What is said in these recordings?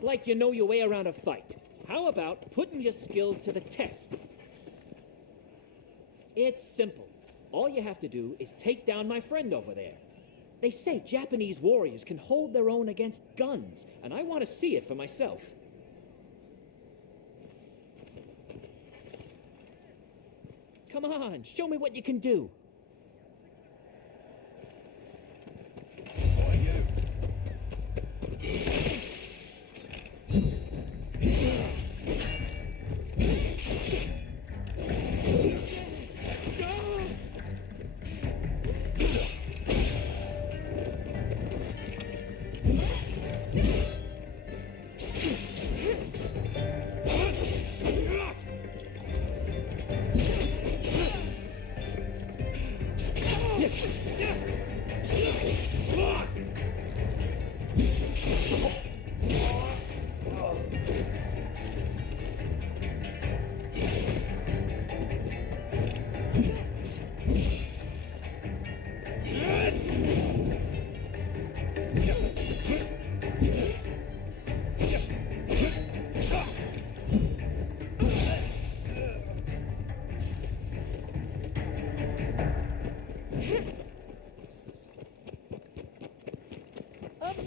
look like you know your way around a fight. How about putting your skills to the test? It's simple. All you have to do is take down my friend over there. They say Japanese warriors can hold their own against guns, and I want to see it for myself. Come on, show me what you can do.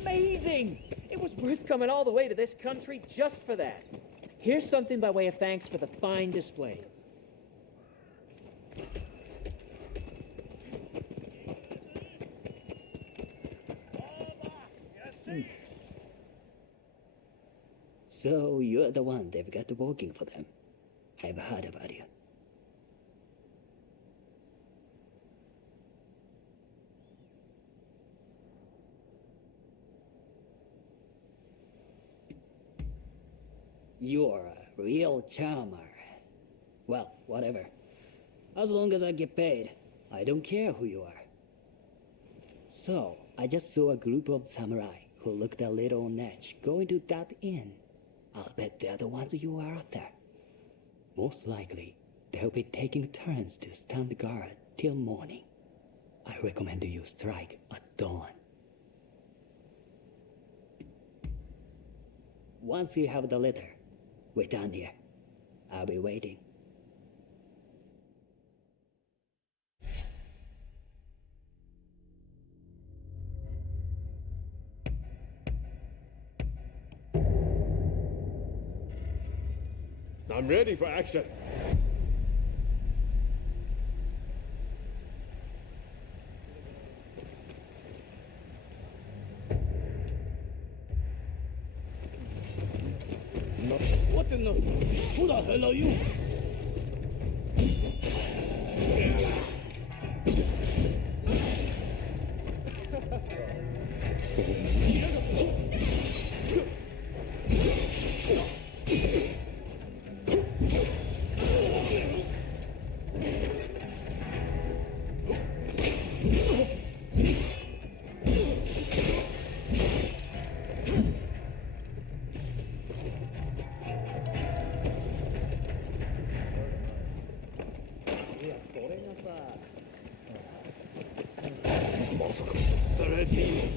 Amazing! It was worth coming all the way to this country just for that. Here's something by way of thanks for the fine display. So you're the one they've got working for them. I've heard about you. You're a real charmer. Well, whatever. As long as I get paid, I don't care who you are. So, I just saw a group of samurai who looked a little on edge going to that inn. I'll bet they're the ones you are after. Most likely, they'll be taking turns to stand guard till morning. I recommend you strike at dawn. Once you have the letter, wait down here. I'll be waiting. I'm ready for action. What in the... Who the hell are you?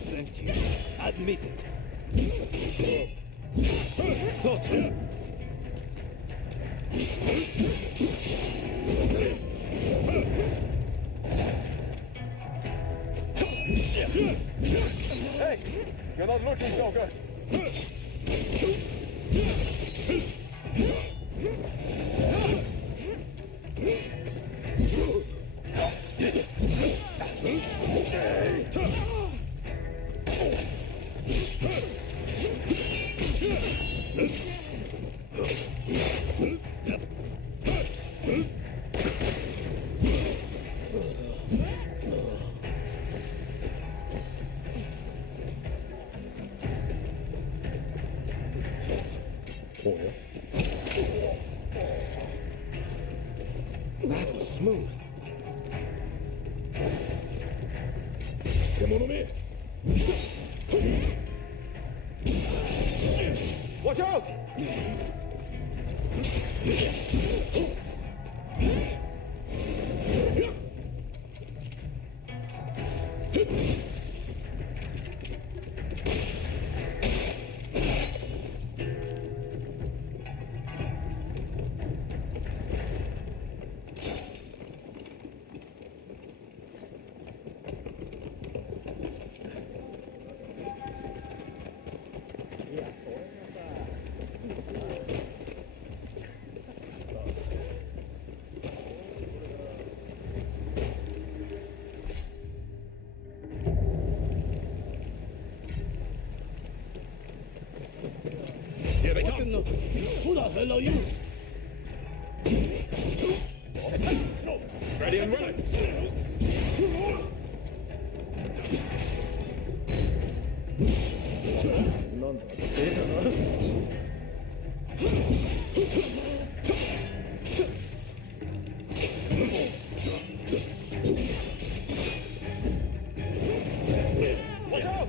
Sent you. Admit it. Gotcha. Hey, you're not looking so good. That was smooth. Watch out! Who the hell are you? Ready and willing. Watch out!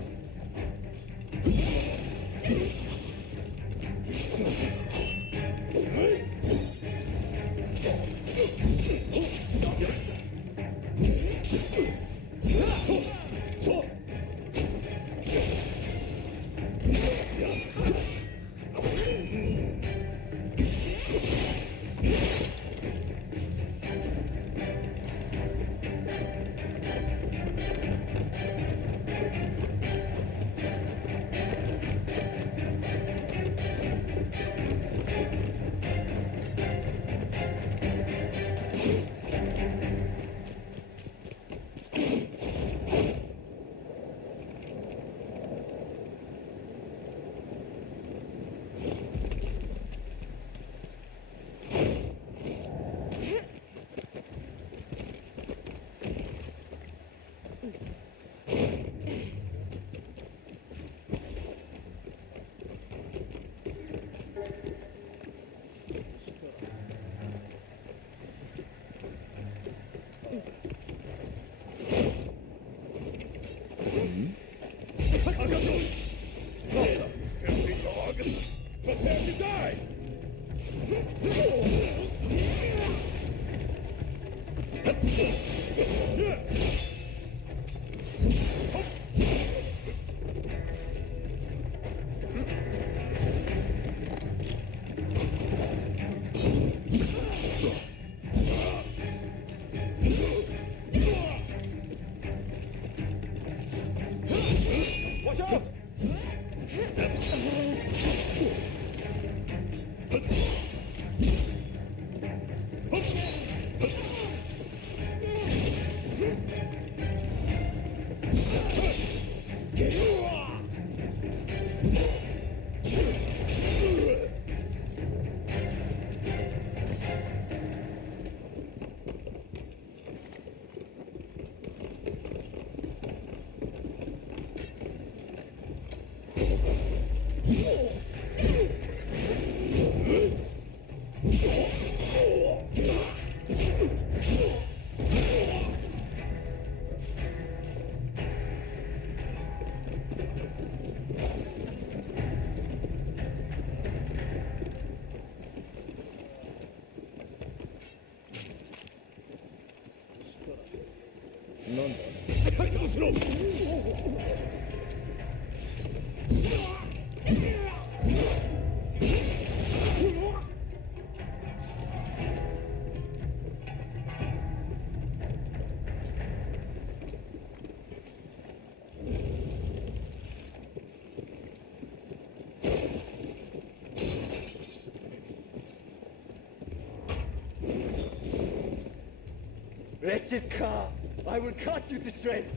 Filthy dog! Prepare to die! Watch out! Wretched car! I will cut you to shreds!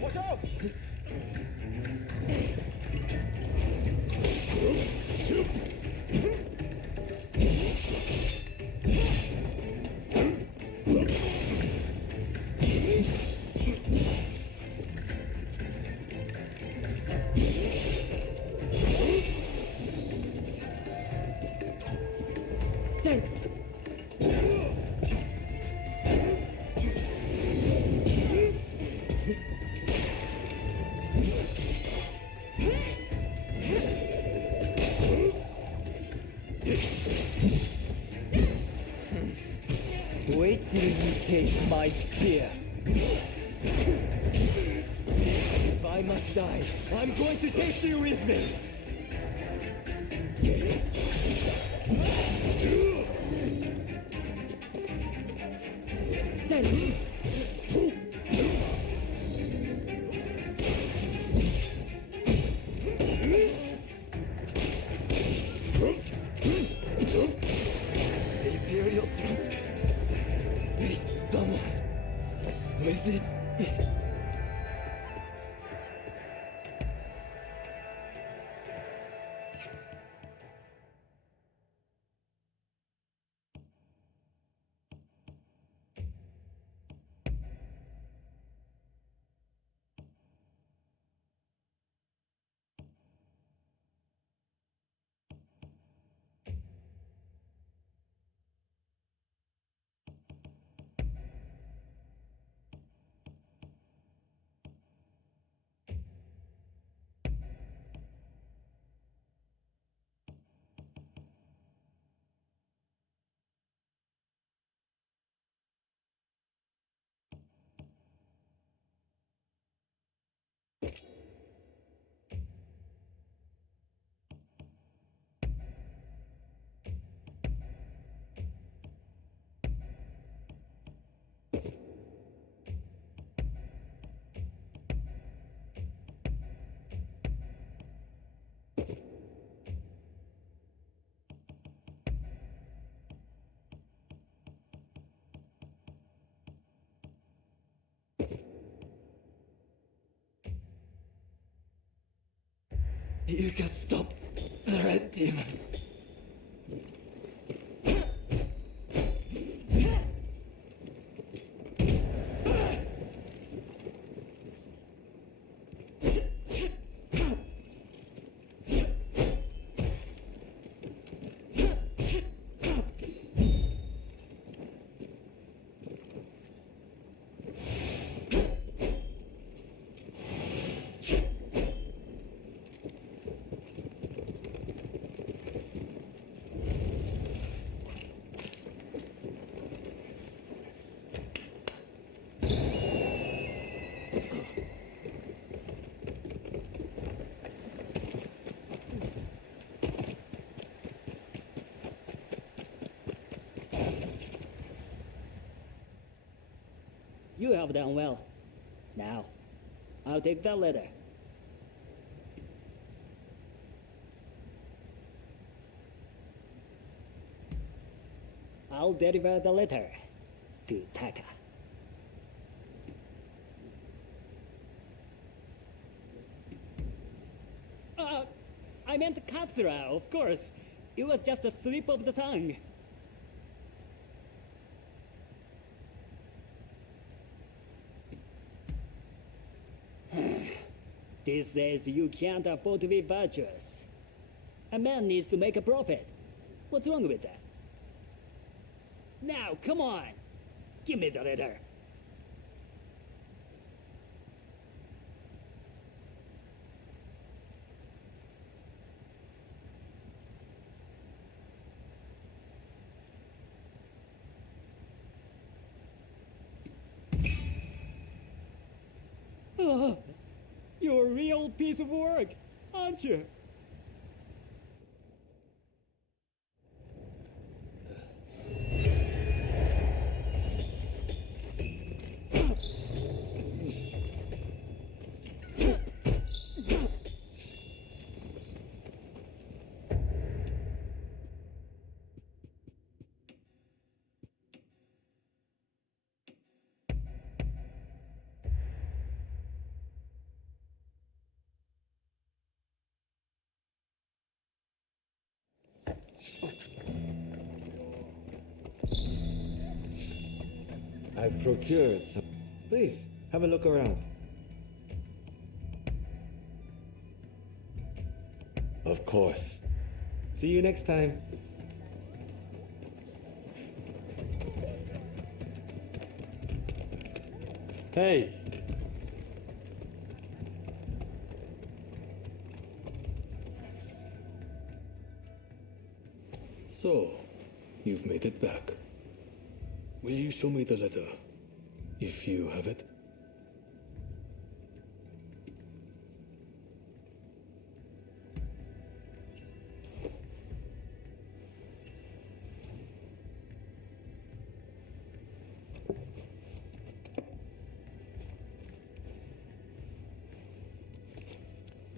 Watch out! Thanks. Wait till you taste my spear. If I must die, I'm going to take you with me. Thanks. with this. You can stop the red demon. You have done well. Now, I'll take that letter. I'll deliver the letter to Taka. I meant Katsura, of course. It was just a slip of the tongue. These days, you can't afford to be virtuous. A man needs to make a profit. What's wrong with that? Now, come on! Give me the letter. Oh, you're a real piece of work, aren't you? I've procured some. Please, have a look around. Of course. See you next time. Hey! So, you've made it back. Will you show me the letter, if you have it?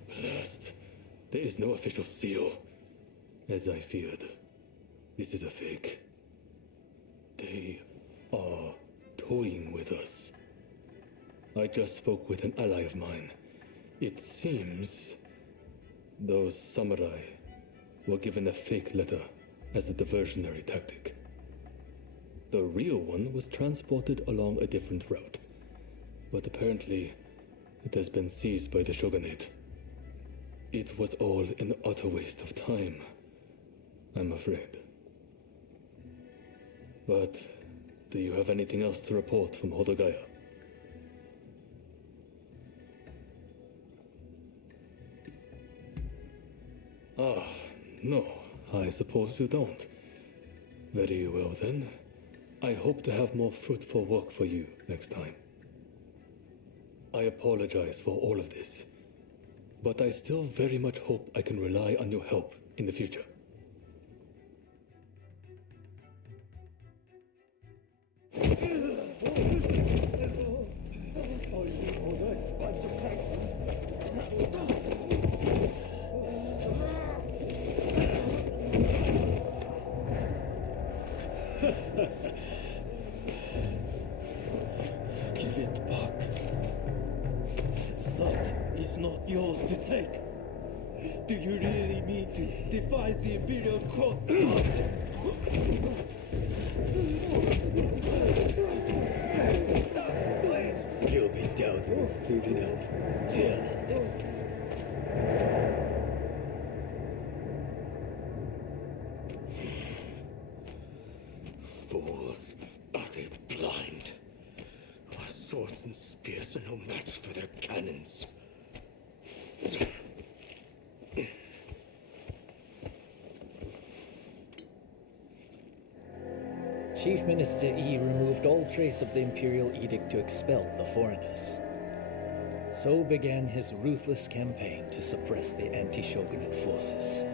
Blast. There is no official seal. As I feared. This is a fake. They are toying with us. I just spoke with an ally of mine. It seems those samurai were given a fake letter as a diversionary tactic. The real one was transported along a different route, but apparently it has been seized by the shogunate. It was all an utter waste of time, I'm afraid. But do you have anything else to report from Hodogaya? Ah, no, I suppose you don't. Very well then. I hope to have more fruitful work for you next time. I apologize for all of this, but I still very much hope I can rely on your help in the future. Bunch of thanks. Give it back. That is not yours to take. Do you really mean to defy the Imperial Court? You'll be dealt with soon enough. Feel it. Fools. Are they blind? Our swords and spears are no match for their cannons. Chief Minister Yi removed all trace of the imperial edict to expel the foreigners. So began his ruthless campaign to suppress the anti-shogunate forces.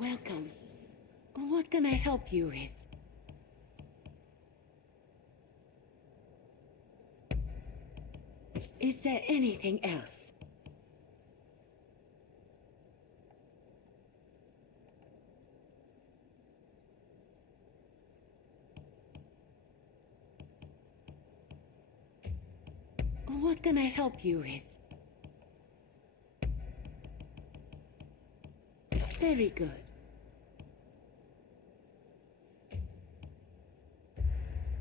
Welcome. What can I help you with? Is there anything else? What can I help you with? Very good.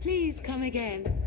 Please come again.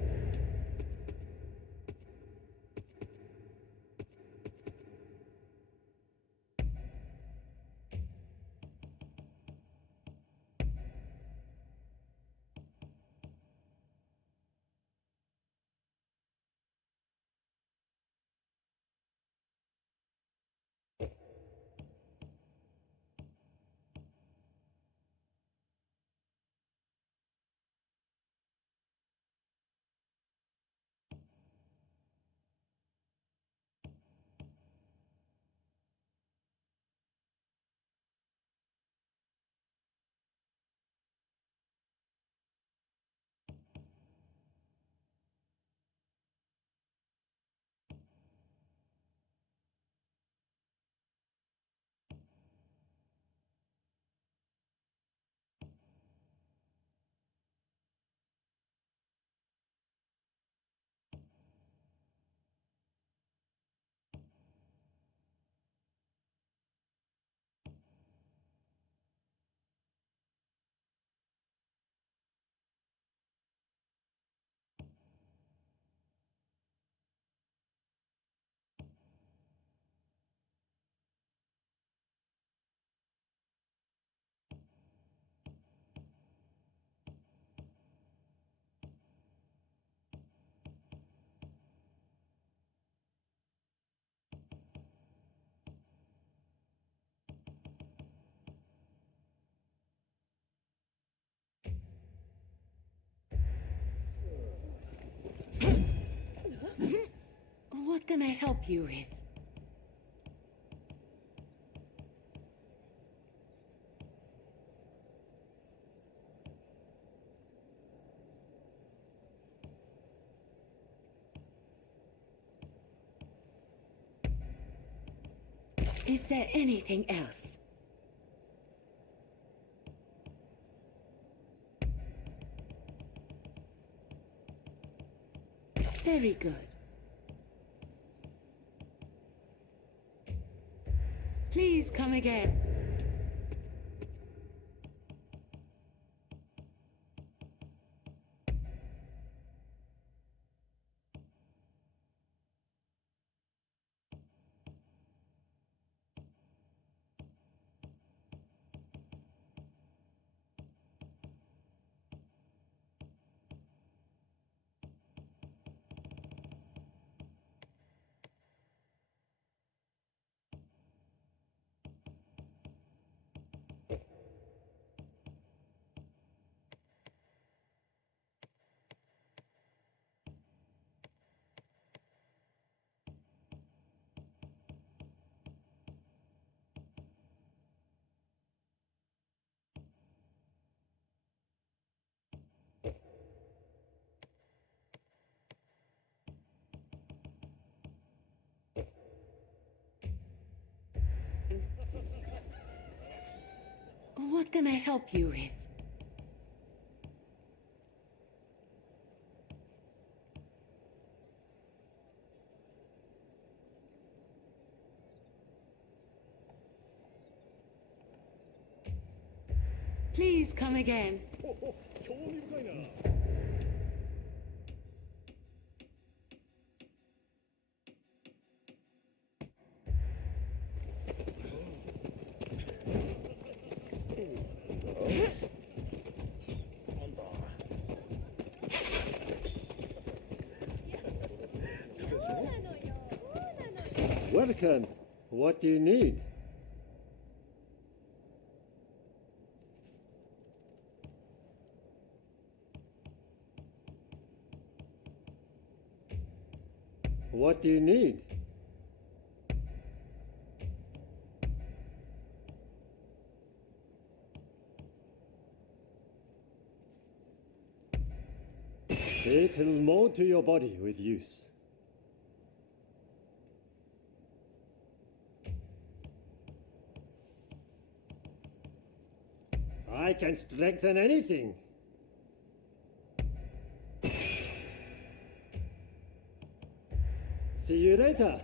What can I help you with? Is there anything else? Very good. Please come again. What can I help you with? Please come again. Welcome. What do you need? What do you need? It will mold to your body with use. I can strengthen anything. See you later.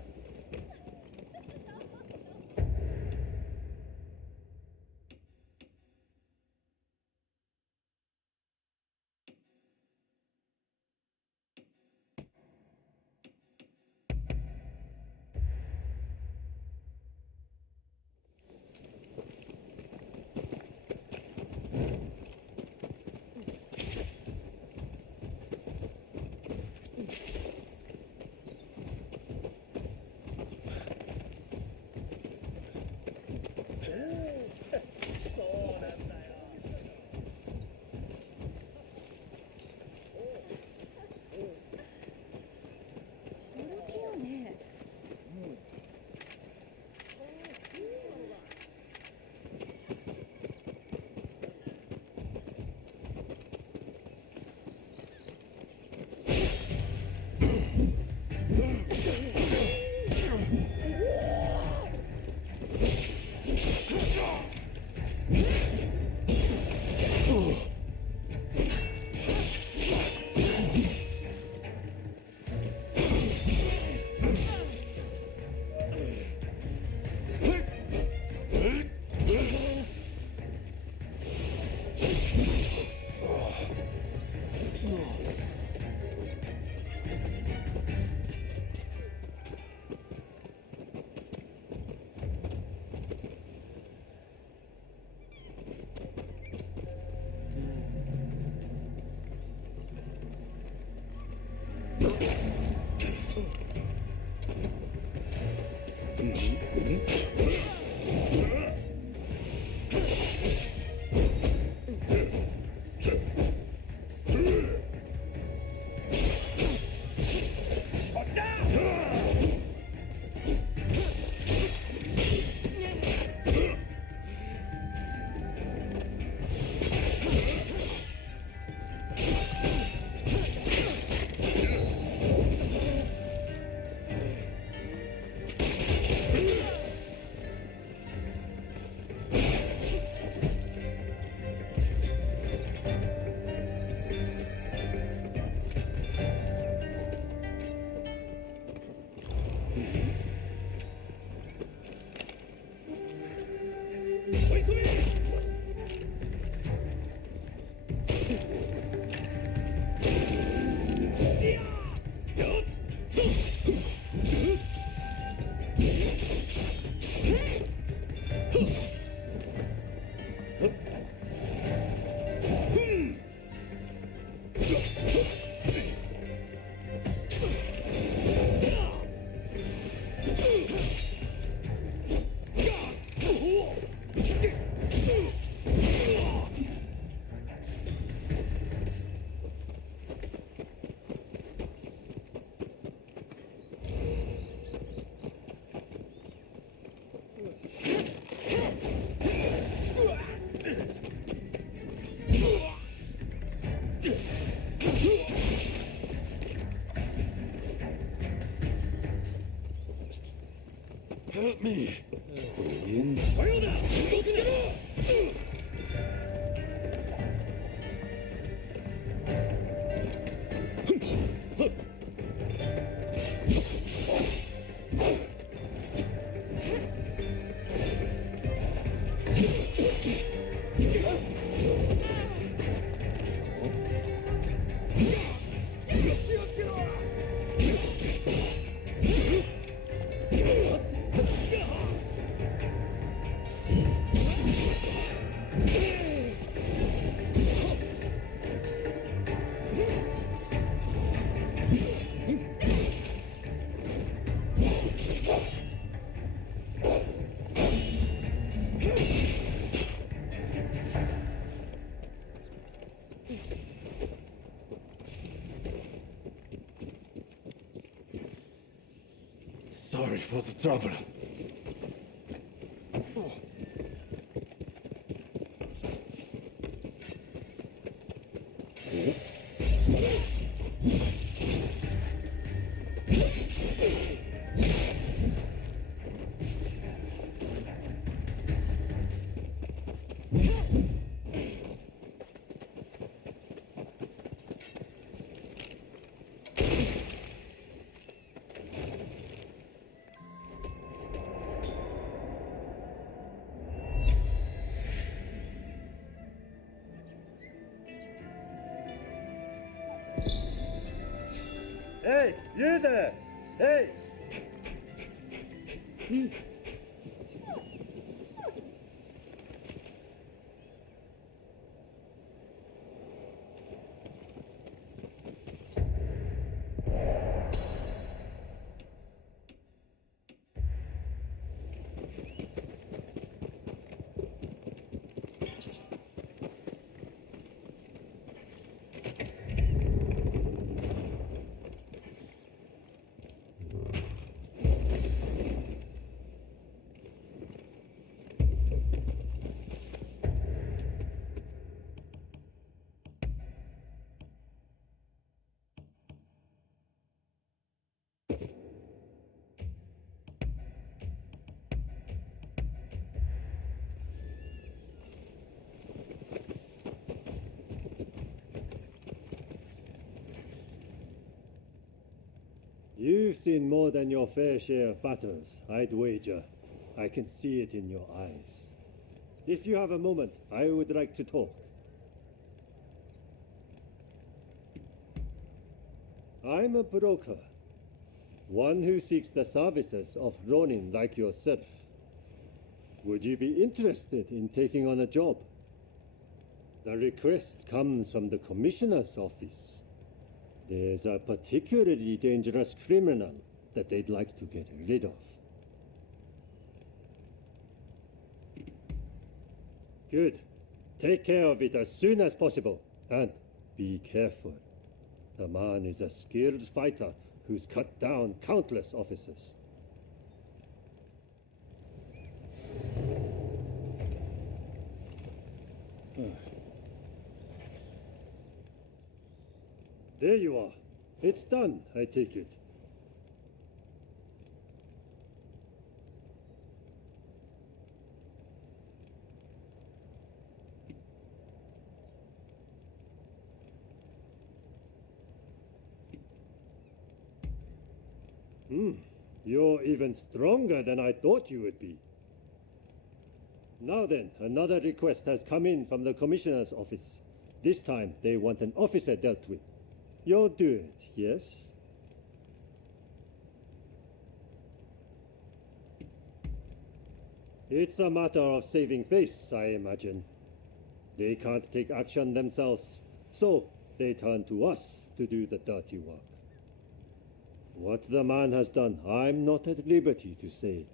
Help me! Sorry for the trouble. Hey, you there! Hey! You've seen more than your fair share of battles, I'd wager. I can see it in your eyes. If you have a moment, I would like to talk. I'm a broker, one who seeks the services of Ronin like yourself. Would you be interested in taking on a job? The request comes from the Commissioner's office. There's a particularly dangerous criminal that they'd like to get rid of. Good. Take care of it as soon as possible. And be careful. The man is a skilled fighter who's cut down countless officers. There you are. It's done, I take it. You're even stronger than I thought you would be. Now then, another request has come in from the Commissioner's office. This time, they want an officer dealt with. You'll do it, yes? It's a matter of saving face, I imagine. They can't take action themselves, so they turn to us to do the dirty work. What the man has done, I'm not at liberty to say.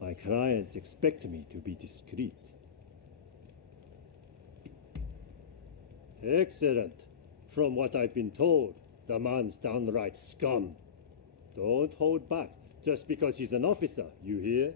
My clients expect me to be discreet. Excellent. From what I've been told, the man's downright scum. Don't hold back just because he's an officer, you hear?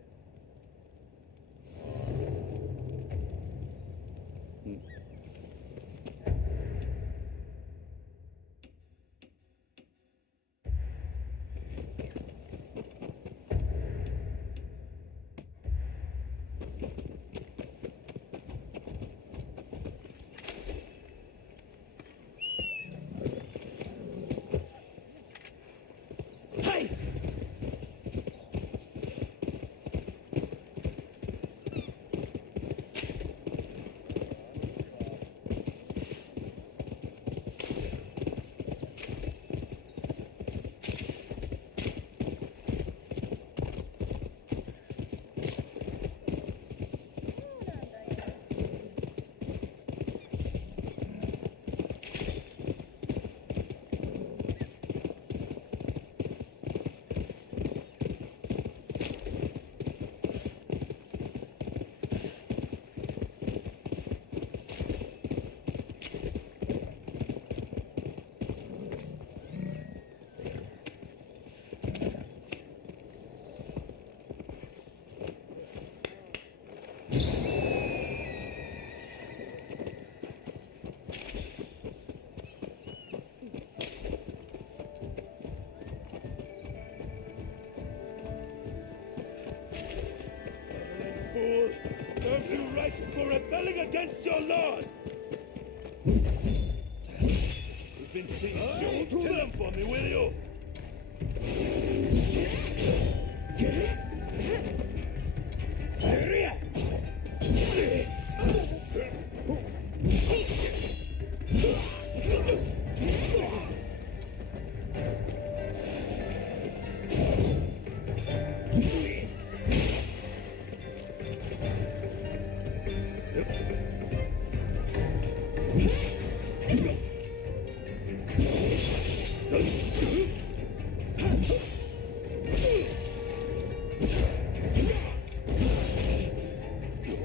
for rebelling against your lord! You've been seeing you. Kill them for me, will you?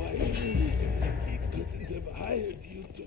He couldn't have hired you to...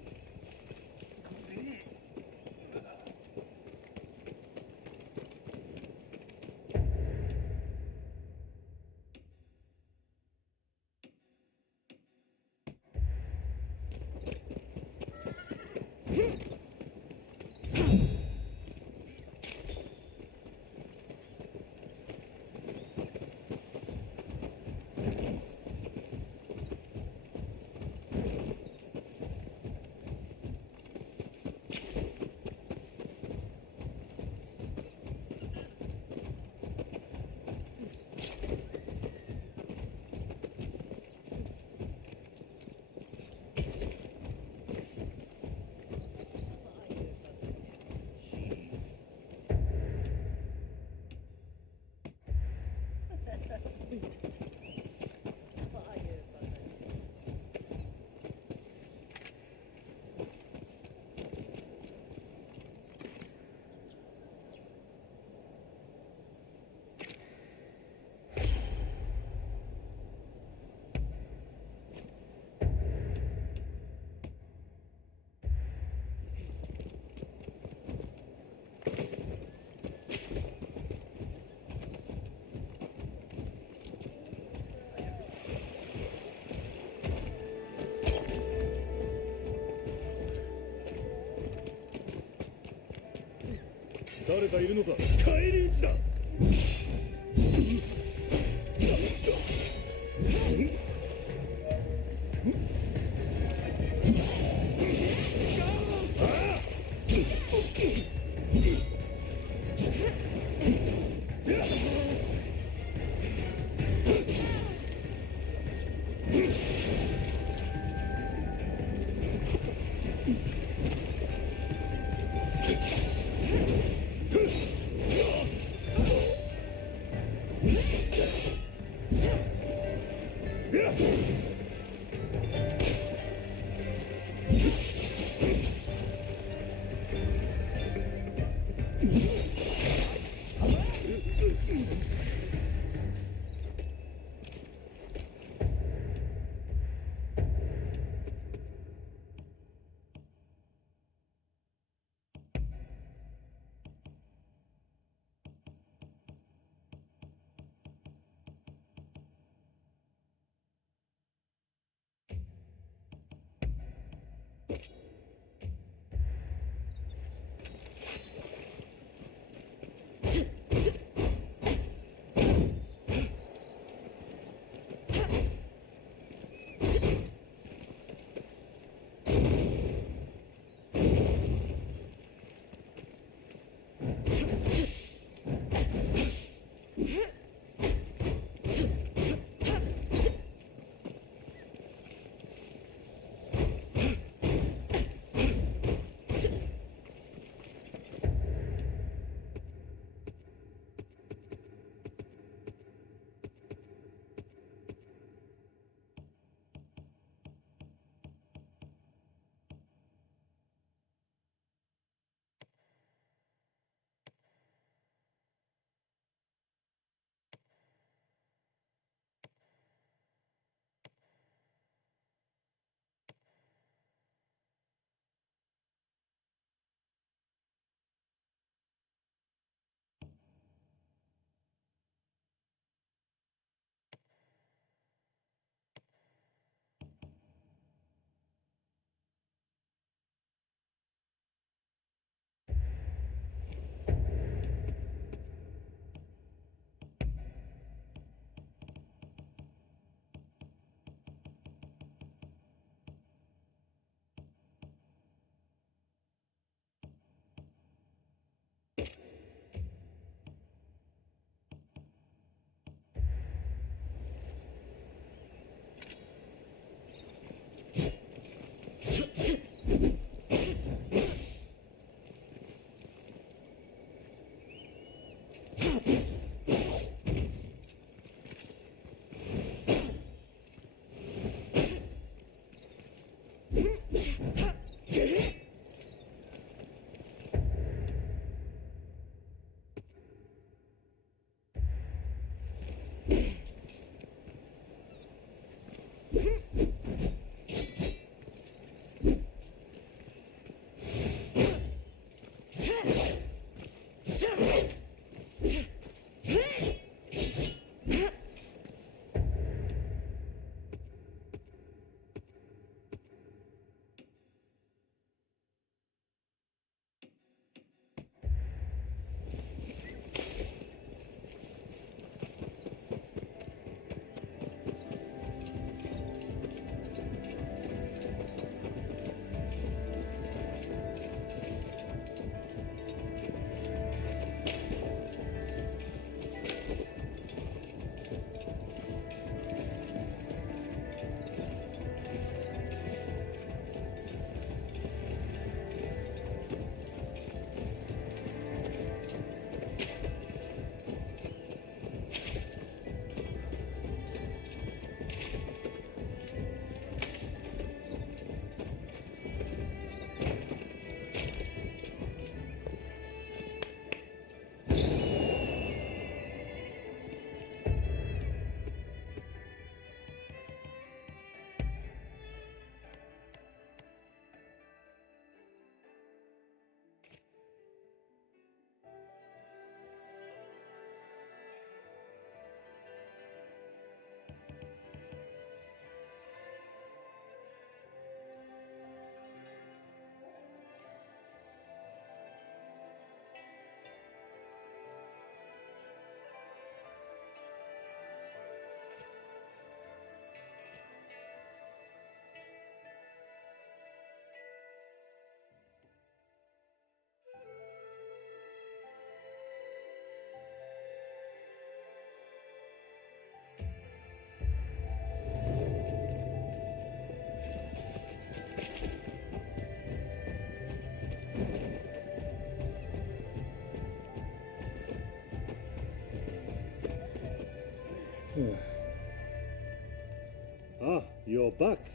Ah, you're back.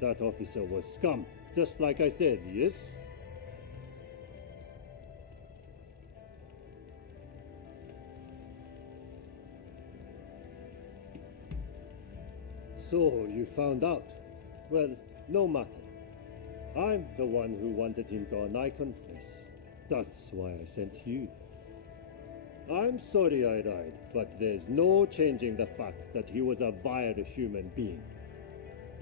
That officer was scum, just like I said, yes? So, you found out. Well, no matter. I'm the one who wanted him to, and I confess. That's why I sent you. I'm sorry I lied, but there's no changing the fact that he was a vile human being.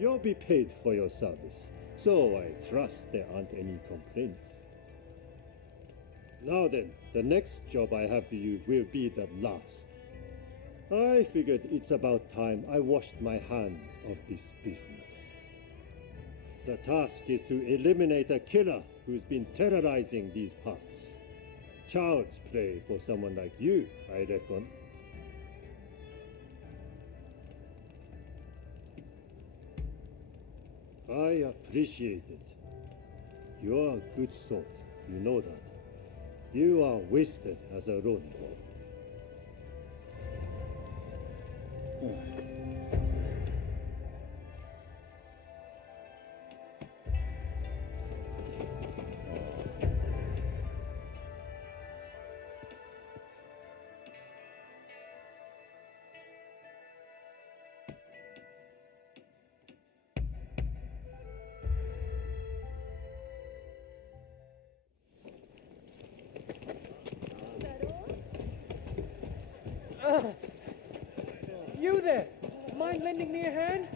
You'll be paid for your service, so I trust there aren't any complaints. Now then, the next job I have for you will be the last. I figured it's about time I washed my hands of this business. The task is to eliminate a killer who's been terrorizing these parts. Child's play for someone like you, I reckon. I appreciate it. You're a good sort, you know that. You are wasted as a Ronin. You there! Mind lending me a hand?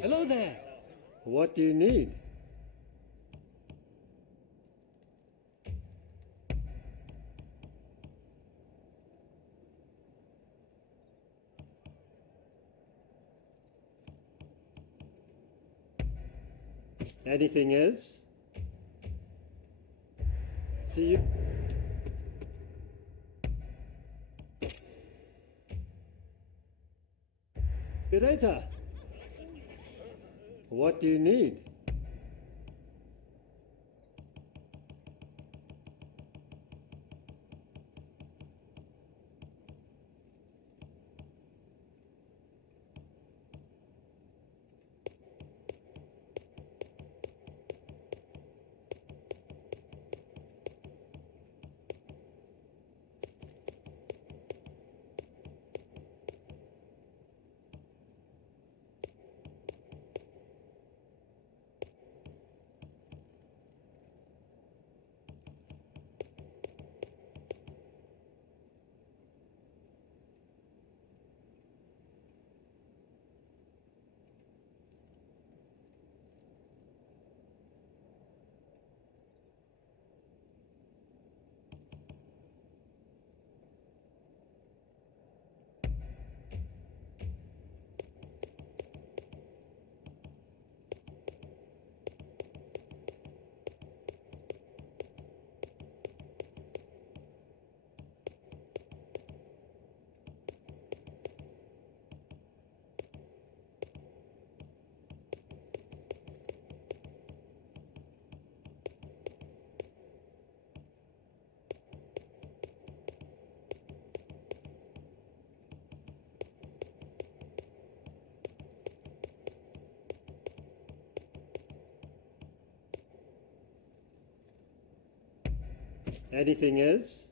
Hello there. What do you need? Anything else? See you. Pirata, what do you need? Anything else?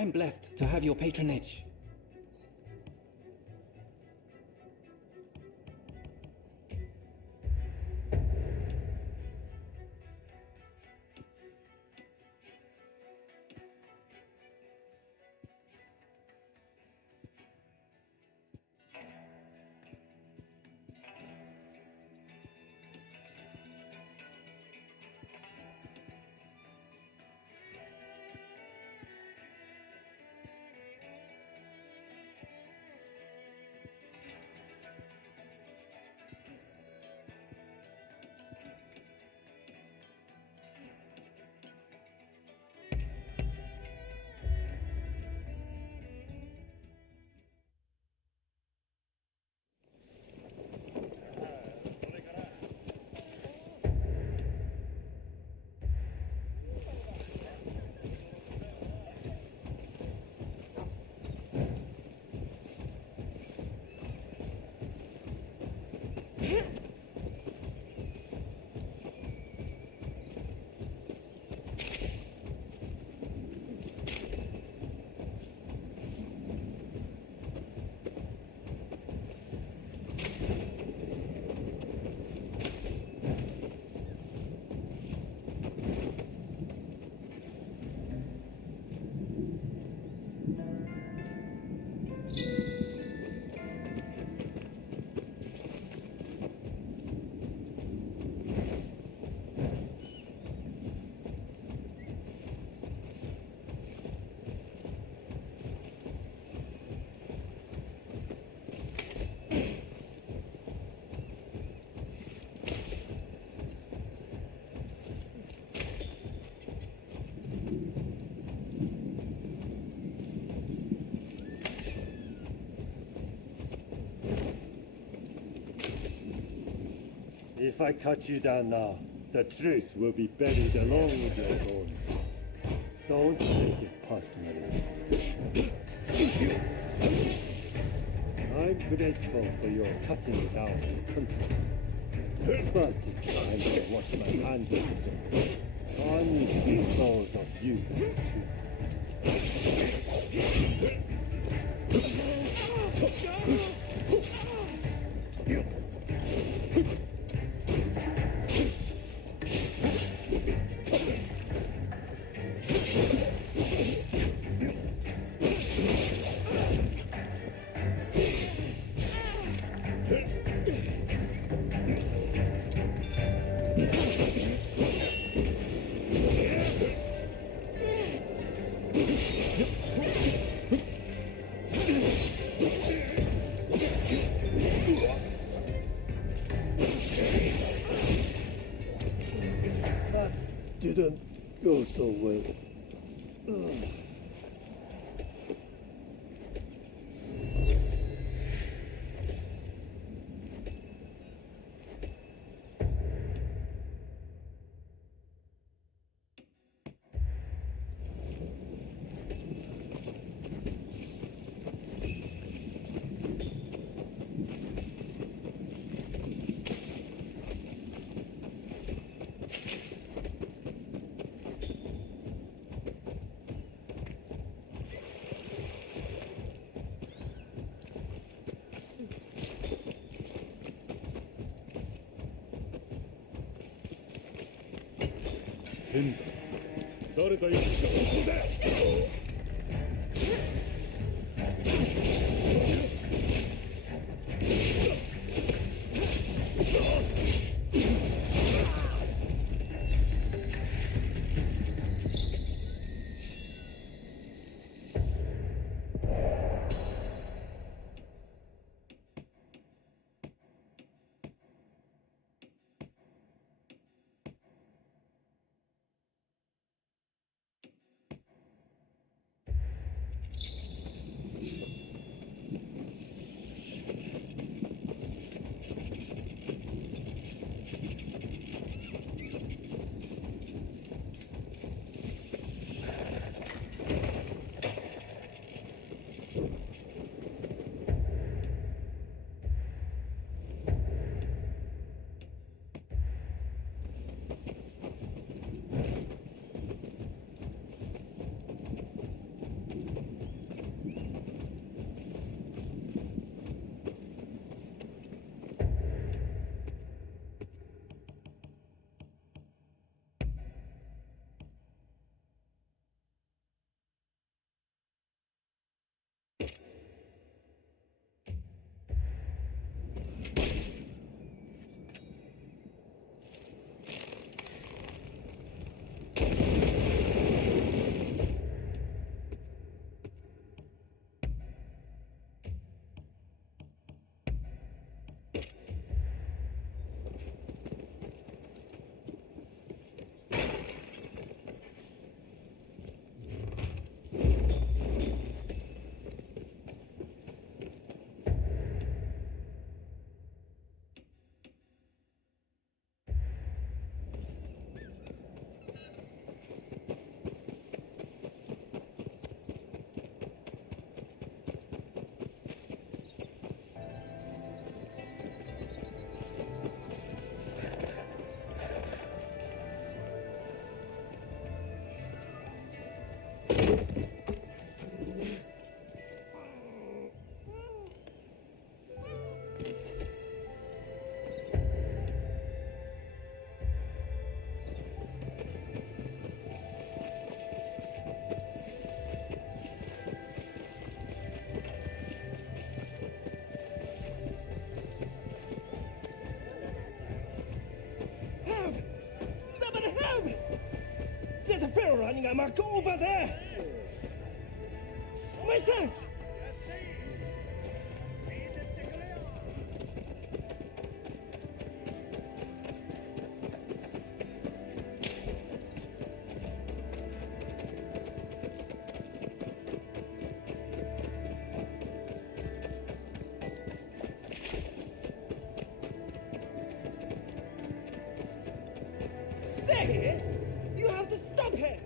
I'm blessed to have your patronage. If I cut you down now, the truth will be buried along with your bones. Don't take it personally. I'm grateful for your cutting down the country. But it's time to wash my hands of it. I need dispose of you didn't go so well. Sama, go over there! My sons! There he is! You have to stop him!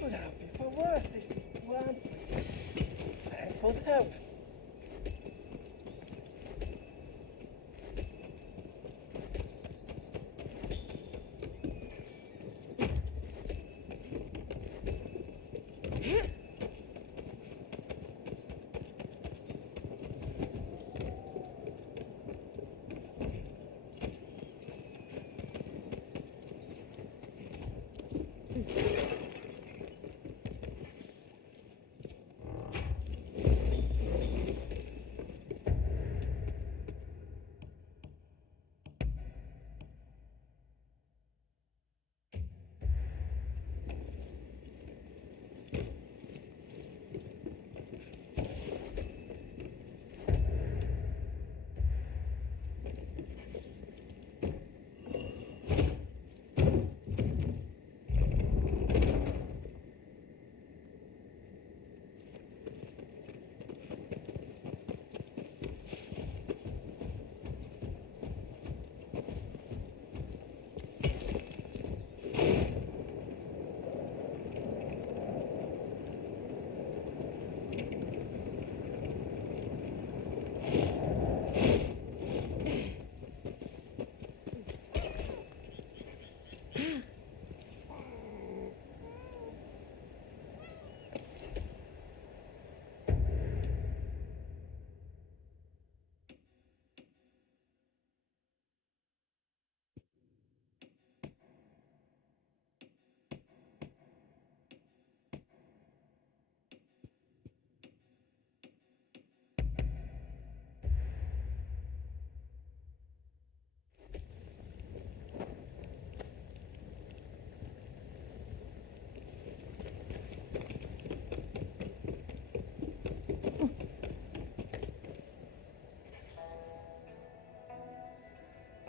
Would have been for worse if it weren't. Thanks for the help.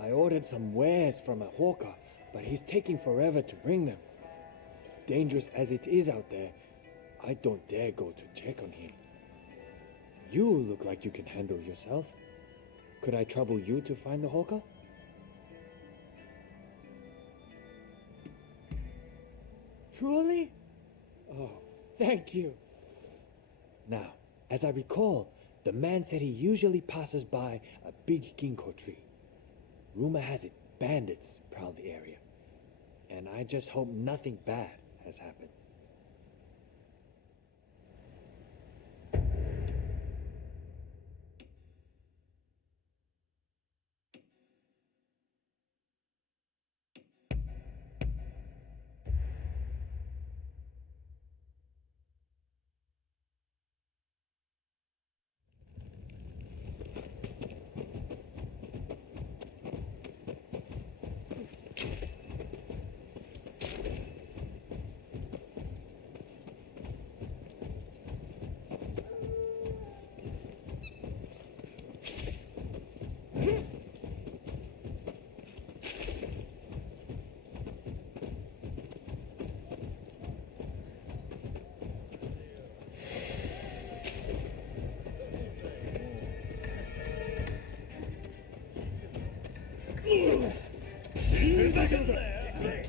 I ordered some wares from a hawker, but he's taking forever to bring them. Dangerous as it is out there, I don't dare go to check on him. You look like you can handle yourself. Could I trouble you to find the hawker? Truly? Oh, thank you. Now, as I recall, the man said he usually passes by a big ginkgo tree. Rumor has it bandits prowl the area, and I just hope nothing bad has happened.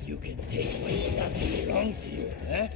You can take what doesn't belong to you, huh?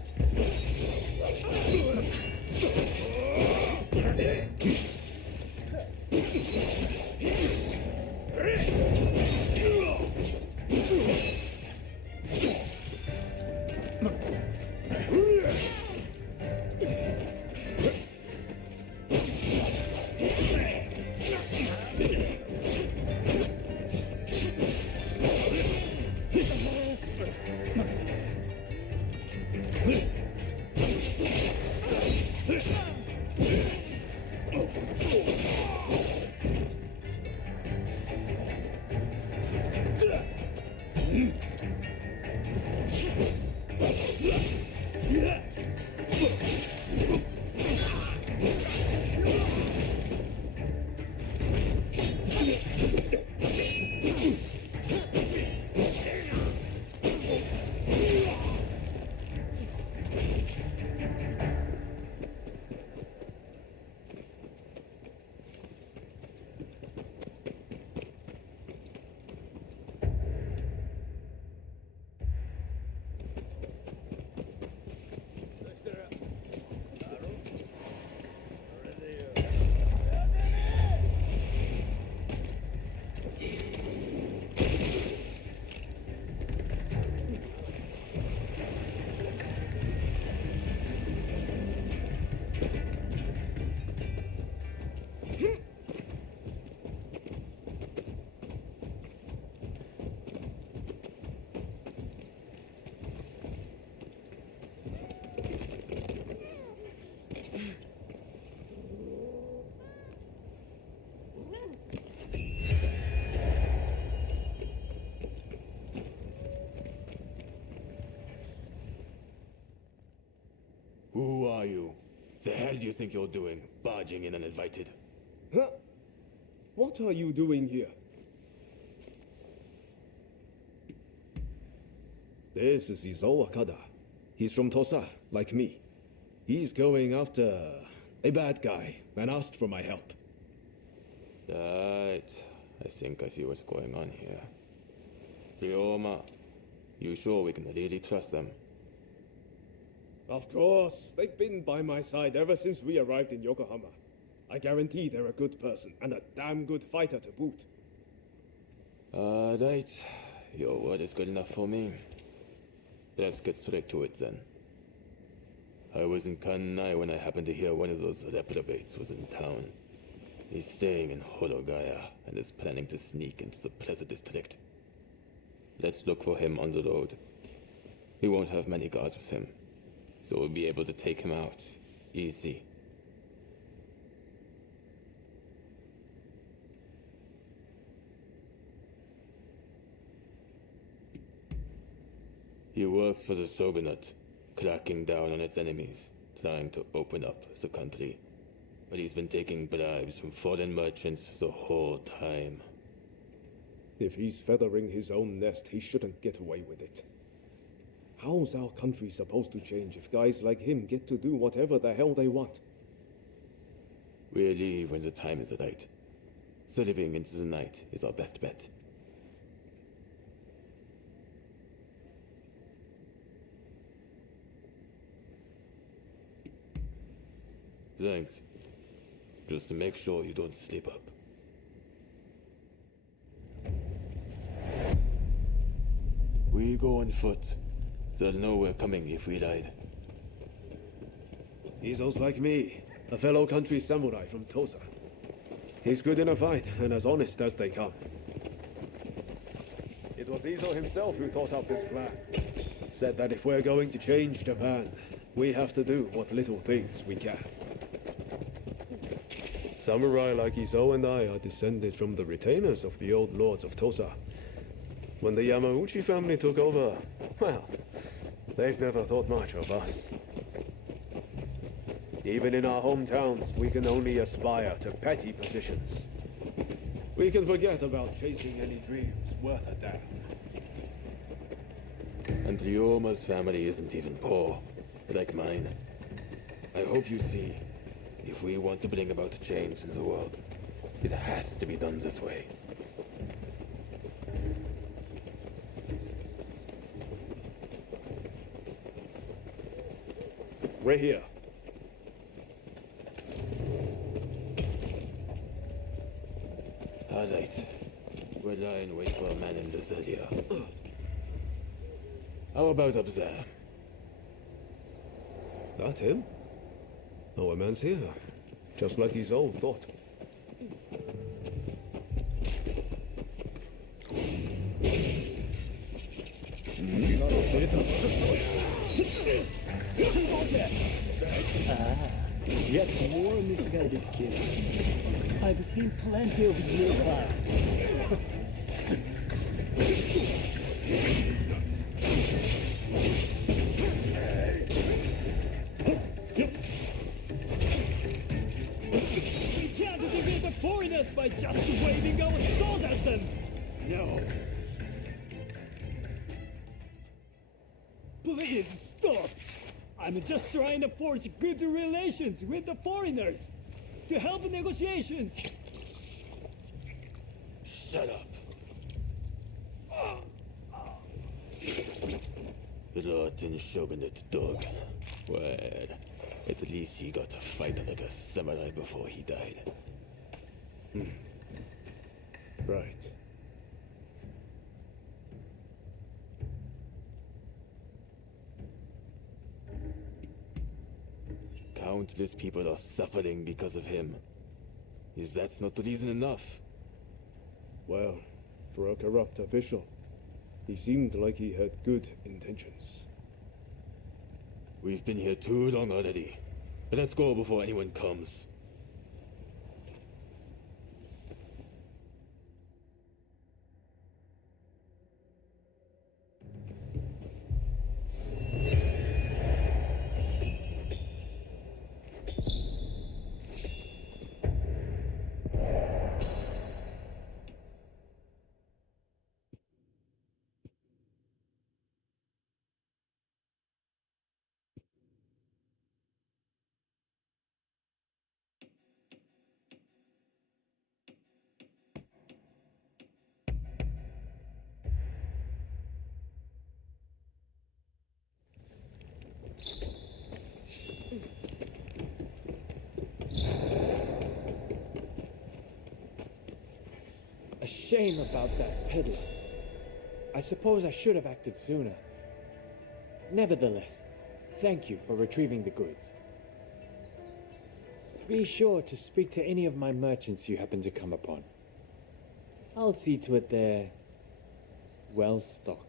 Who are you? The hell do you think you're doing, barging in uninvited? Huh? What are you doing here? This is Izo Akada. He's from Tosa, like me. He's going after a bad guy and asked for my help. Right. I think I see what's going on here. Ryoma, you sure we can really trust them? Of course. They've been by my side ever since we arrived in Yokohama. I guarantee they're a good person and a damn good fighter to boot. Right. Your word is good enough for me. Let's get straight to it then. I was in Kanai when I happened to hear one of those reprobates was in town. He's staying in Horogaya and is planning to sneak into the Plaza District. Let's look for him on the road. He won't have many guards with him, so we'll be able to take him out easy. He works for the Shogunate, cracking down on its enemies, trying to open up the country. But he's been taking bribes from foreign merchants the whole time. If he's feathering his own nest, he shouldn't get away with it. How's our country supposed to change if guys like him get to do whatever the hell they want? We'll leave when the time is right. Slipping into the night is our best bet. Thanks. Just to make sure you don't slip up. We go on foot. They'll know we're coming if we ride. Izo's like me, a fellow country samurai from Tosa. He's good in a fight and as honest as they come. It was Izo himself who thought up this plan. Said that if we're going to change Japan, we have to do what little things we can. Samurai like Izo and I are descended from the retainers of the old lords of Tosa. When the Yamauchi family took over, well, they've never thought much of us. Even in our hometowns, we can only aspire to petty positions. We can forget about chasing any dreams worth a damn. And Ryoma's family isn't even poor, like mine. I hope you see, if we want to bring about change in the world, it has to be done this way. We're here. All right. We'll lie and wait for a man in this area. How about up there? That him? Our man's here. Just like his own thought. Yet more misguided kids. I've seen plenty of nearby. us by just waving our sword at them! No! Please stop! I'm just trying to forge good relations with the foreigners to help negotiations. Shut up. Rotten Shogunate dog. Well, at least he got to fight like a samurai before he died. Right. Countless people are suffering because of him. Is that not reason enough? Well, for a corrupt official, he seemed like he had good intentions. We've been here too long already. Let's go before anyone comes. A shame about that peddler. I suppose I should have acted sooner. Nevertheless, thank you for retrieving the goods. Be sure to speak to any of my merchants you happen to come upon. I'll see to it they're well stocked.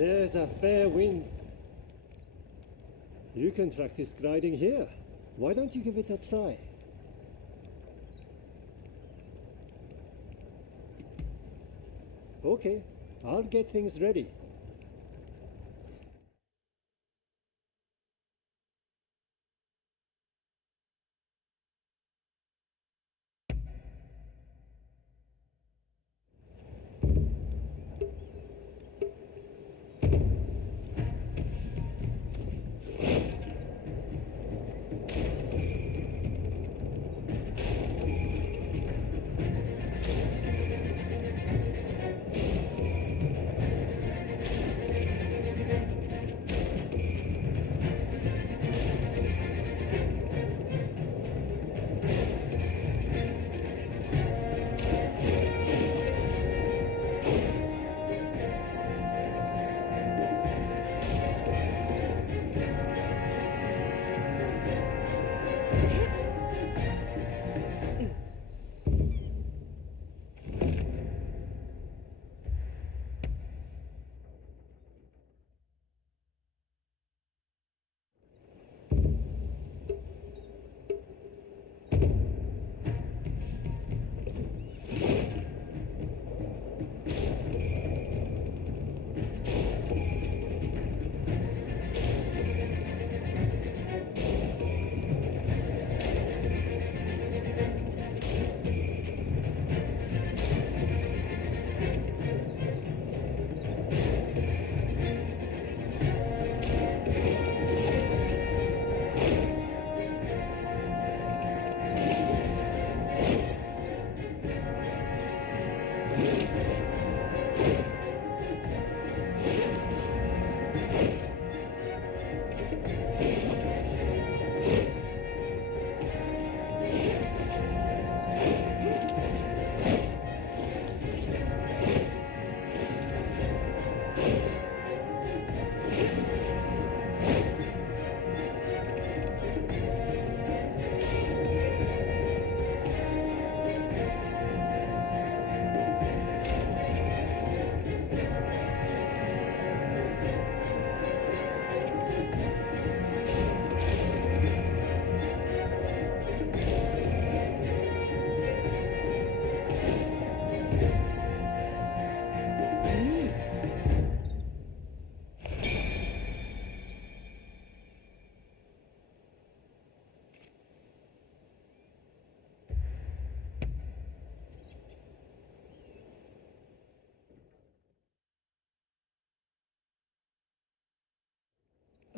There's a fair wind. You can practice gliding here. Why don't you give it a try? Okay, I'll get things ready.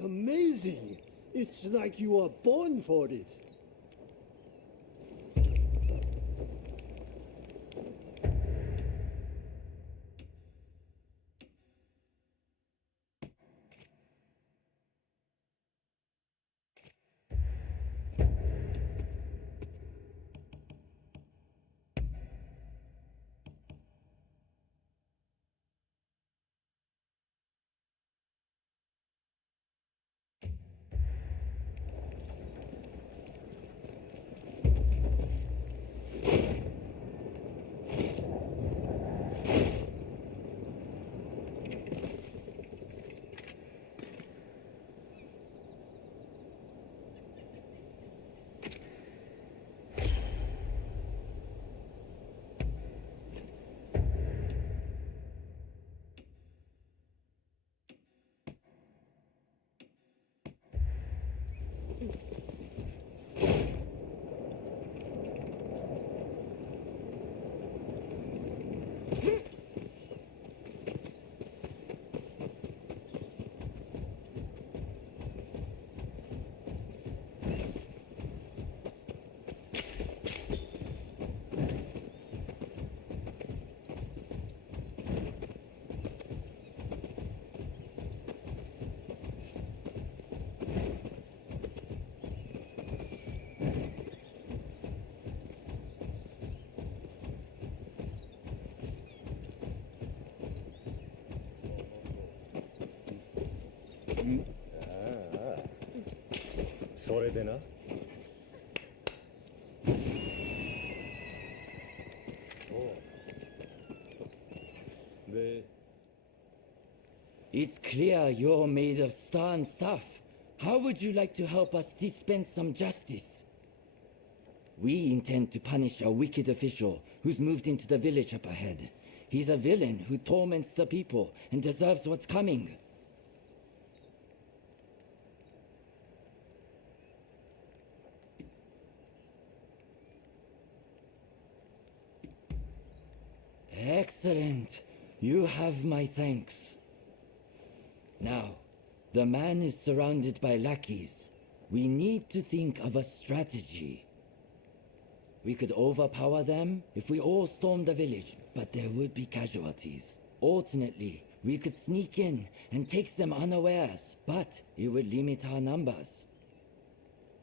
Amazing! It's like you are born for it. It's clear you're made of stern stuff. How would you like to help us dispense some justice? We intend to punish a wicked official who's moved into the village up ahead. He's a villain who torments the people and deserves what's coming. Excellent. You have my thanks. Now, the man is surrounded by lackeys. We need to think of a strategy. We could overpower them if we all stormed the village, but there would be casualties. Alternately, we could sneak in and take them unawares, but it would limit our numbers.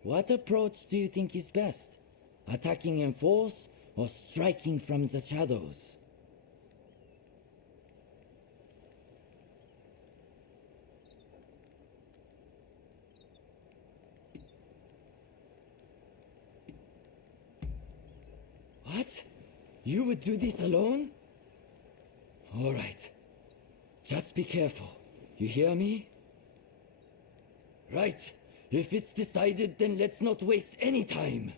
What approach do you think is best? Attacking in force or striking from the shadows? What? You would do this alone? All right. Just be careful. You hear me? Right. If it's decided, then let's not waste any time.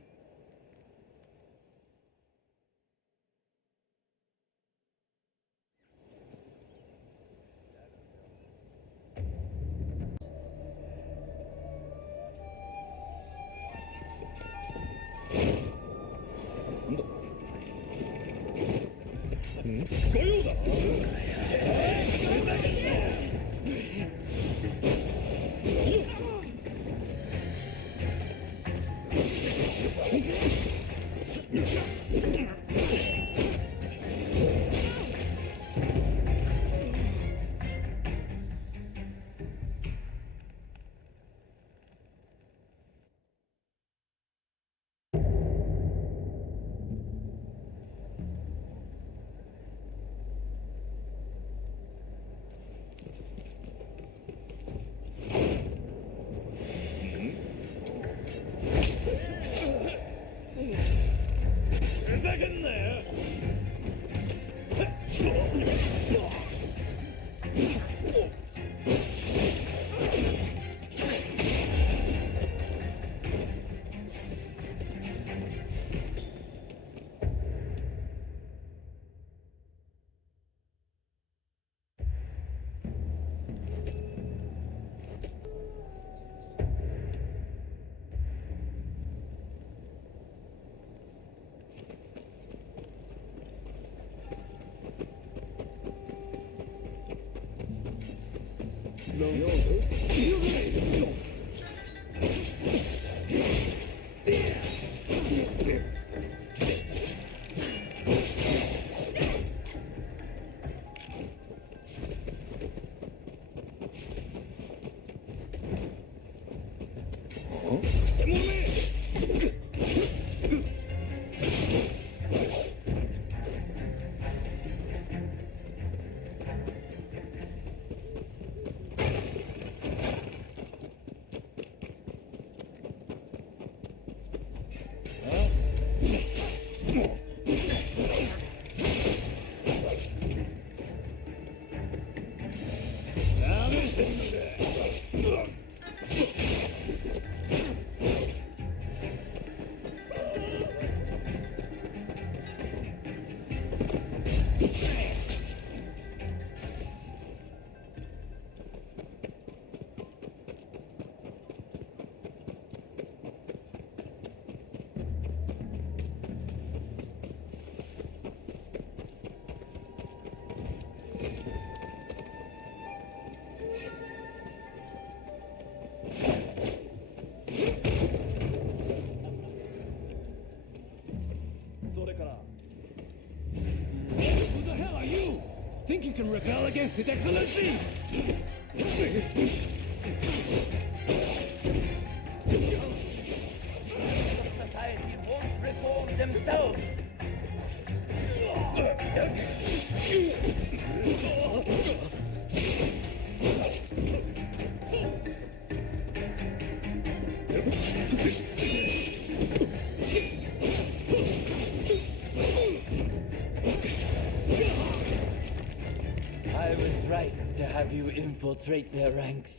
Who the hell are you? Think you can rebel against His Excellency? Society won't reform themselves. I was right to have you infiltrate their ranks.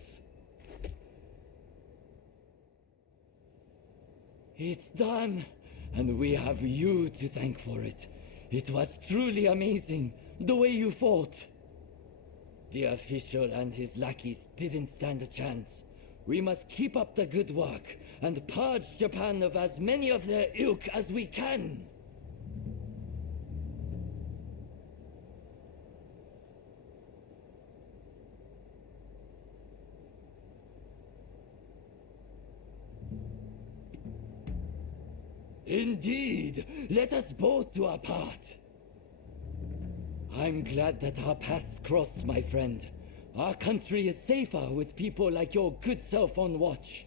It's done, and we have you to thank for it. It was truly amazing, the way you fought. The official and his lackeys didn't stand a chance. We must keep up the good work and purge Japan of as many of their ilk as we can. Indeed, let us both do our part. I'm glad that our paths crossed, my friend. Our country is safer with people like your good self on watch.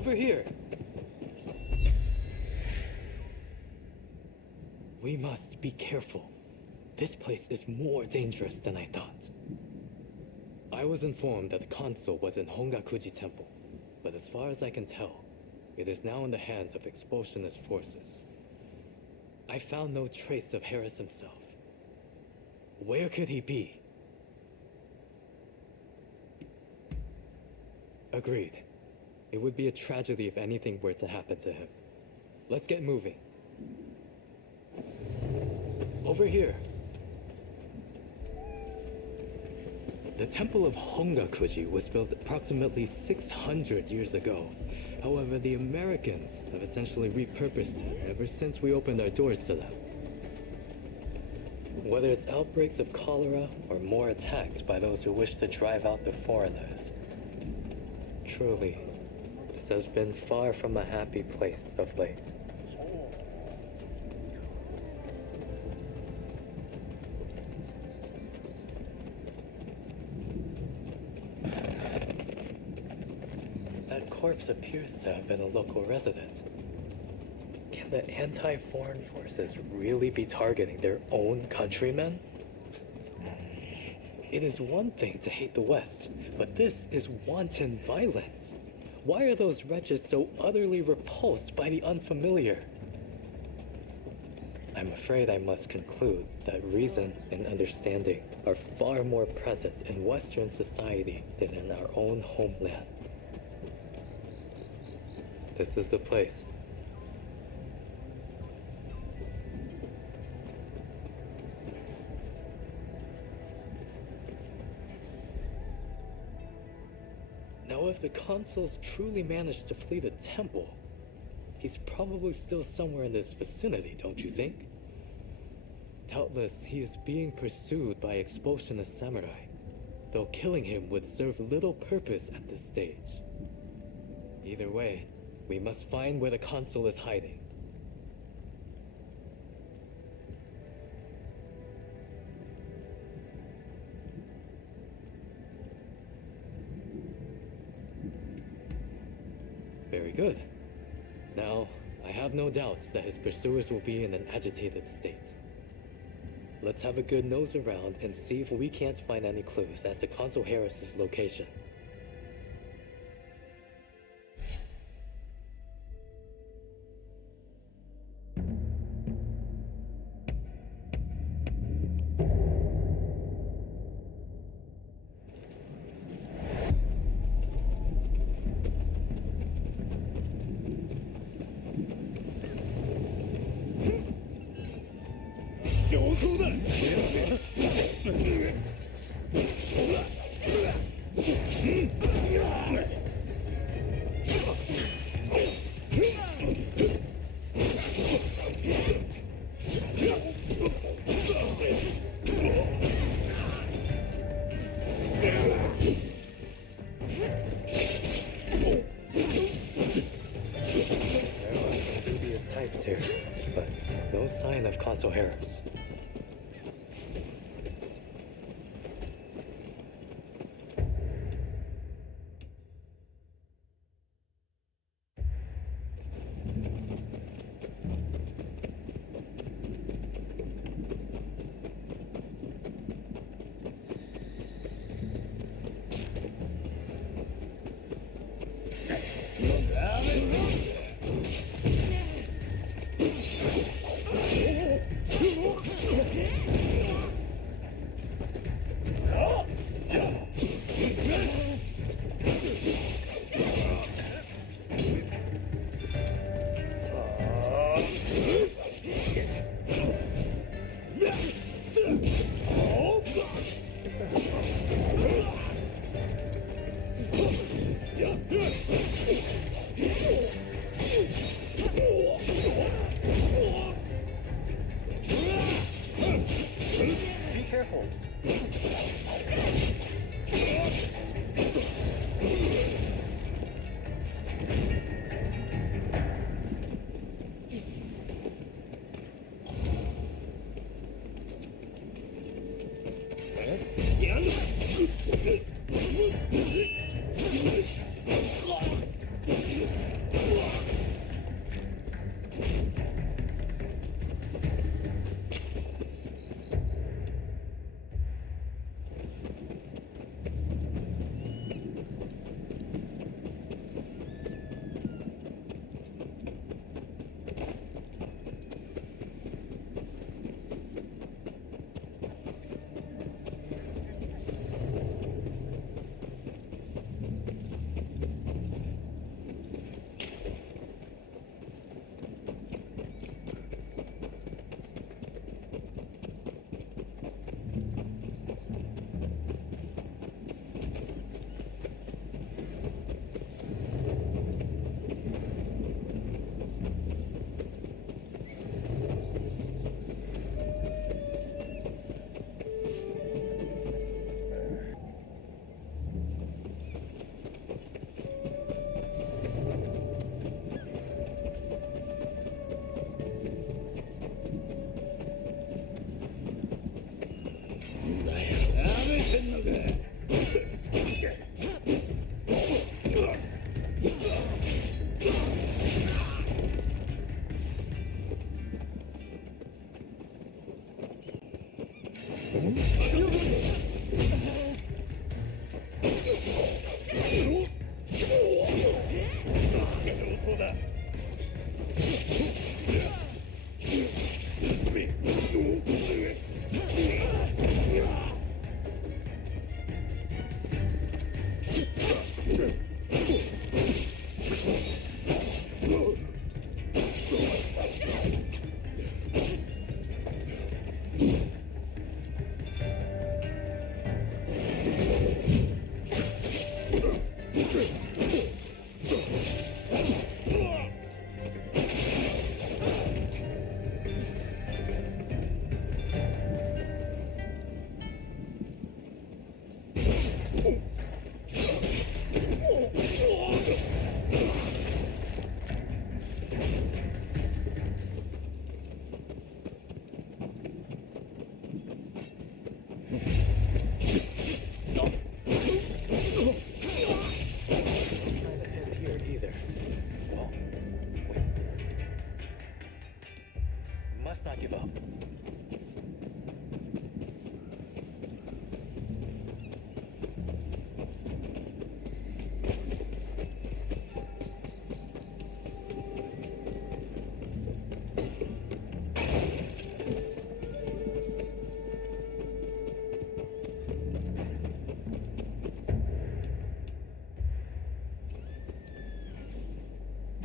Over here! We must be careful. This place is more dangerous than I thought. I was informed that the console was in Hongakuji Temple, but as far as I can tell, it is now in the hands of expulsionist forces. I found no trace of Harris himself. Where could he be? Agreed. It would be a tragedy if anything were to happen to him. Let's get moving. Over here. The Temple of Hongakuji was built approximately 600 years ago. However, the Americans have essentially repurposed it ever since we opened our doors to them. Whether it's outbreaks of cholera or more attacks by those who wish to drive out the foreigners. Truly, this has been far from a happy place of late. That corpse appears to have been a local resident. Can the anti-foreign forces really be targeting their own countrymen? It is one thing to hate the West, but this is wanton violence. Why are those wretches so utterly repulsed by the unfamiliar? I'm afraid I must conclude that reason and understanding are far more present in Western society than in our own homeland. This is the place. Now, if the consuls truly managed to flee the temple, he's probably still somewhere in this vicinity, don't you think? Doubtless, he is being pursued by expulsionist samurai, though killing him would serve little purpose at this stage. Either way, we must find where the consul is hiding. Very good. Now, I have no doubts that his pursuers will be in an agitated state. Let's have a good nose around and see if we can't find any clues as to Consul Harris's location. Here, but no sign of Consul Harris. Be careful.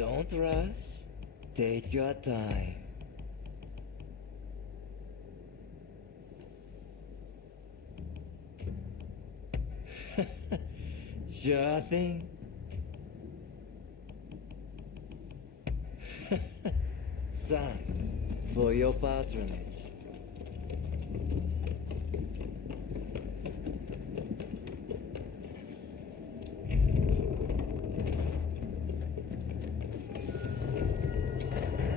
Don't rush. Take your time. Sure thing. Thanks for your patronage.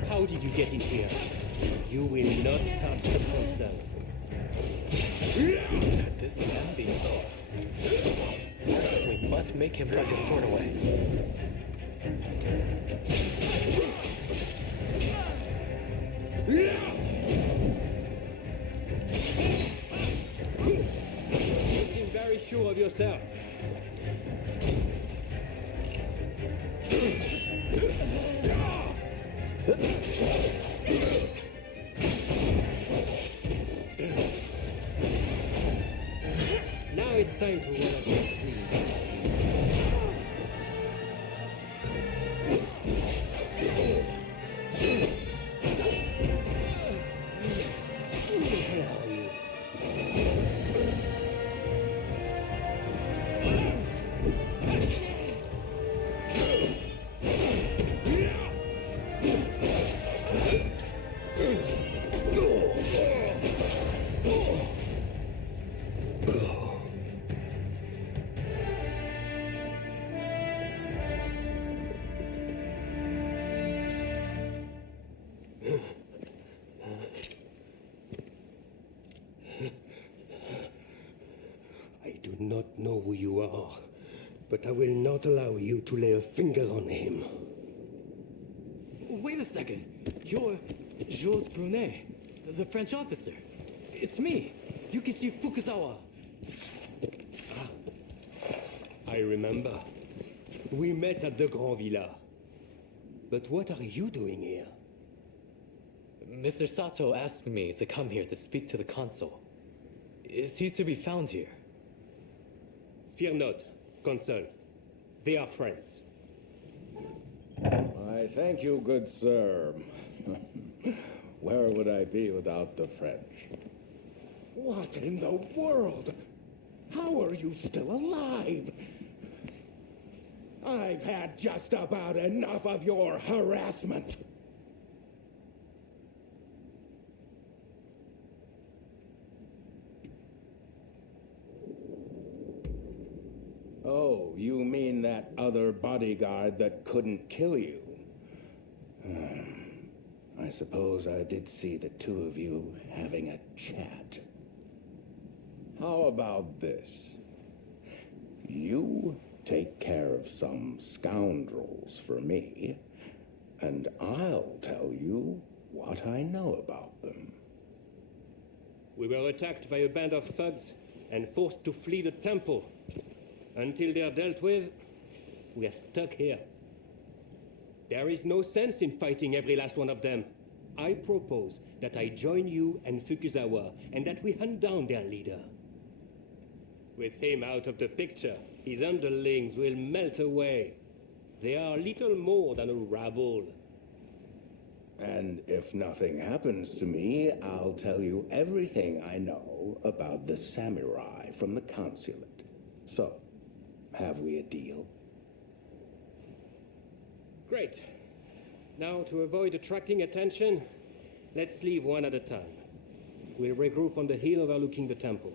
How did you get in here? You will not touch the console. This can be solved. We must make him put his sword away. You seem very sure of yourself. Now it's time to run up your sleeve. I do not know who you are, but I will not allow you to lay a finger on him. Wait a second. You're Jules Brunet, the French officer. It's me, Yukichi Fukuzawa. I remember. We met at the Grand Villa. But what are you doing here? Mr. Sato asked me to come here to speak to the consul. Is he to be found here? Fear not, Consul. They are friends. I thank you, good sir. Where would I be without the French? What in the world? How are you still alive? I've had just about enough of your harassment. Oh, you mean that other bodyguard that couldn't kill you? I suppose I did see the two of you having a chat. How about this? You take care of some scoundrels for me, and I'll tell you what I know about them. We were attacked by a band of thugs and forced to flee the temple. Until they're dealt with, we are stuck here. There is no sense in fighting every last one of them. I propose that I join you and Fukuzawa, and that we hunt down their leader. With him out of the picture, his underlings will melt away. They are little more than a rabble. And if nothing happens to me, I'll tell you everything I know about the samurai from the consulate. So, have we a deal? Great. Now, to avoid attracting attention, let's leave one at a time. We'll regroup on the hill overlooking the temple.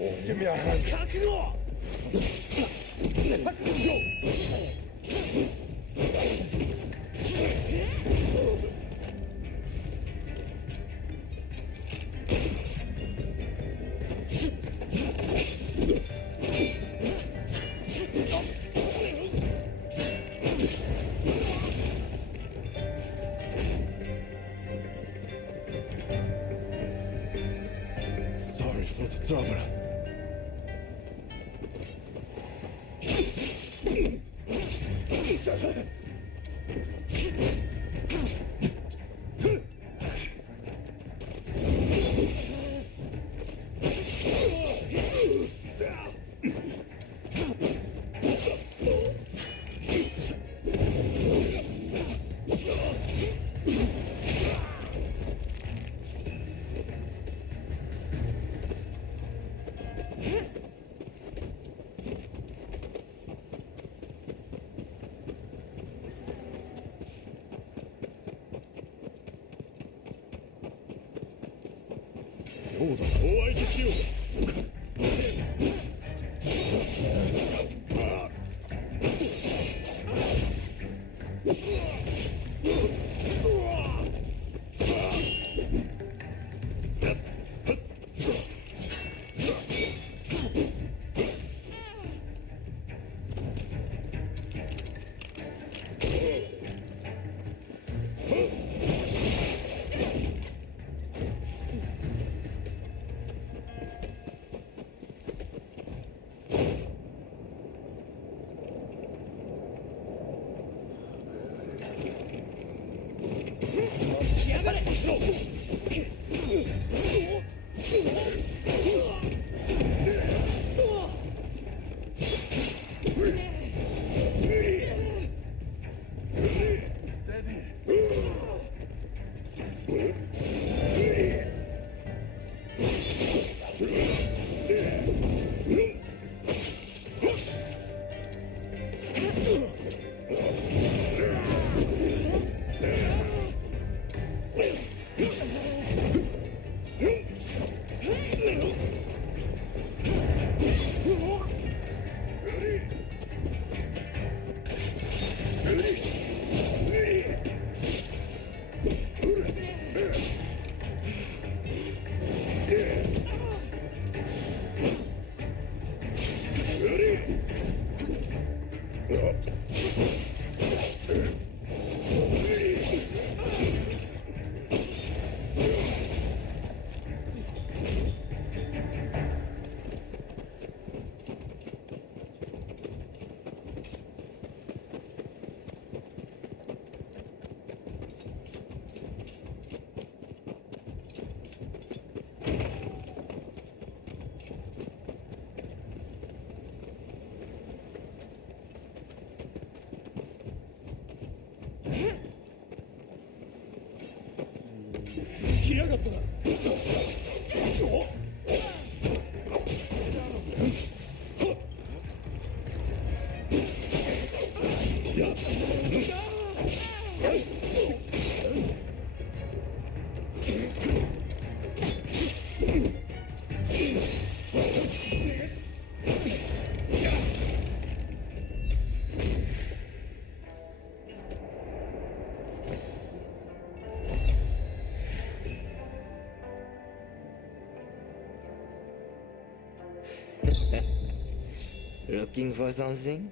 Give me a hand. Sorry for the trouble. Looking for something?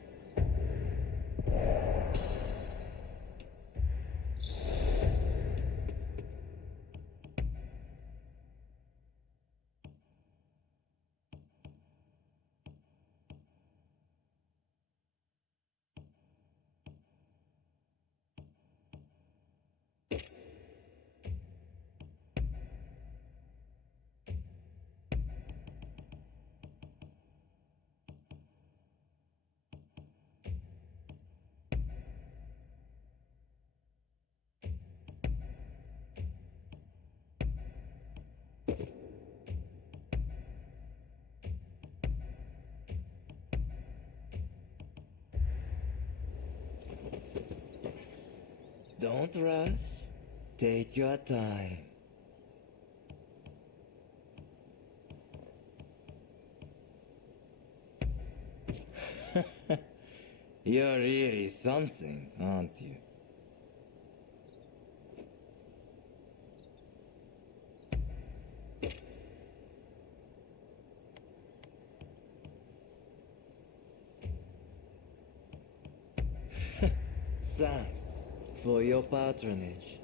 Don't rush. Take your time. You're really something, aren't you? Thanks for your patronage.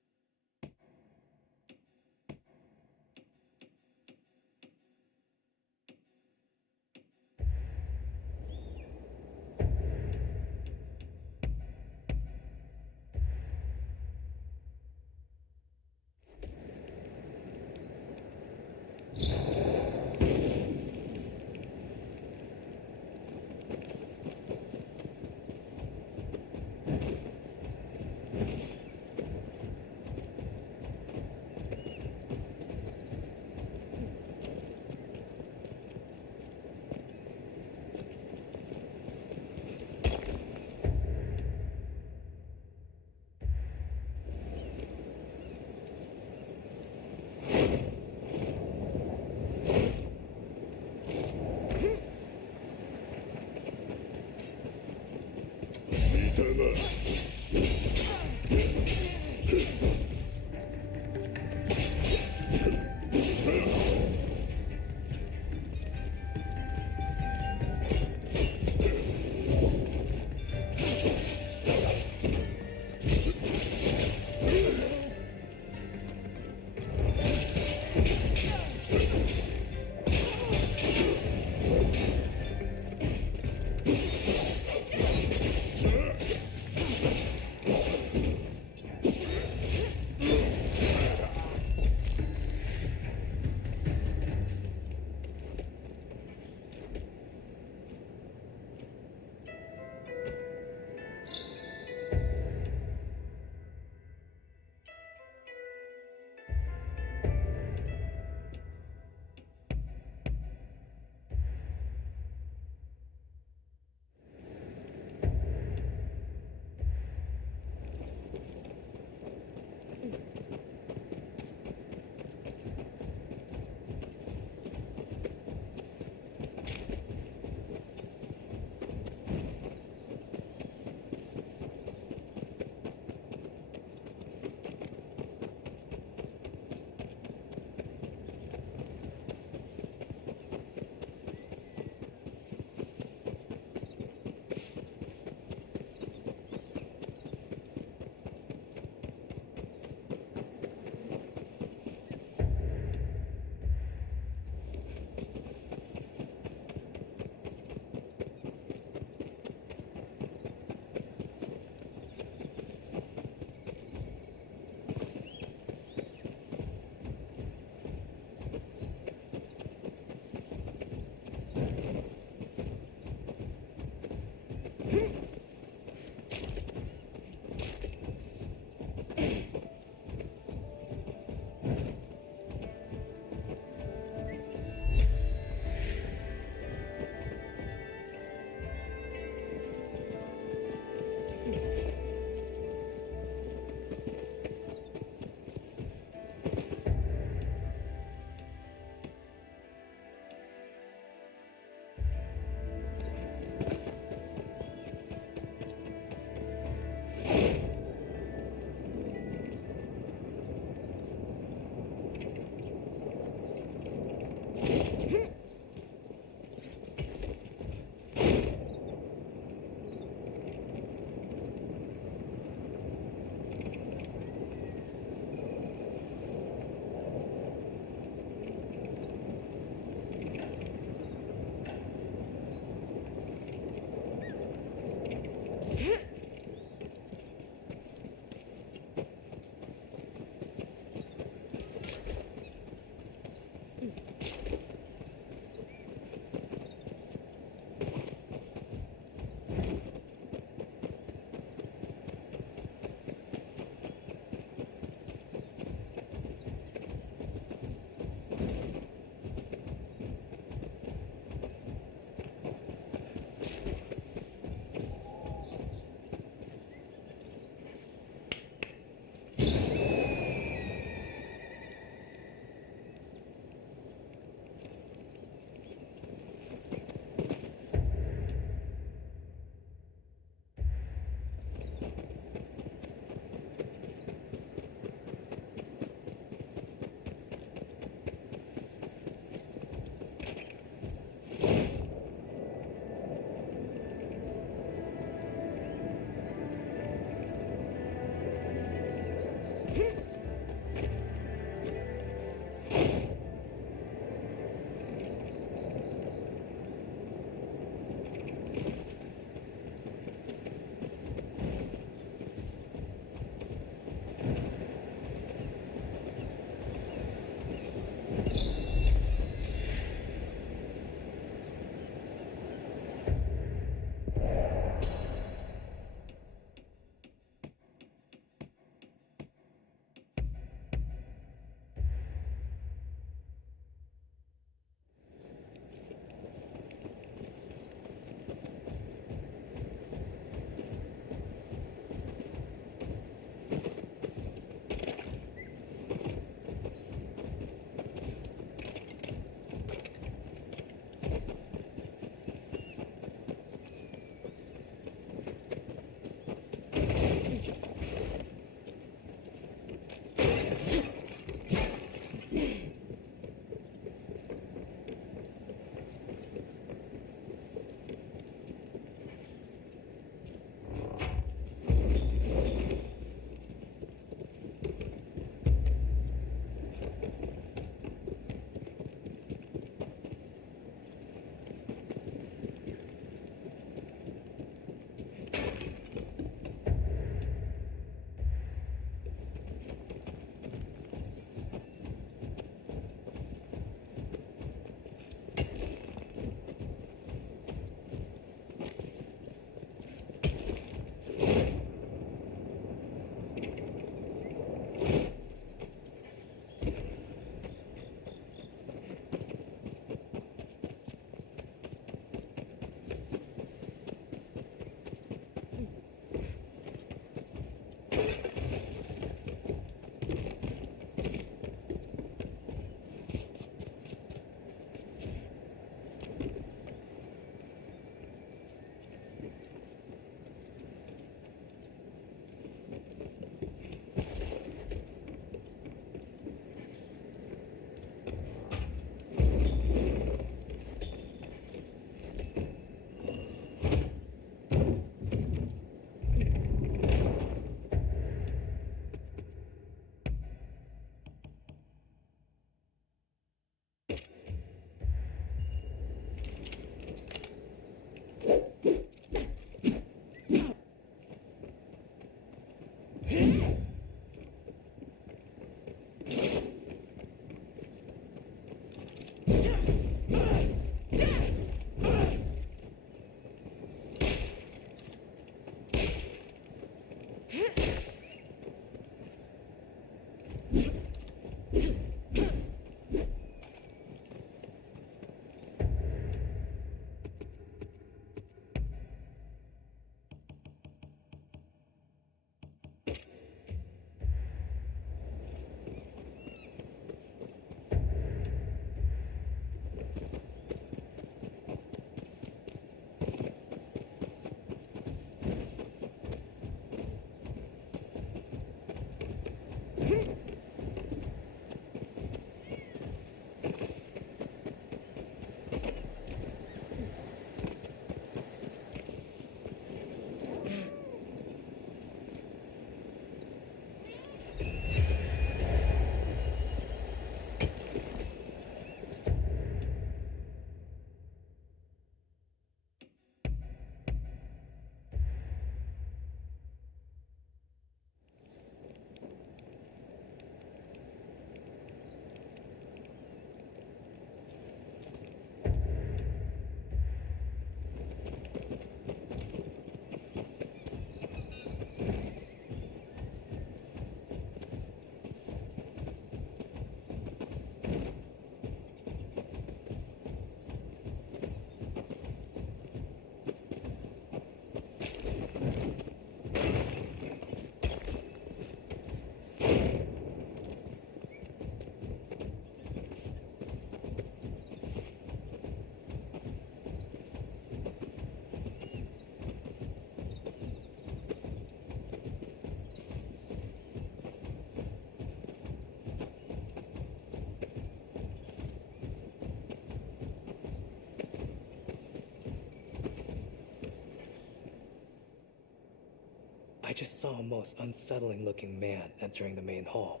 I just saw a most unsettling looking man entering the main hall.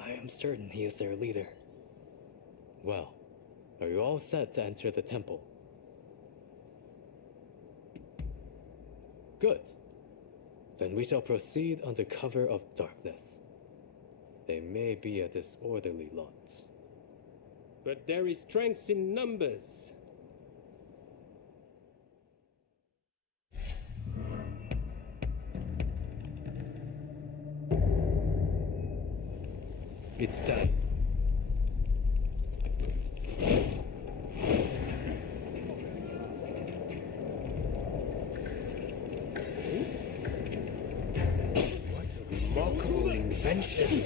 I am certain he is their leader. Well, are you all set to enter the temple? Good. Then we shall proceed under cover of darkness. They may be a disorderly lot. But there is strength in numbers. It's done. Remarkable invention.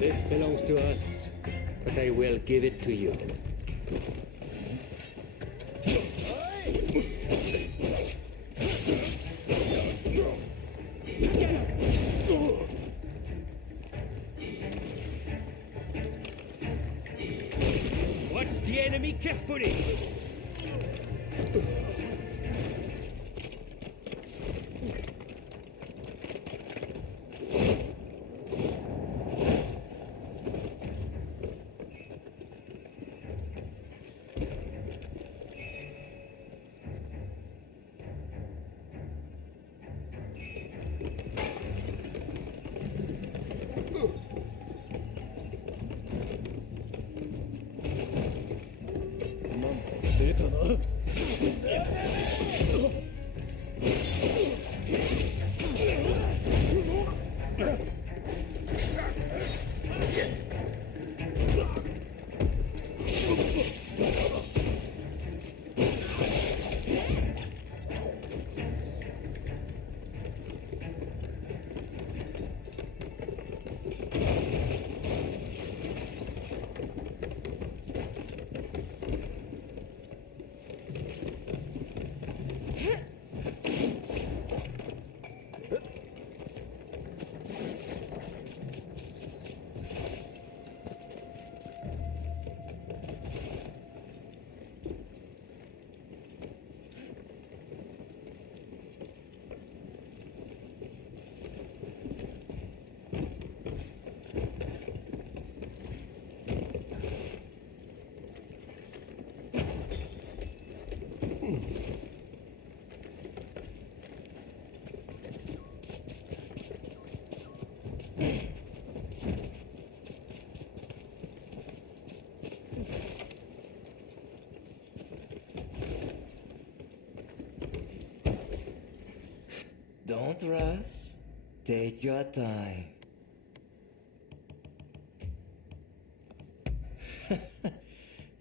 This belongs to us, but I will give it to you. Watch the enemy carefully! Don't rush. Take your time.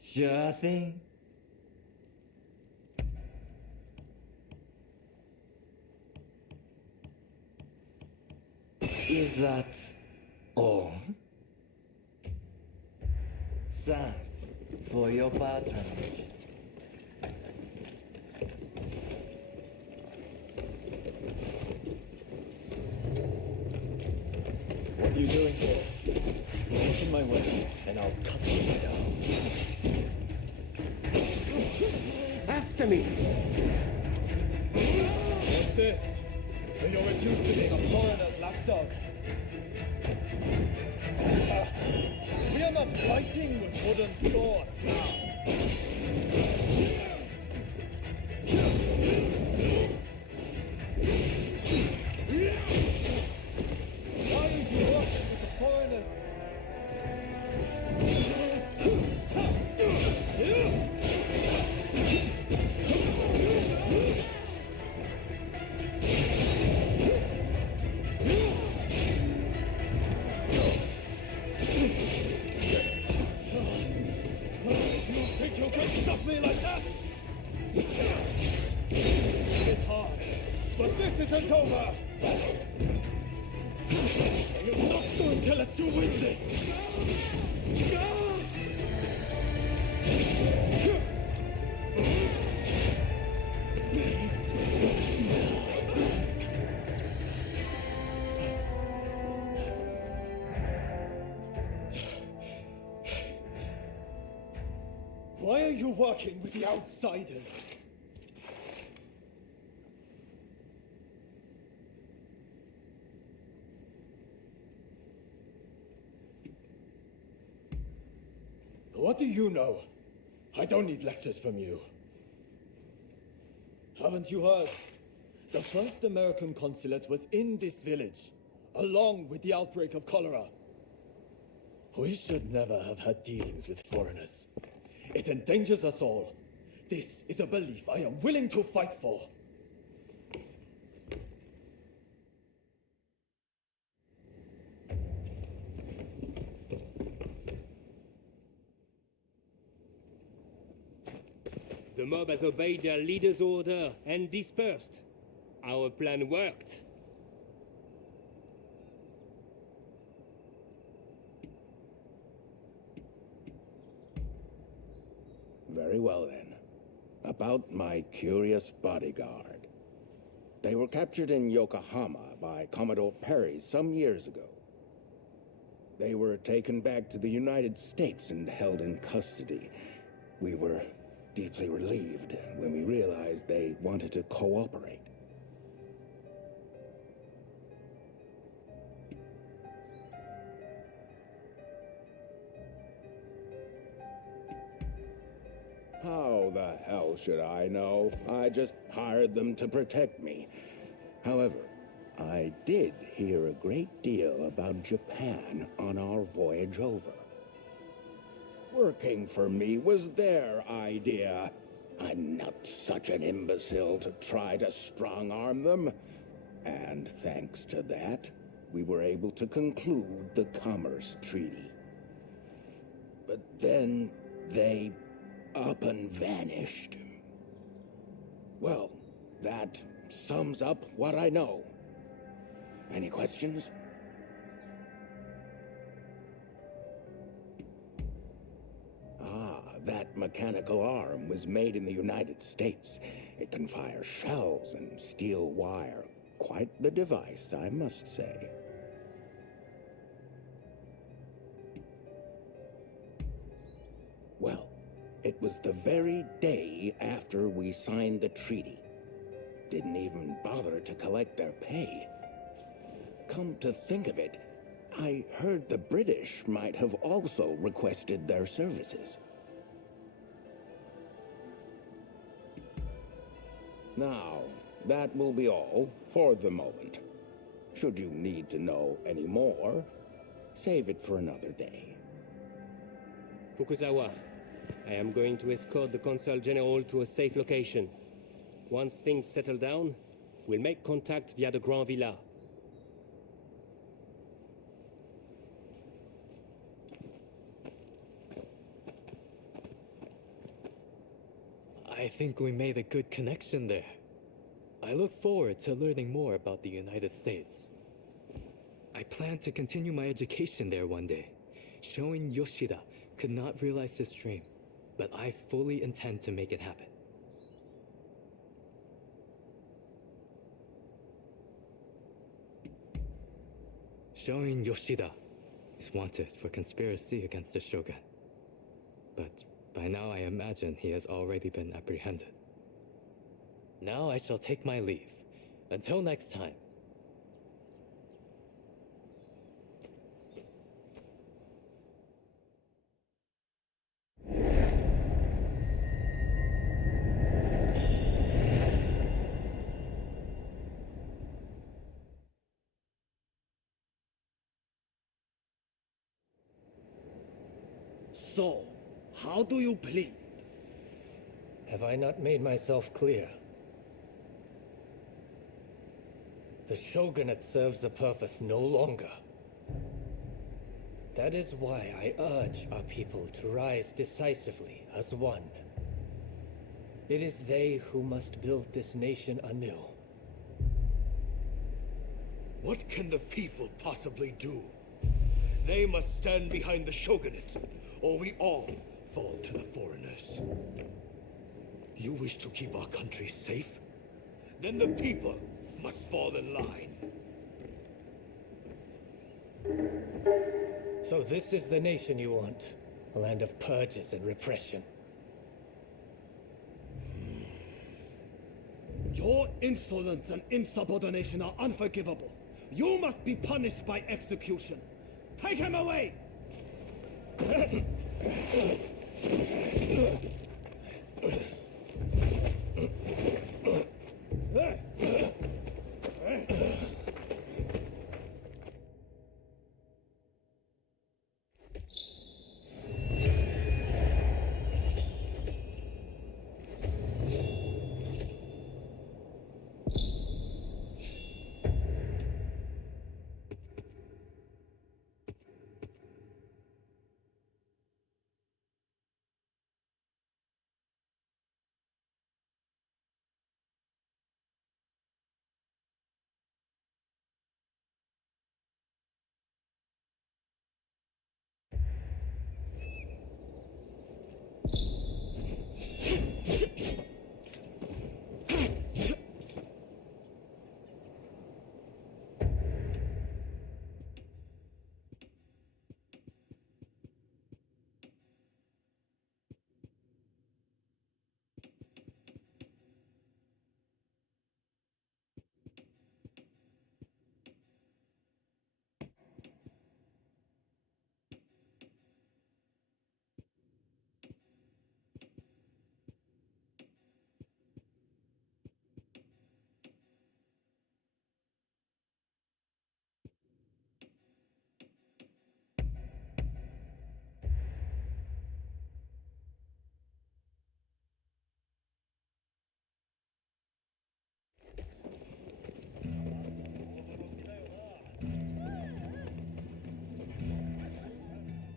Sure thing. Is that all? Thanks for your patronage. What are you doing here? Get in my way, and I'll cut you down. After me! What's this? So you're reduced to being a foreigner's lapdog. We are not fighting with wooden swords now. Why are you working with the foreigners? Stop me like that! It's hard, but this isn't over! I'm not going to let you win this! Why are you working with the outsiders? What do you know? I don't need lectures from you. Haven't you heard? The first American consulate was in this village, along with the outbreak of cholera. We should never have had dealings with foreigners. It endangers us all. This is a belief I am willing to fight for. The mob has obeyed their leader's order and dispersed. Our plan worked. Very well then. About my curious bodyguard. They were captured in Yokohama by Commodore Perry some years ago. They were taken back to the United States and held in custody. We were deeply relieved when we realized they wanted to cooperate. How the hell should I know? I just hired them to protect me. However, I did hear a great deal about Japan on our voyage over. Working for me was their idea. I'm not such an imbecile to try to strong-arm them. And thanks to that, we were able to conclude the Commerce Treaty. But then they up and vanished. Well, that sums up what I know. Any questions? That mechanical arm was made in the United States. It can fire shells and steel wire. Quite the device, I must say. Well, it was the very day after we signed the treaty. Didn't even bother to collect their pay. Come to think of it, I heard the British might have also requested their services. Now, that will be all for the moment. Should you need to know any more, save it for another day. Fukuzawa, I am going to escort the Consul General to a safe location. Once things settle down, we'll make contact via the Grand Villa. I think we made a good connection there. I look forward to learning more about the United States. I plan to continue my education there one day. Shoin Yoshida could not realize his dream, but I fully intend to make it happen. Shoin Yoshida is wanted for conspiracy against the Shogun. But by now I imagine he has already been apprehended. Now I shall take my leave. Until next time, So, how do you plead? Have I not made myself clear? The shogunate serves a purpose no longer. That is why I urge our people to rise decisively as one. It is they who must build this nation anew. What can the people possibly do? They must stand behind the shogunate, or we all fall to the foreigners. You wish to keep our country safe? Then the people must fall in line. So this is the nation you want? A land of purges and repression. Your insolence and insubordination are unforgivable. You must be punished by execution. Take him away!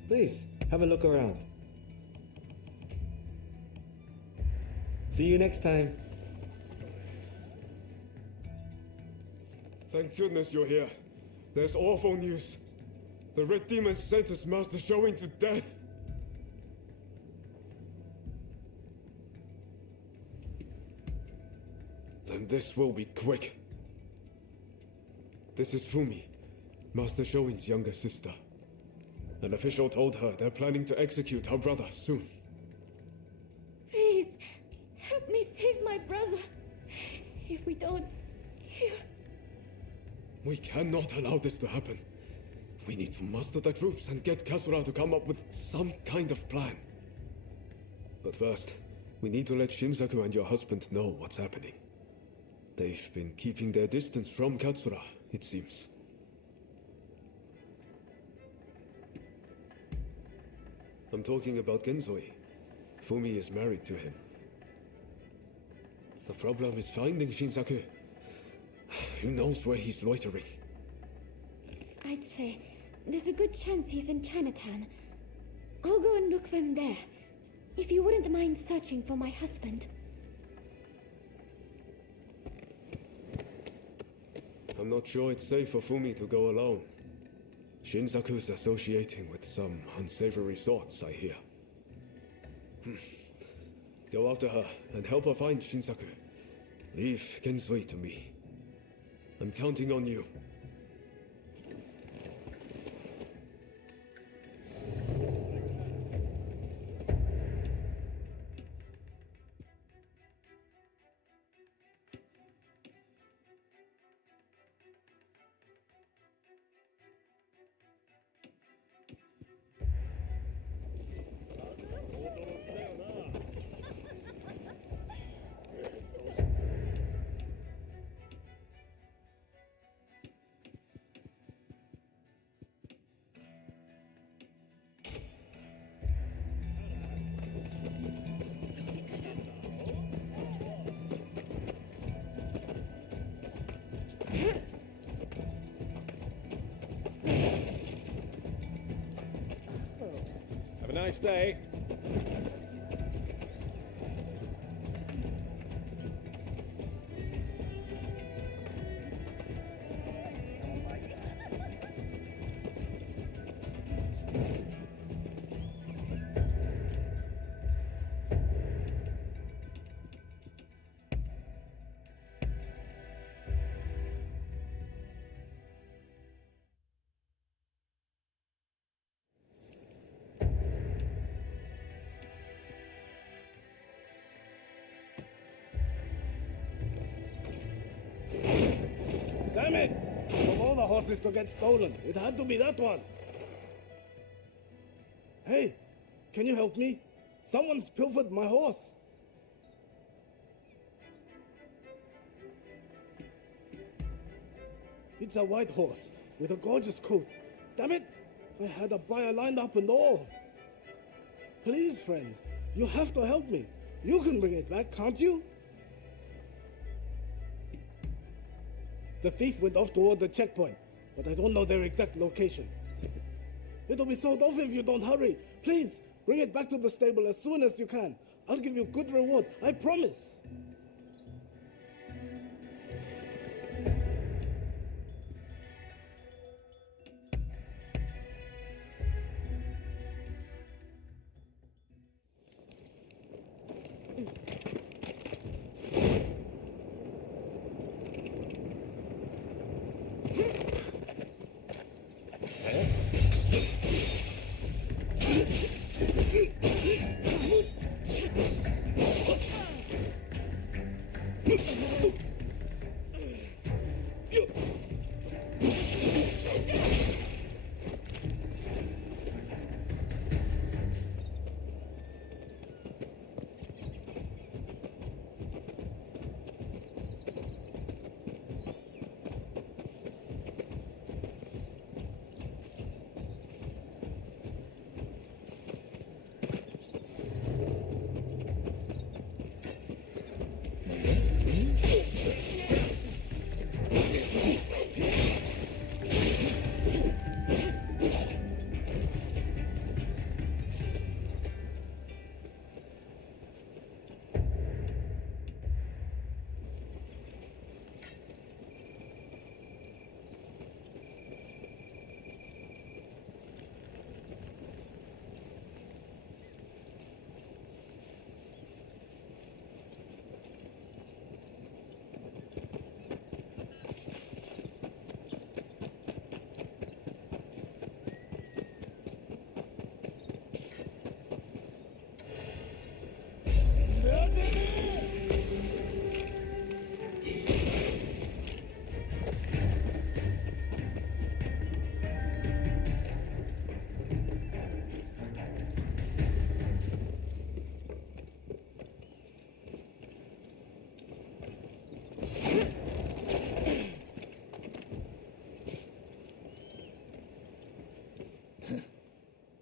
Please, have a look around. See you next time. Thank goodness you're here. There's awful news. The Red Demon sentenced Master Showing to death. Then this will be quick. This is Fumi, Master Showing's younger sister. An official told her they're planning to execute her brother soon. Please, help me save my brother. If we don't, here. We cannot allow this to happen. We need to muster the troops and get Kasura to come up with some kind of plan. But first, we need to let Shinsaku and your husband know what's happening. They've been keeping their distance from Katsura, it seems. I'm talking about Genzoi. Fumi is married to him. The problem is finding Shinsaku. Who knows where he's loitering? I'd say there's a good chance he's in Chinatown. I'll go and look for him there. If you wouldn't mind searching for my husband. I'm not sure it's safe for Fumi to go alone. Shinsaku's associating with some unsavory sorts, I hear. Go after her and help her find Shinsaku. Leave Genzui to me. I'm counting on you. nice day. Damn it! Of all the horses to get stolen, it had to be that one. Hey, can you help me? Someone's pilfered my horse. It's a white horse with a gorgeous coat. Damn it! I had a buyer lined up and all. Please, friend, you have to help me. You can bring it back, can't you? The thief went off toward the checkpoint, but I don't know their exact location. It'll be sold off if you don't hurry. Please, bring it back to the stable as soon as you can. I'll give you good reward, I promise.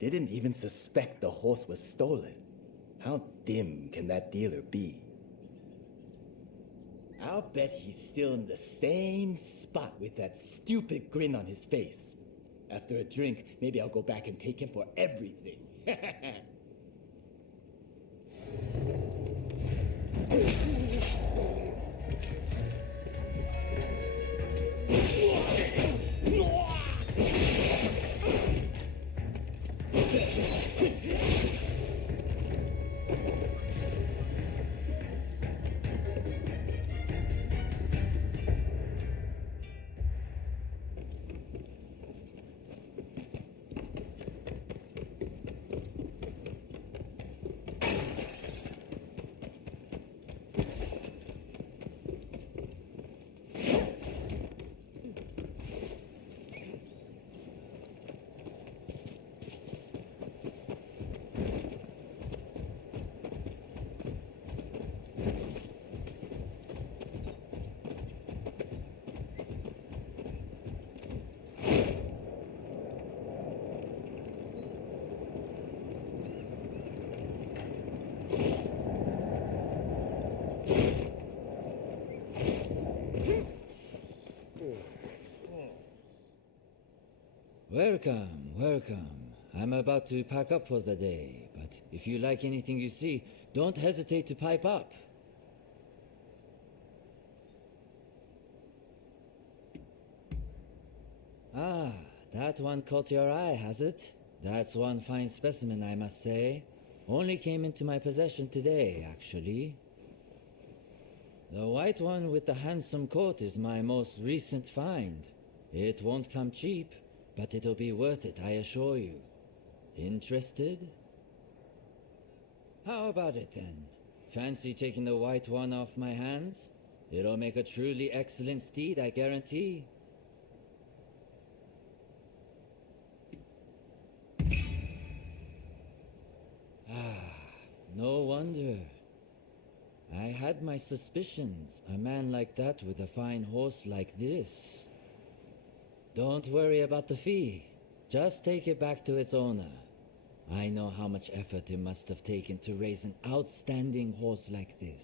Didn't even suspect the horse was stolen. How dim can that dealer be? I'll bet he's still in the same spot with that stupid grin on his face. After a drink, maybe I'll go back and take him for everything. Welcome, welcome. I'm about to pack up for the day, but if you like anything you see, don't hesitate to pipe up. Ah, that one caught your eye, has it? That's one fine specimen, I must say. Only came into my possession today, actually. The white one with the handsome coat is my most recent find. It won't come cheap, but it'll be worth it, I assure you. Interested? How about it then? Fancy taking the white one off my hands? It'll make a truly excellent steed, I guarantee. Ah, no wonder. I had my suspicions. A man like that with a fine horse like this. Don't worry about the fee. Just take it back to its owner. I know how much effort it must have taken to raise an outstanding horse like this.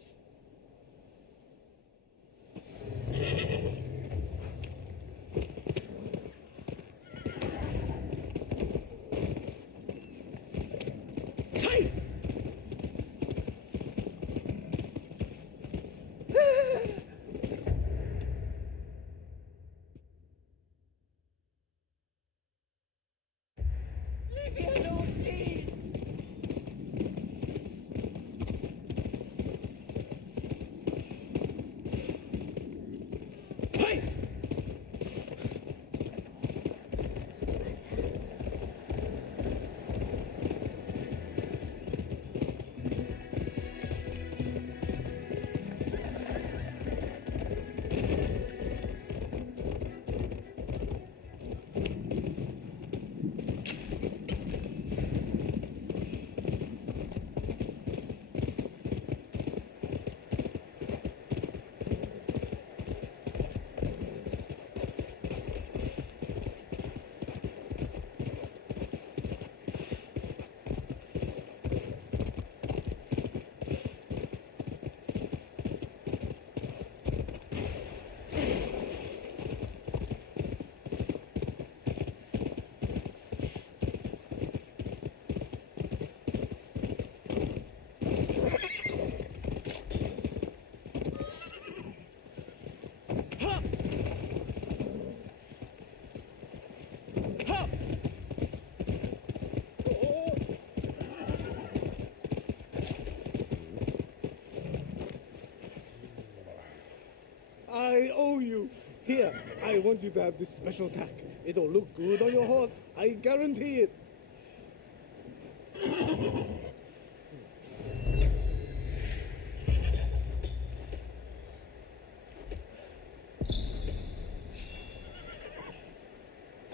I owe you. Here, I want you to have this special tack. It'll look good on your horse. I guarantee it.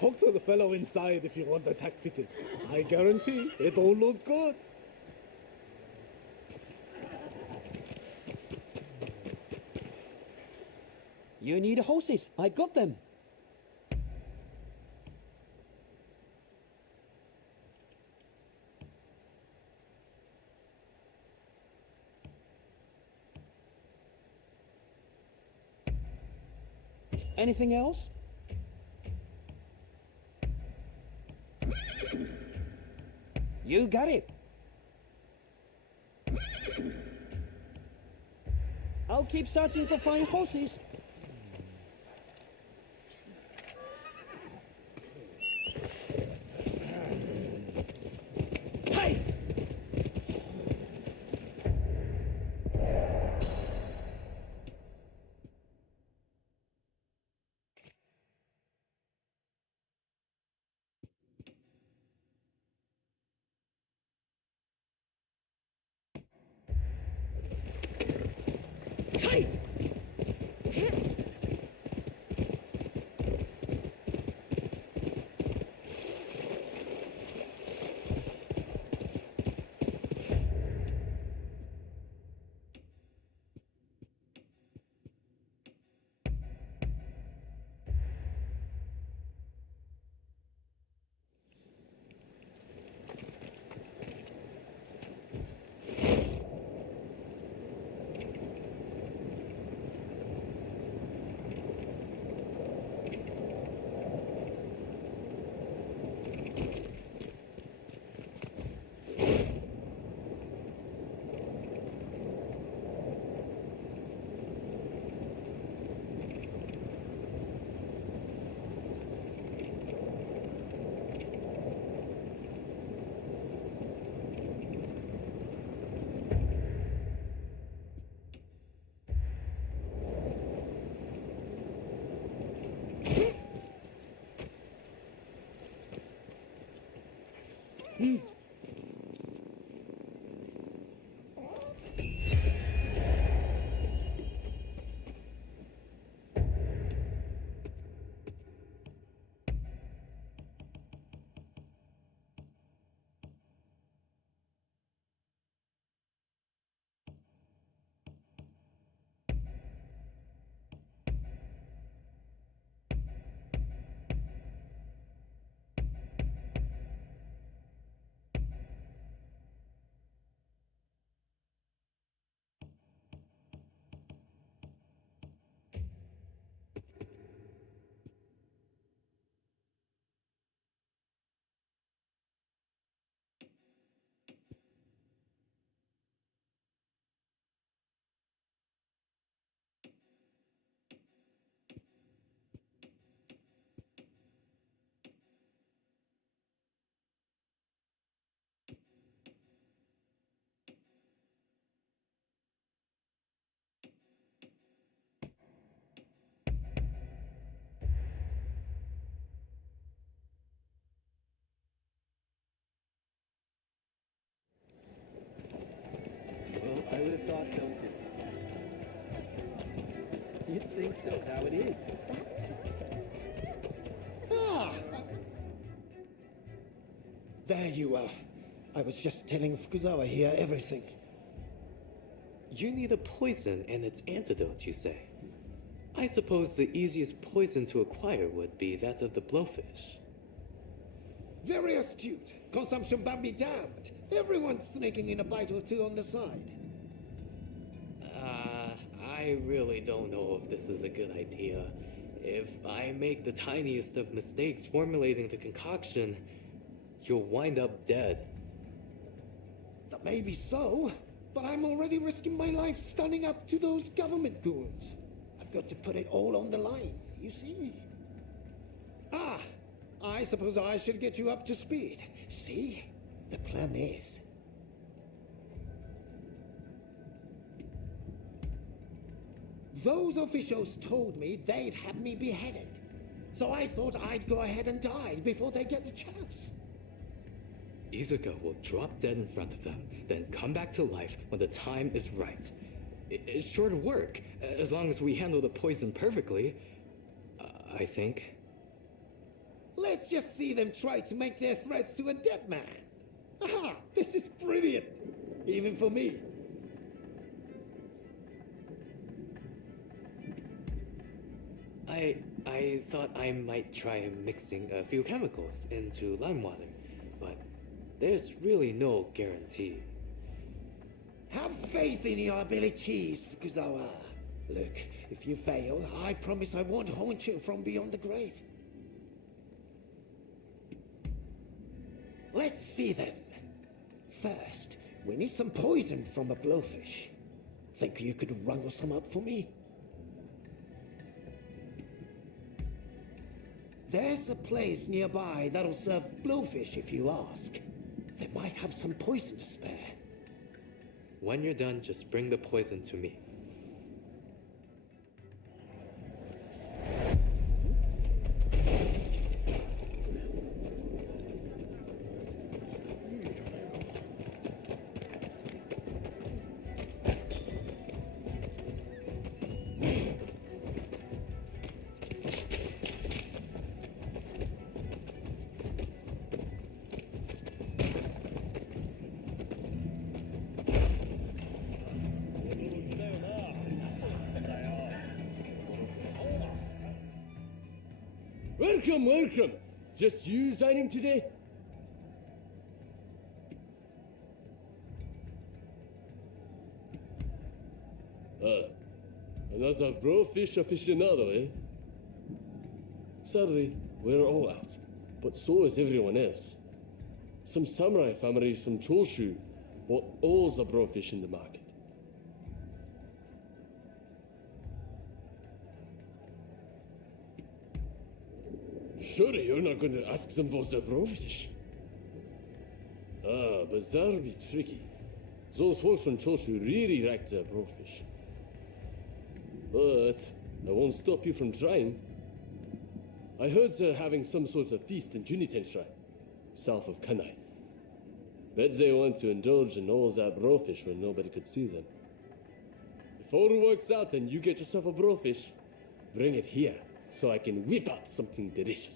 Talk to the fellow inside if you want the tack fitted. I guarantee it'll look good. You need horses. I got them. Anything else? You got it. I'll keep searching for fine horses. says how it is. Ah! There you are. I was just telling Fukuzawa here everything. You need a poison and its antidote, you say? I suppose the easiest poison to acquire would be that of the blowfish. Very astute. Consumption ban be damned. Everyone's sneaking in a bite or two on the side. I really don't know if this is a good idea. If I make the tiniest of mistakes formulating the concoction, you'll wind up dead. That may be so, but I'm already risking my life standing up to those government goons. I've got to put it all on the line, you see? Ah, I suppose I should get you up to speed. See? The plan is... Those officials told me they'd have me beheaded. So I thought I'd go ahead and die before they get the chance. Izuka will drop dead in front of them, then come back to life when the time is right. It's sure to work, as long as we handle the poison perfectly, I think. Let's just see them try to make their threats to a dead man. Aha! This is brilliant! Even for me. I thought I might try mixing a few chemicals into lime water, but there's really no guarantee. Have faith in your abilities, Fukuzawa. Look, if you fail, I promise I won't haunt you from beyond the grave. Let's see them. First, we need some poison from a blowfish. Think you could wrangle some up for me? There's a place nearby that'll serve blowfish if you ask. They might have some poison to spare. When you're done, just bring the poison to me. Welcome, welcome. Just you signing today? Another blowfish aficionado, eh? Sorry, we're all out, but so is everyone else. Some samurai families from Choshu bought all the blowfish in the market. Surely you're not going to ask them for the blowfish. But that'll be tricky. Those folks from Choshu really like the blowfish. But I won't stop you from trying. I heard they're having some sort of feast in Juniten Shrine, south of Kanai. Bet they want to indulge in all that blowfish when nobody could see them. If all works out and you get yourself a blowfish, bring it here so I can whip out something delicious.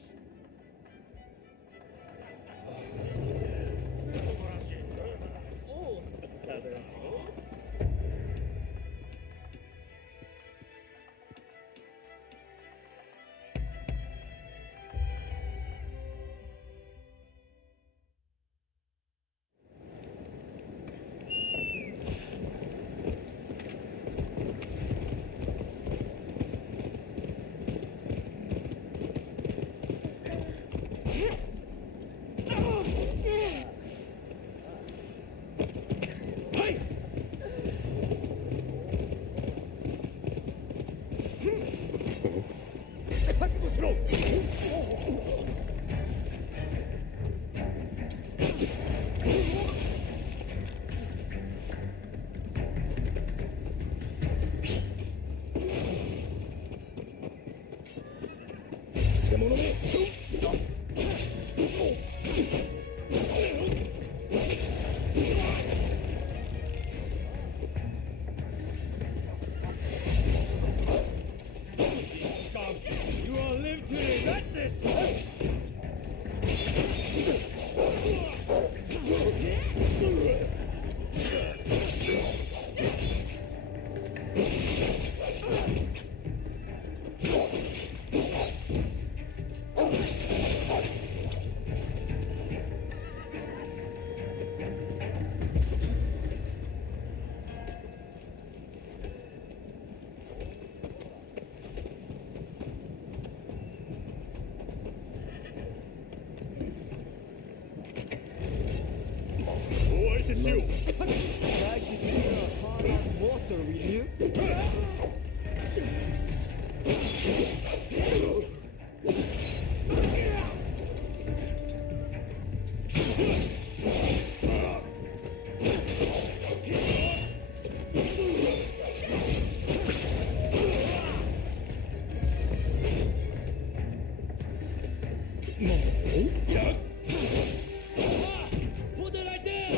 What did I do?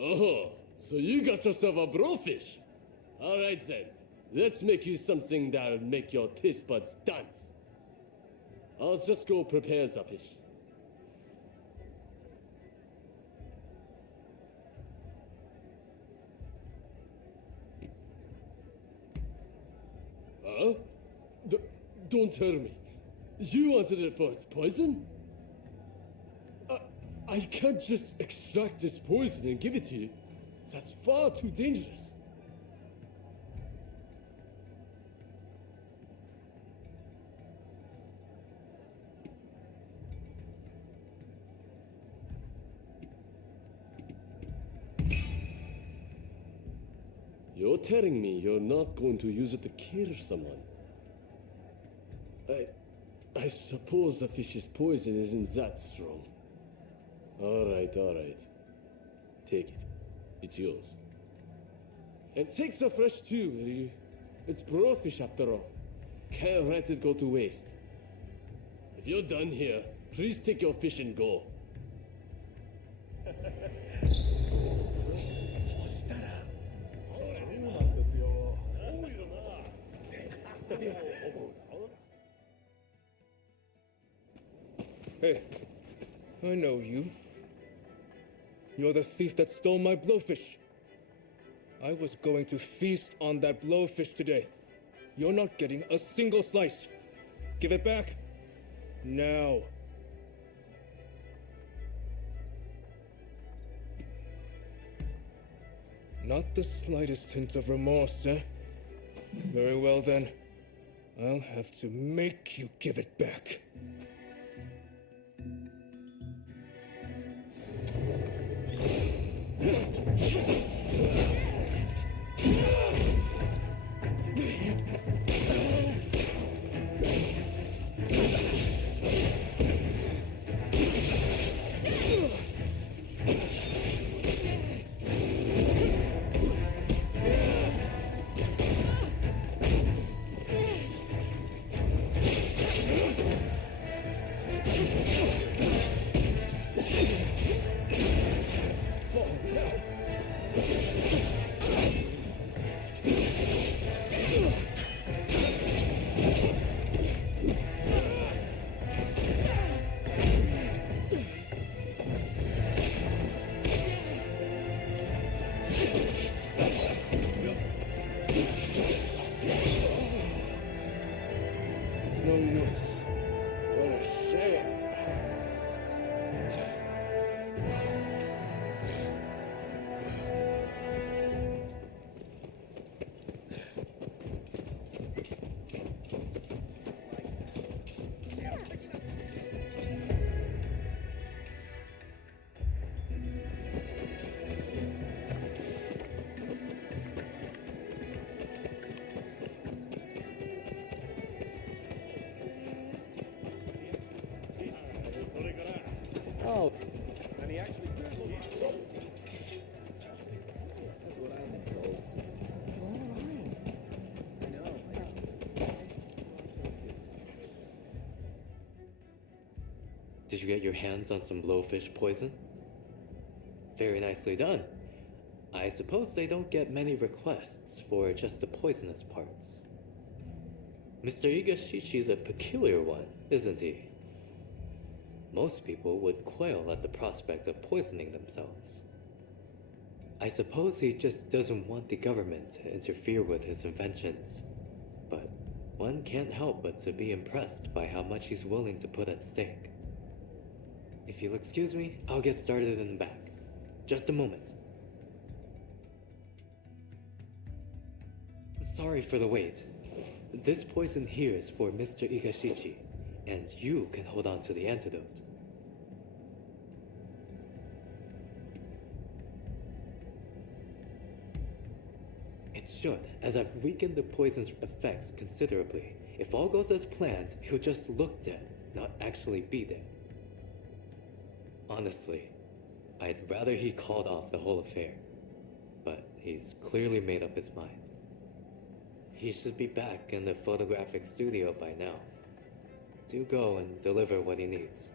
Oh, so you got yourself a blowfish. All right then, let's make you something that'll make your taste buds dance. I'll just go prepare the fish. Huh? Don't tell me. You wanted it for its poison? I can't just extract this poison and give it to you. That's far too dangerous. You're telling me you're not going to use it to kill someone? I suppose the fish's poison isn't that strong. All right. Take it. It's yours. And take the fresh too, will you? It's blowfish after all. Can't let it go to waste. If you're done here, please take your fish and go. Hey, I know you. You're the thief that stole my blowfish. I was going to feast on that blowfish today. You're not getting a single slice. Give it back. Now. Not the slightest hint of remorse, eh? Very well then. I'll have to make you give it back. No use. What a shame. Oh, and he actually. Did you get your hands on some blowfish poison? Very nicely done. I suppose they don't get many requests for just the poisonous parts. Mr. Igashichi's a peculiar one, isn't he? Most people would quail at the prospect of poisoning themselves. I suppose he just doesn't want the government to interfere with his inventions, but one can't help but to be impressed by how much he's willing to put at stake. If you'll excuse me, I'll get started in the back. Just a moment. Sorry for the wait. This poison here is for Mr. Igashichi, and you can hold on to the antidote. It should, as I've weakened the poison's effects considerably. If all goes as planned, he'll just look dead, not actually be dead. Honestly, I'd rather he called off the whole affair, but he's clearly made up his mind. He should be back in the photographic studio by now. Do go and deliver what he needs.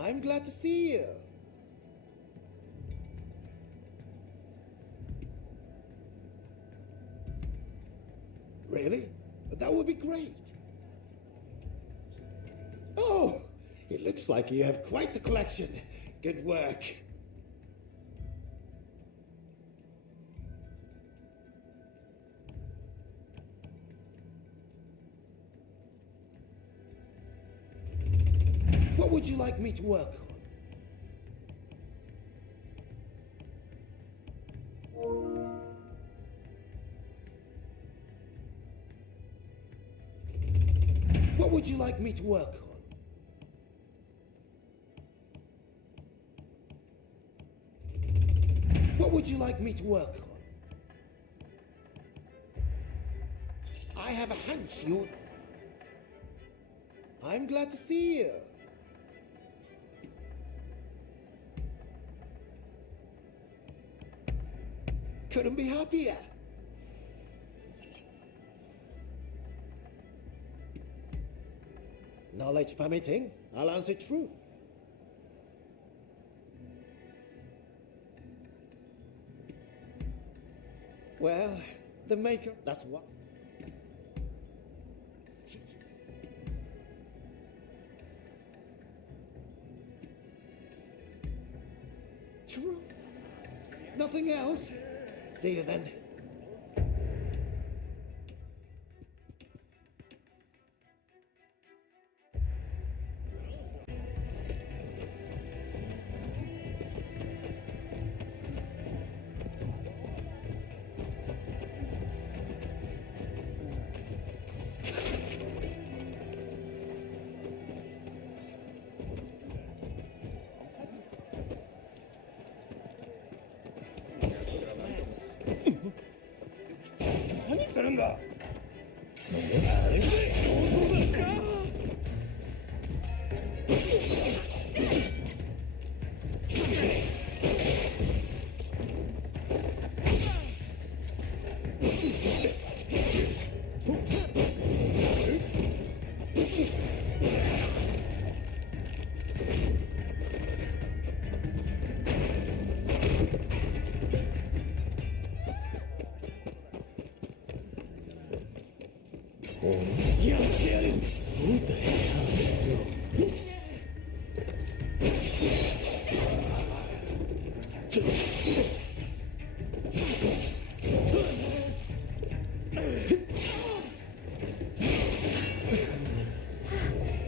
I'm glad to see you. Really? That would be great. Oh, it looks like you have quite the collection. Good work. What would you like me to work on? What would you like me to work on? What would you like me to work on? I have a hunch you... I'm glad to see you. Couldn't be happier. Knowledge permitting, I'll answer true. Well, the maker, that's what. True. Nothing else? See you then.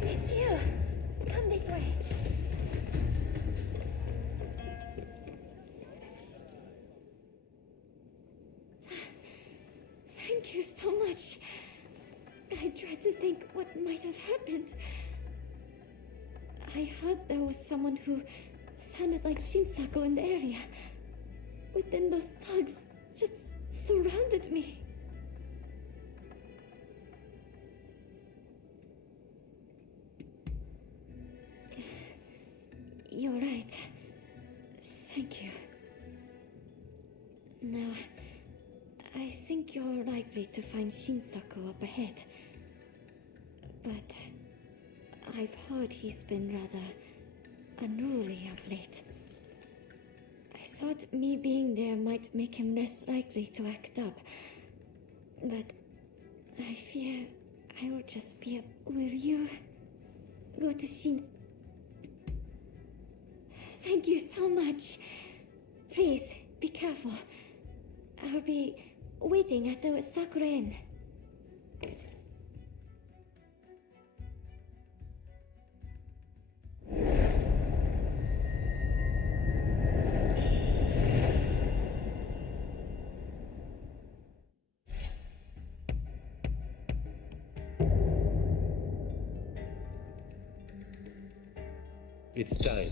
It's you. Come this way. Thank you so much. I tried to think what might have happened. I heard there was someone who sounded like Shinsaku in the area. But then those thugs just surrounded me. You're right. Thank you. Now, I think you're likely to find Shinsaku up ahead. But I've heard he's been rather unruly of late. I thought me being there might make him less likely to act up. But I fear I will just be Will you go to Shin? Thank you so much. Please, be careful. I'll be waiting at the Sakura Inn. It's time.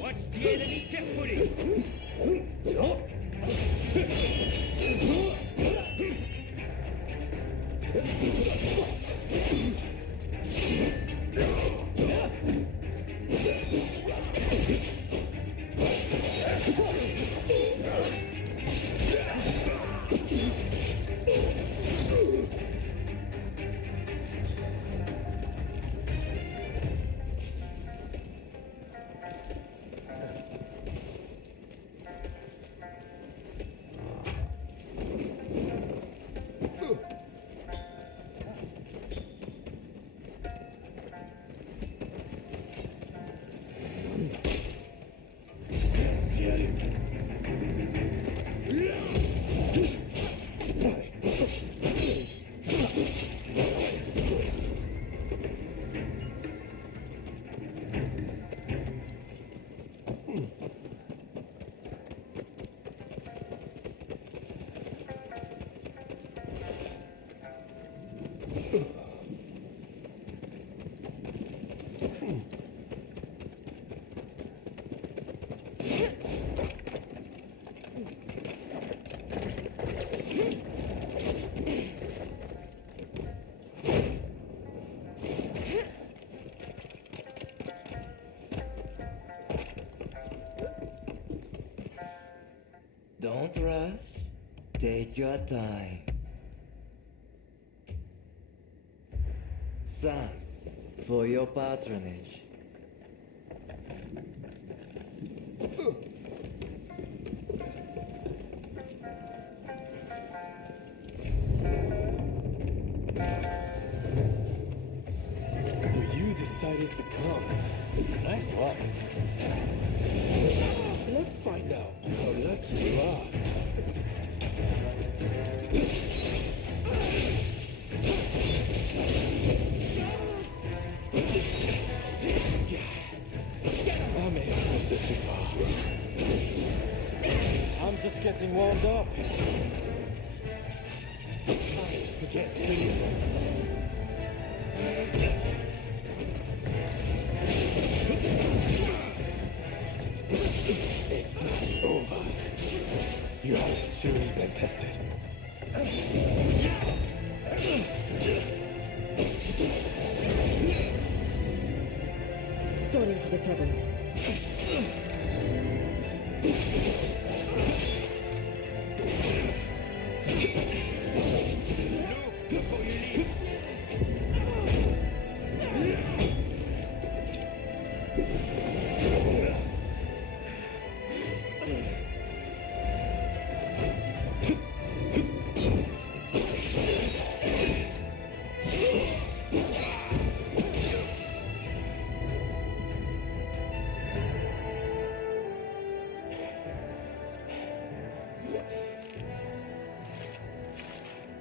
Watch the enemy carefully! Don't rush. Take your time. Thanks for your patronage. You decided to come. Nice luck. Let's find out how lucky you are. I may have pushed it too far. I'm just getting warmed up. Time to get serious. It's not over. You have truly been tested. Sorry for the trouble.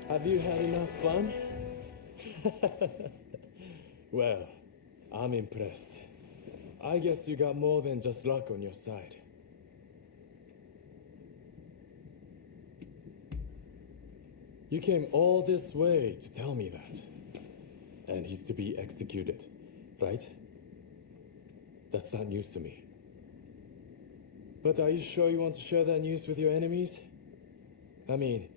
Have you had enough fun? Well, I'm impressed. I guess you got more than just luck on your side. You came all this way to tell me that. And he's to be executed, right? That's not news to me. But are you sure you want to share that news with your enemies? I mean,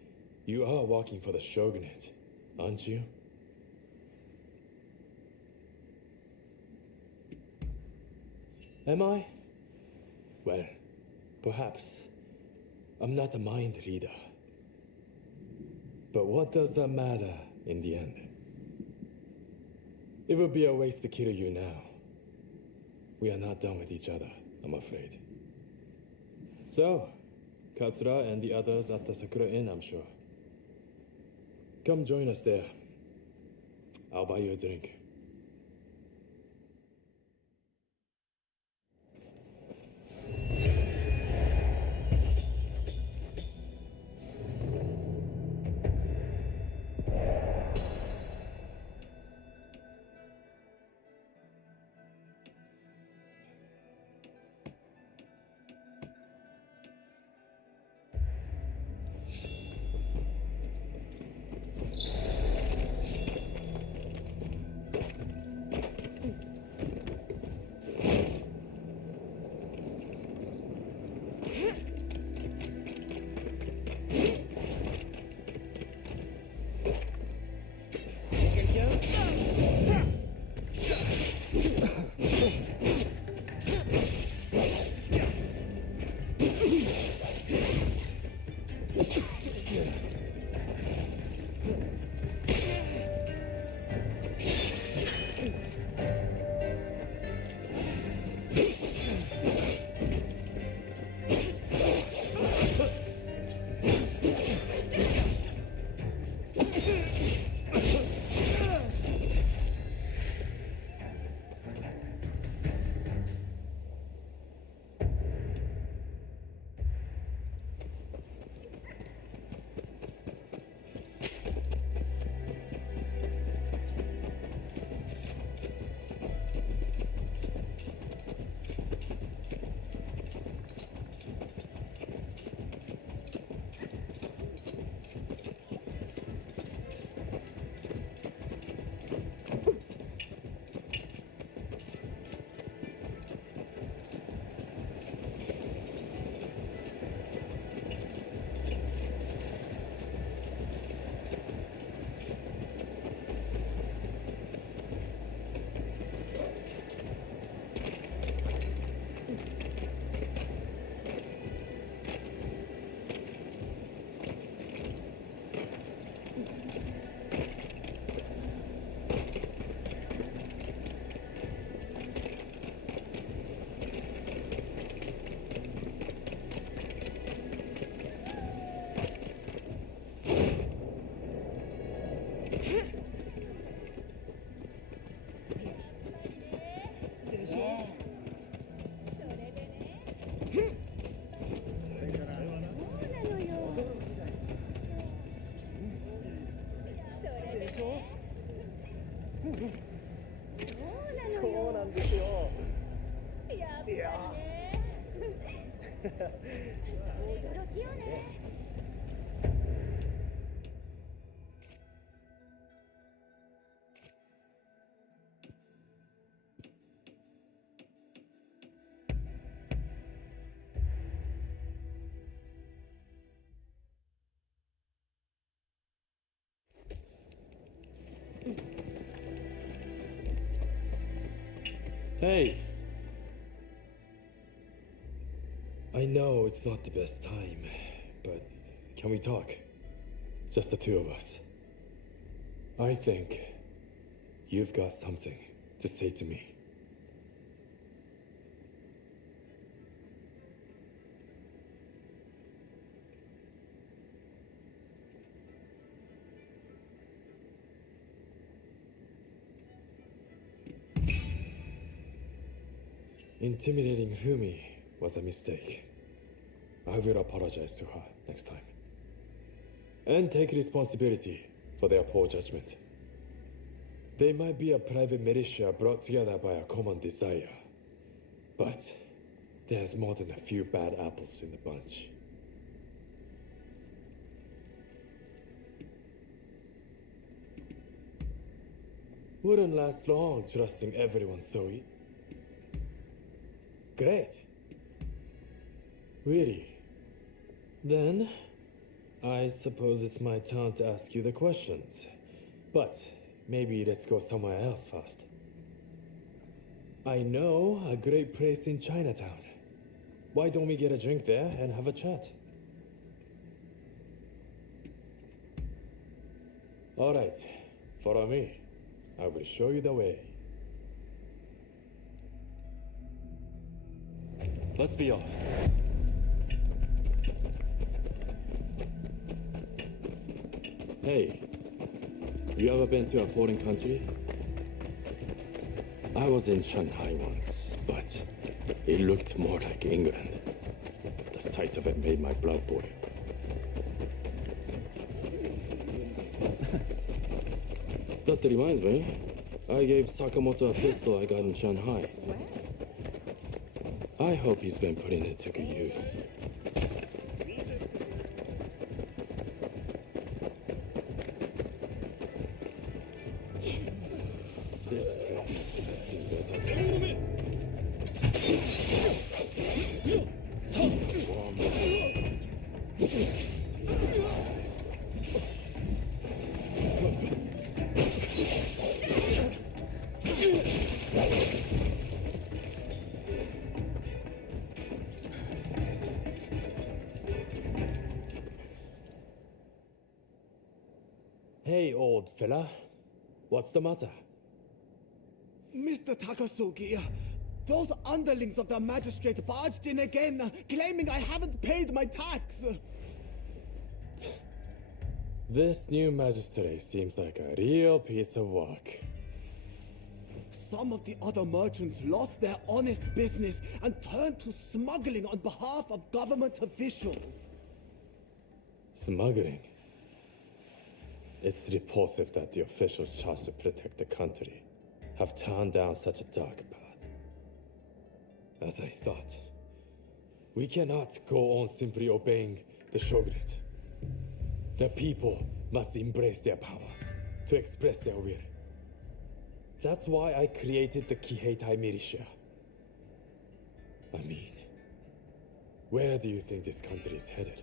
you are working for the shogunate, aren't you? Am I? Well, perhaps. I'm not a mind reader. But what does that matter in the end? It would be a waste to kill you now. We are not done with each other, I'm afraid. So, Katsura and the others at the Sakura Inn, I'm sure. Come join us there. I'll buy you a drink. そうなんですよ。やっぱりね。驚きよね。Hey! I know it's not the best time, but can we talk? Just the two of us. I think you've got something to say to me. Intimidating Fumi was a mistake. I will apologize to her next time. And take responsibility for their poor judgment. They might be a private militia brought together by a common desire. But there's more than a few bad apples in the bunch. Wouldn't last long trusting everyone so Great. Really? Then, I suppose it's my turn to ask you the questions. But maybe let's go somewhere else first. I know a great place in Chinatown. Why don't we get a drink there and have a chat? Alright, follow me. I will show you the way. Let's be off. Hey, you ever been to a foreign country? I was in Shanghai once, but it looked more like England. The sight of it made my blood boil. That reminds me, I gave Sakamoto a pistol I got in Shanghai. I hope he's been putting it to good use. This place Hey, old fella. What's the matter? Mr. Takasugi, those underlings of the magistrate barged in again, claiming I haven't paid my tax. This new magistrate seems like a real piece of work. Some of the other merchants lost their honest business and turned to smuggling on behalf of government officials. Smuggling? It's repulsive that the officials charged to protect the country have turned down such a dark path. As I thought, we cannot go on simply obeying the shogunate. The people must embrace their power to express their will. That's why I created the Kiheitai militia. I mean, where do you think this country is headed?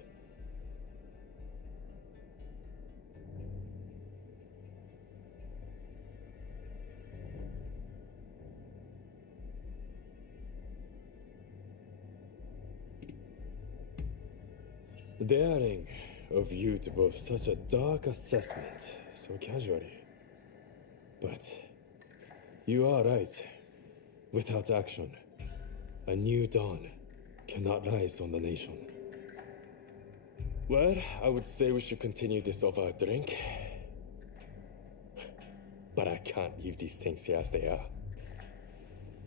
Daring of you to both such a dark assessment so casually. But you are right. Without action, a new dawn cannot rise on the nation. Well, I would say we should continue this over a drink. But I can't leave these things here as they are.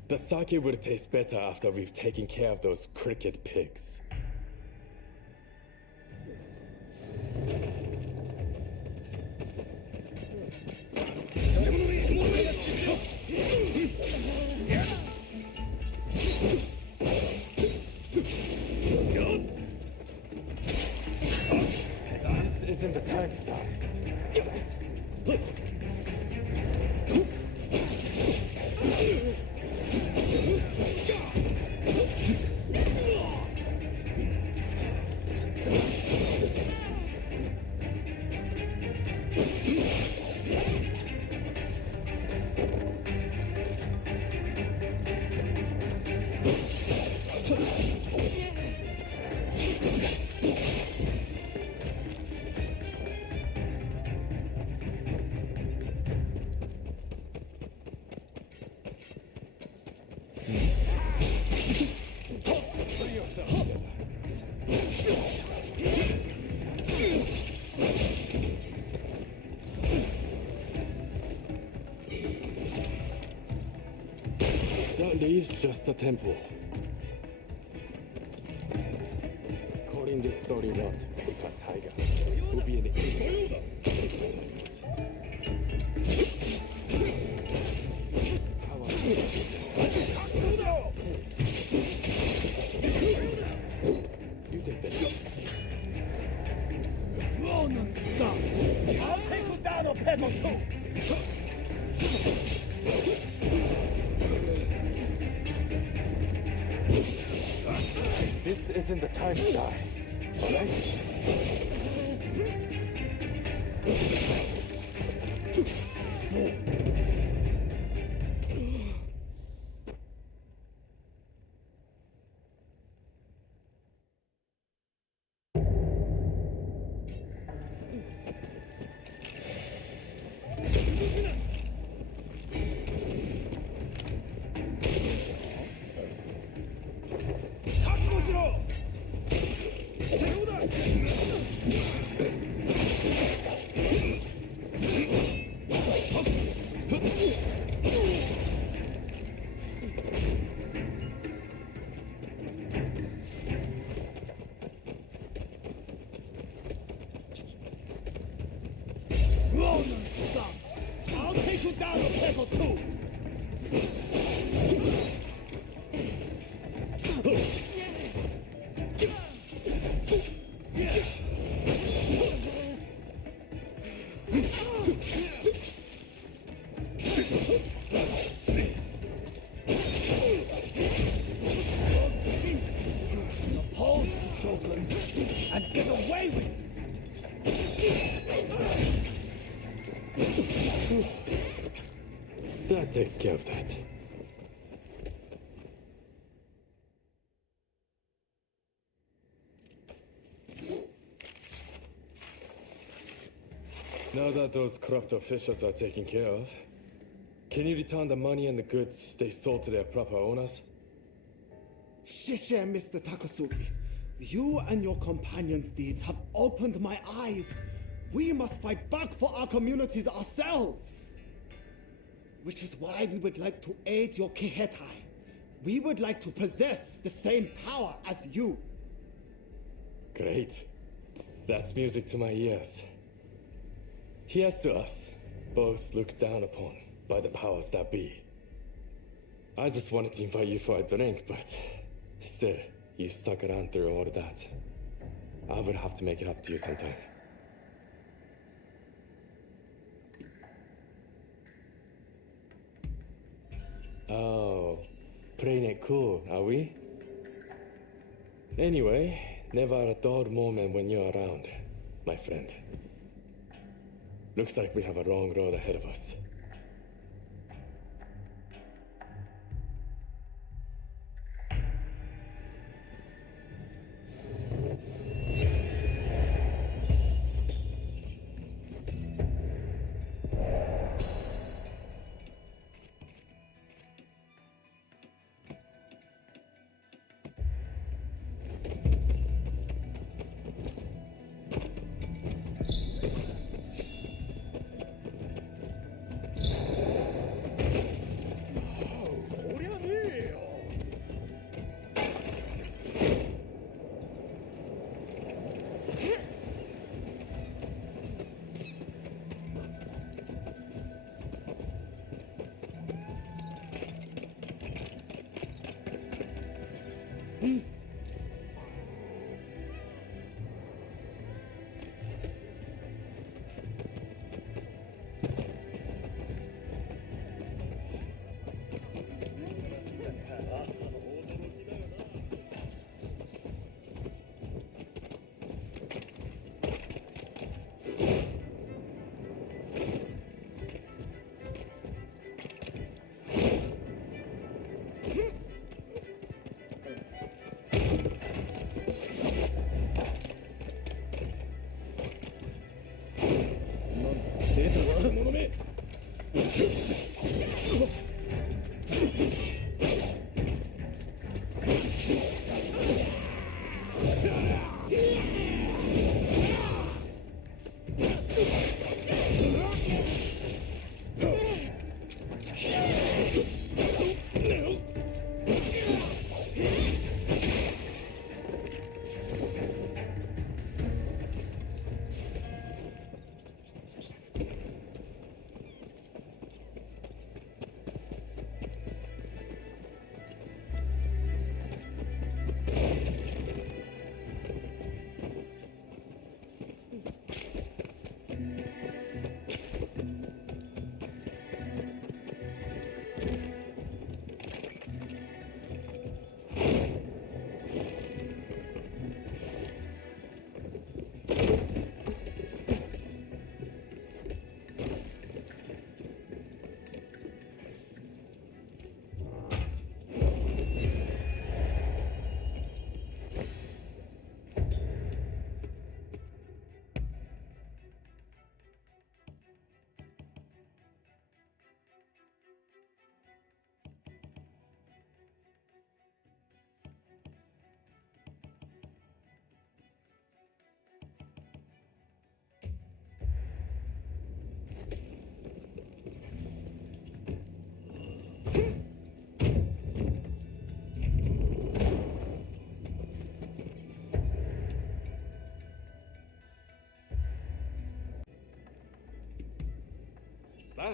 The sake will taste better after we've taken care of those cricket pigs. That is just a temple. Calling this sorry rot like a tiger would be an You take that. Ronin, stop! I'll take you down a peg or two! This isn't the time to die, alright? Ronin, stop! I'll take you down a peg or two! Oppose the Shogun and get away with it! That takes care of that. Now that those corrupt officials are taken care of, can you return the money and the goods they sold to their proper owners? 谢谢, Mr. Takasugi. You and your companions' deeds have opened my eyes. We must fight back for our communities ourselves. Which is why we would like to aid your Kihetai. We would like to possess the same power as you. Great. That's music to my ears. Here's to us, both looked down upon by the powers that be. I just wanted to invite you for a drink, but still, you stuck around through all of that. I would have to make it up to you sometime. Oh, playing it cool, are we? Anyway, never a dull moment when you're around, my friend. Looks like we have a long road ahead of us.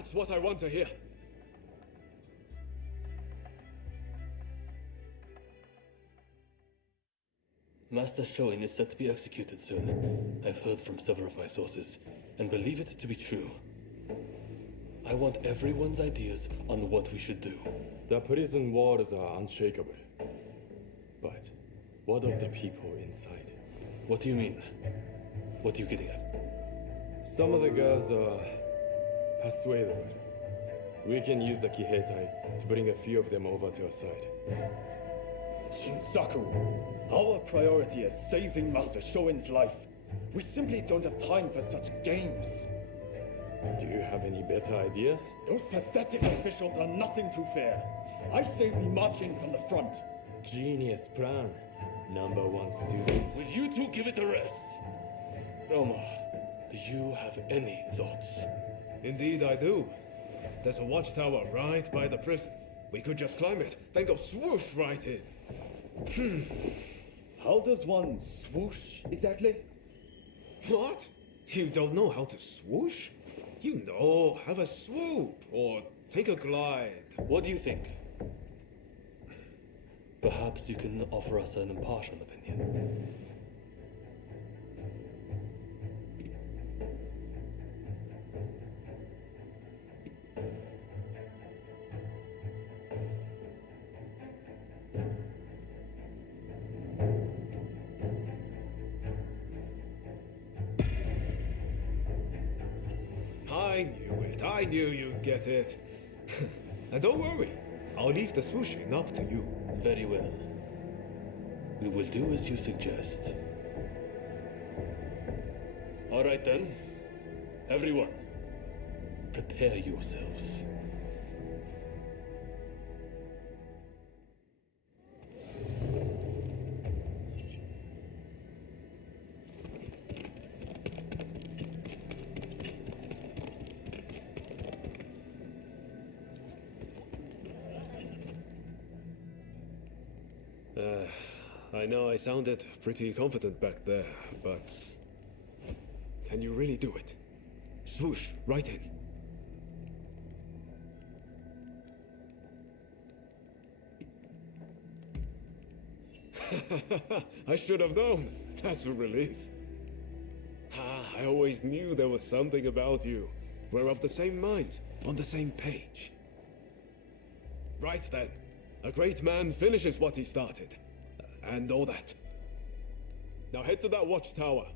That's what I want to hear. Master Shoin is set to be executed soon. I've heard from several of my sources, and believe it to be true. I want everyone's ideas on what we should do. The prison walls are unshakable. But what of the people inside? What do you mean? What are you getting at? Some of the girls are persuadable. We can use the Kiheitai to bring a few of them over to our side. Shinsaku, our priority is saving Master Shoin's life. We simply don't have time for such games. Do you have any better ideas? Those pathetic officials are nothing to fear. I say we march in from the front. Genius plan. Number one student. Will you two give it a rest? Roma, do you have any thoughts? Indeed I do. There's a watchtower right by the prison. We could just climb it, then go swoosh right in. How does one swoosh exactly? What? You don't know how to swoosh? You know, have a swoop or take a glide. What do you think? Perhaps you can offer us an impartial opinion. I knew it. I knew you'd get it. And don't worry, I'll leave the swooshing up to you. Very well. We will do as you suggest. All right then. Everyone, prepare yourselves. I know I sounded pretty confident back there, but can you really do it? Swoosh, right in. I should have known. That's a relief. I always knew there was something about you. We're of the same mind, on the same page. Right then. A great man finishes what he started. And all that. Now head to that watchtower.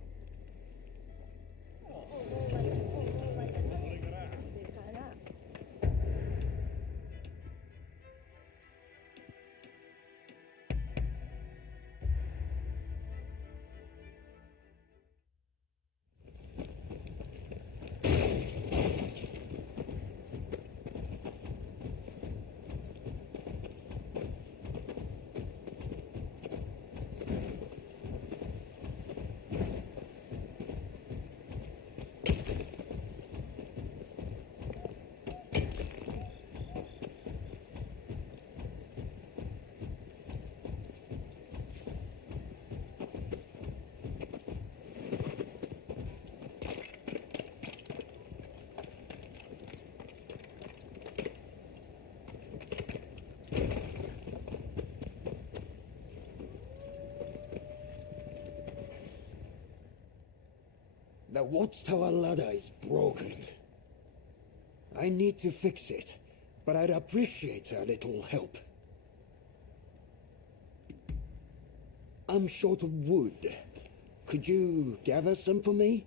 The watchtower ladder is broken. I need to fix it, but I'd appreciate a little help. I'm short of wood. Could you gather some for me?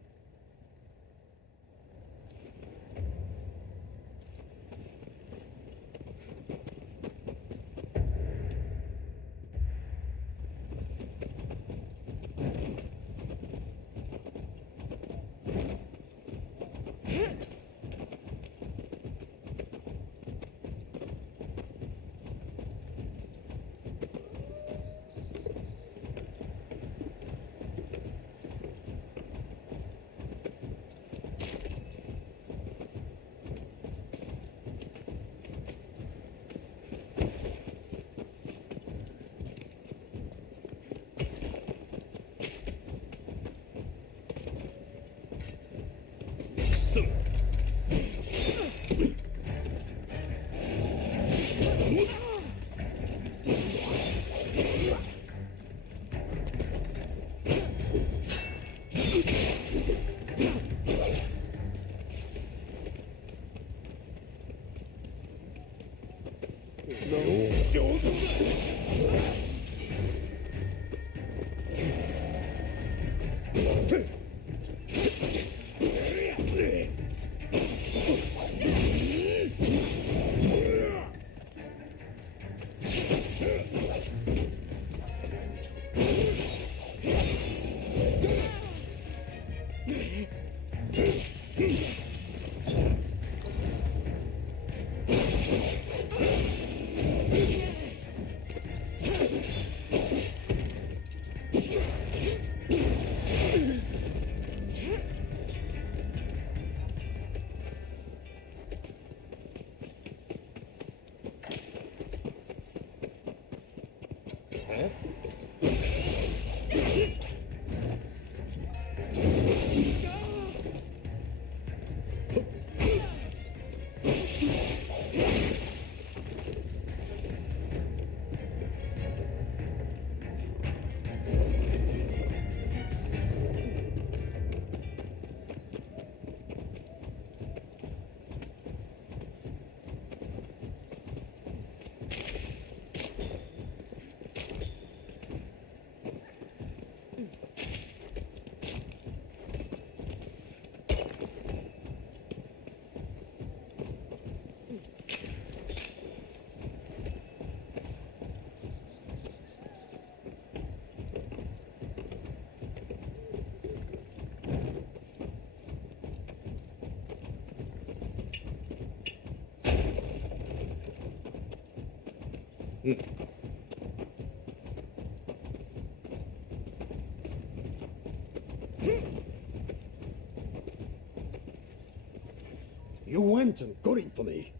You went and got it for me.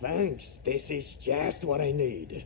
Thanks, this is just what I need.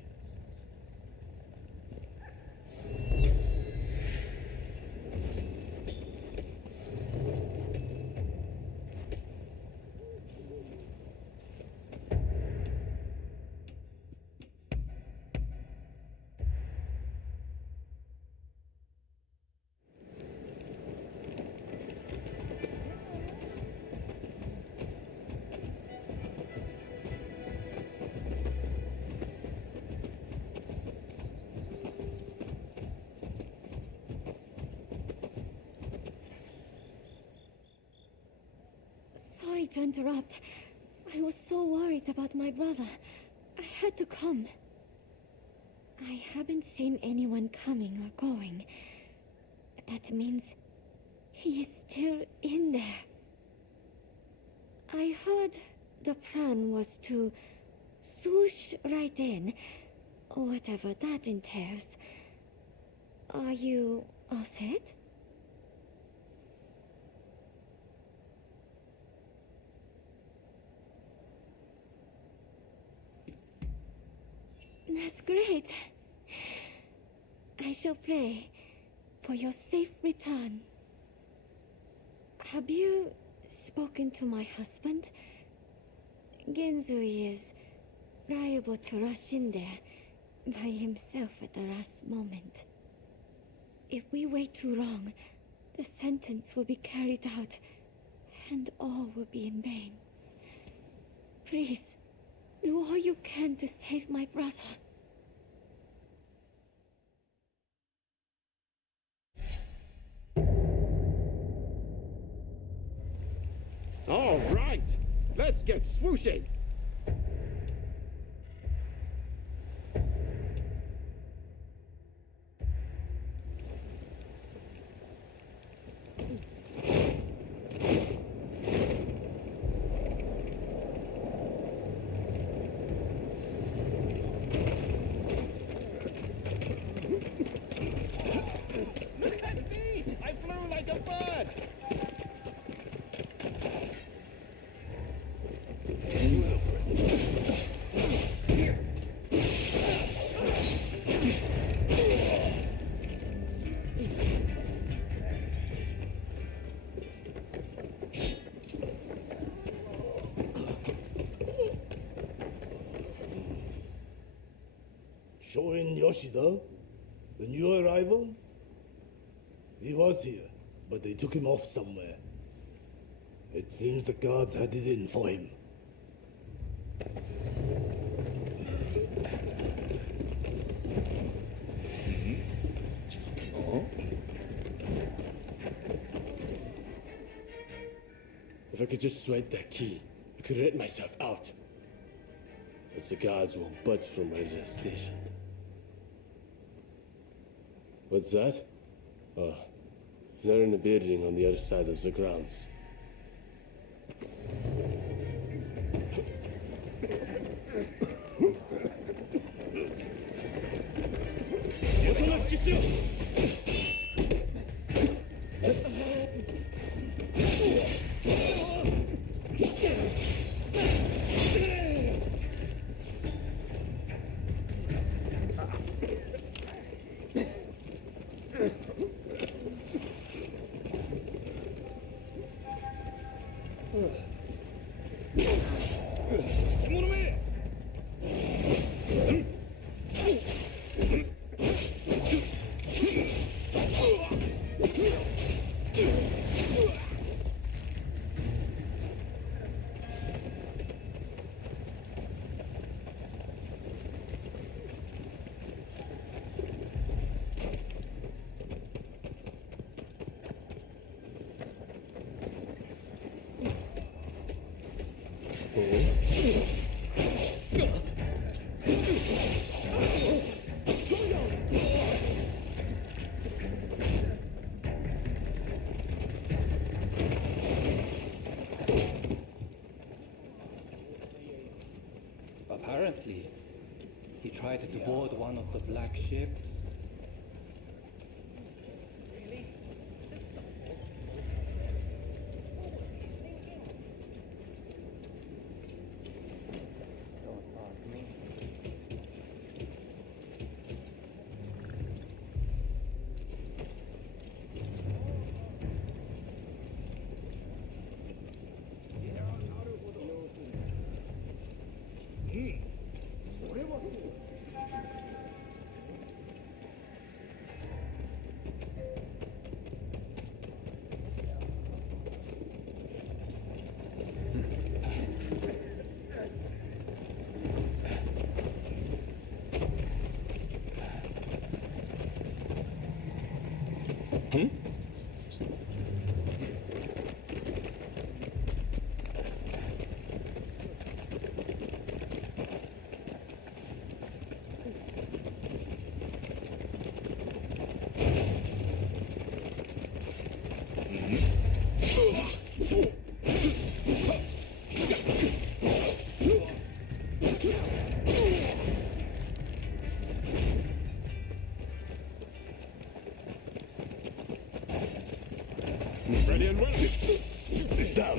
Sorry to interrupt. I was so worried about my brother. I had to come. I haven't seen anyone coming or going. That means he is still in there. I heard the plan was to swoosh right in, whatever that entails. Are you all set? That's great. I shall pray for your safe return. Have you spoken to my husband? Genzui is liable to rush in there by himself at the last moment. If we wait too long, the sentence will be carried out, and all will be in vain. Please, do all you can to save my brother. All right, let's get swooshing. Look at me! I flew like a bird! Shoin Yoshida, the new arrival? He was here, but they took him off somewhere. It seems the guards had it in for him. If I could just swipe that key, I could let myself out. But the guards won't budge from where they're stationed. What's that? Oh, they're in a building on the other side of the grounds. Apparently, he tried to board one of the black ships. Ready and ready. Down.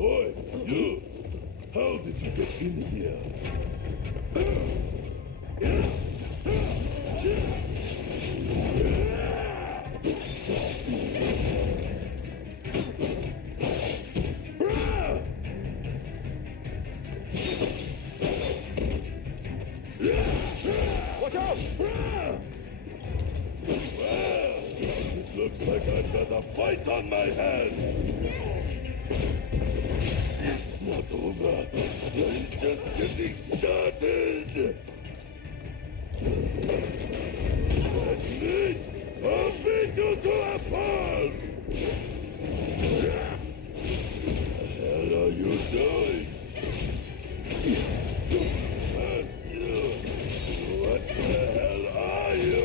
Oi, you! How did you get in here? Watch out! Well, it looks like I've got a fight on my hands. It's not over. I'm just getting started. Admit, I'll beat you to a pulp. What the hell are you doing? What the hell are you?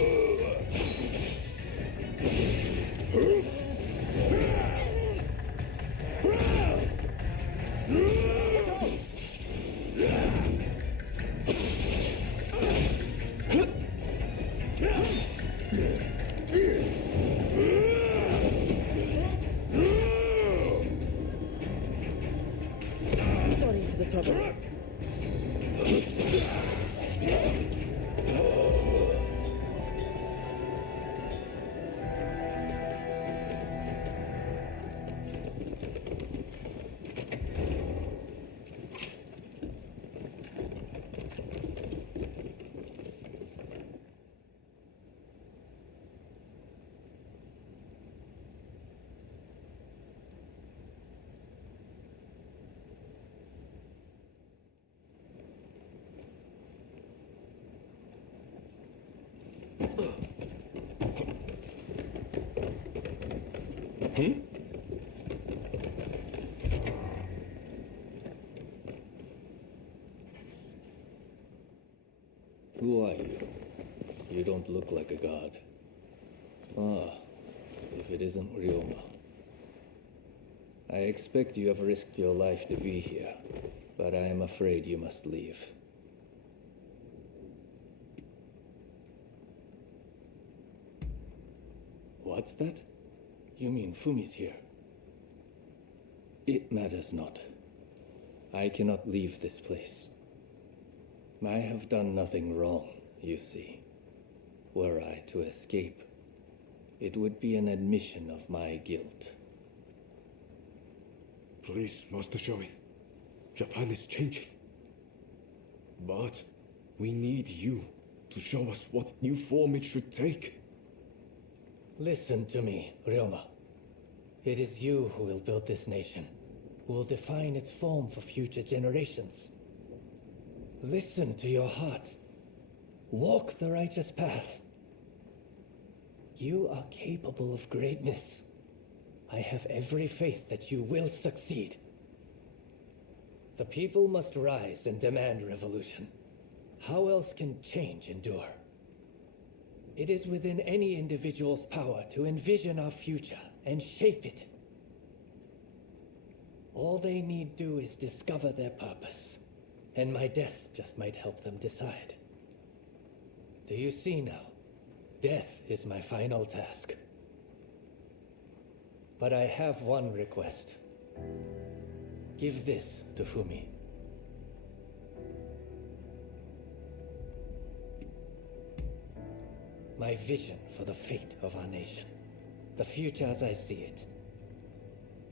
Sorry for the trouble. Who are you? You don't look like a god. Ah, if it isn't Ryoma. I expect you have risked your life to be here, but I am afraid you must leave. What's that? You mean Fumi's here? It matters not. I cannot leave this place. I have done nothing wrong, you see. Were I to escape, it would be an admission of my guilt. Please, Master Shoin. Japan is changing. But we need you to show us what new form it should take. Listen to me, Ryoma. It is you who will build this nation, who will define its form for future generations. Listen to your heart. Walk the righteous path. You are capable of greatness. I have every faith that you will succeed. The people must rise and demand revolution. How else can change endure? It is within any individual's power to envision our future and shape it. All they need do is discover their purpose, and my death just might help them decide. Do you see now? Death is my final task. But I have one request. Give this to Fumi. My vision for the fate of our nation. The future as I see it.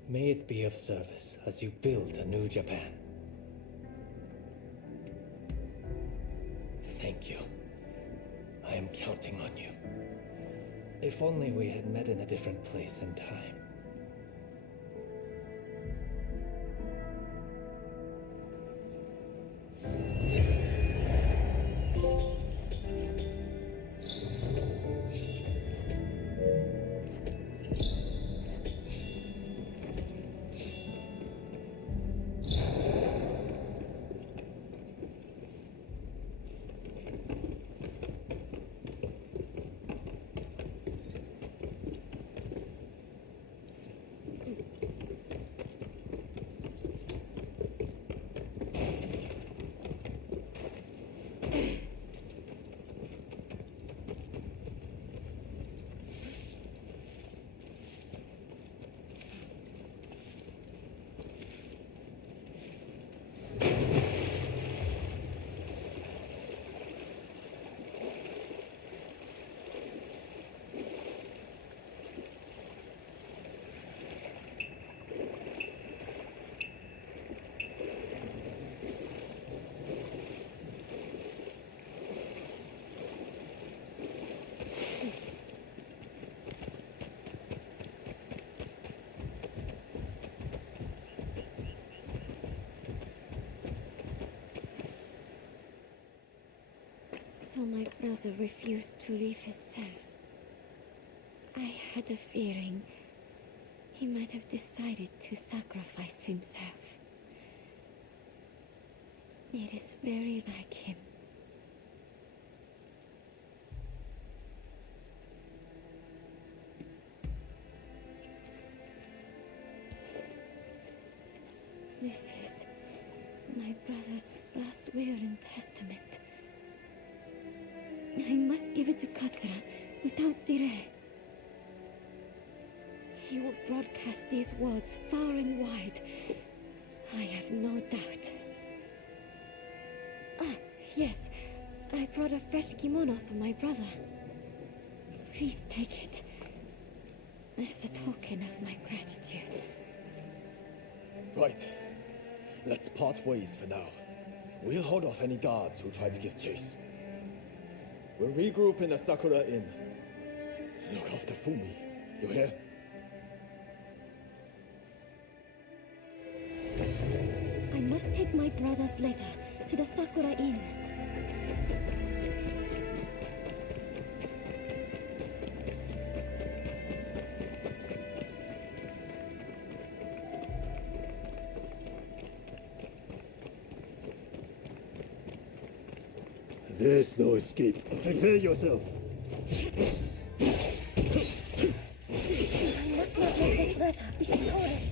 May it be of service as you build a new Japan. Thank you. I am counting on you. If only we had met in a different place and time. So my brother refused to leave his cell. I had a feeling he might have decided to sacrifice himself. It is very like him. This is my brother's last will and testament. I must give it to Katsura without delay. He will broadcast these words far and wide. I have no doubt. Ah, yes. I brought a fresh kimono for my brother. Please take it. As a token of my gratitude. Right. Let's part ways for now. We'll hold off any guards who try to give chase. We'll regroup in the Sakura Inn. Look after Fumi. You hear? I must take my brother's letter to the Sakura Inn. There's no escape. Prepare yourself. I must not let this letter be stolen.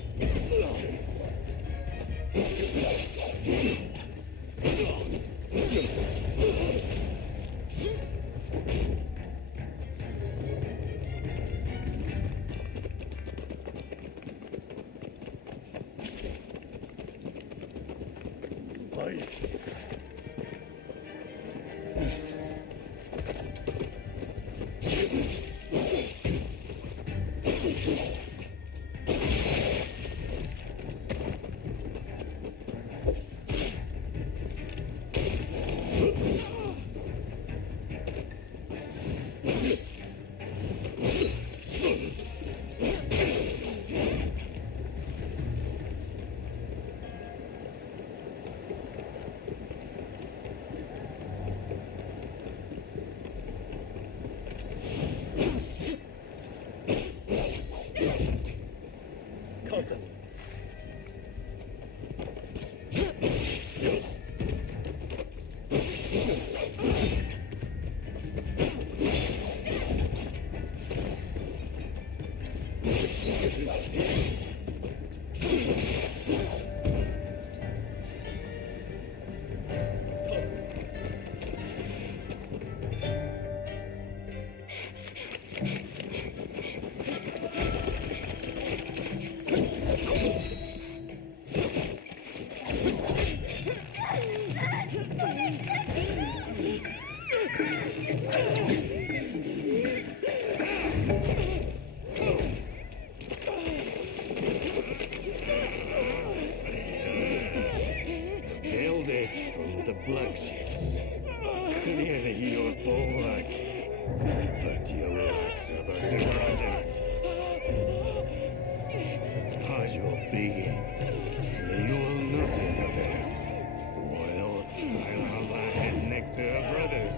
thanks to her brothers.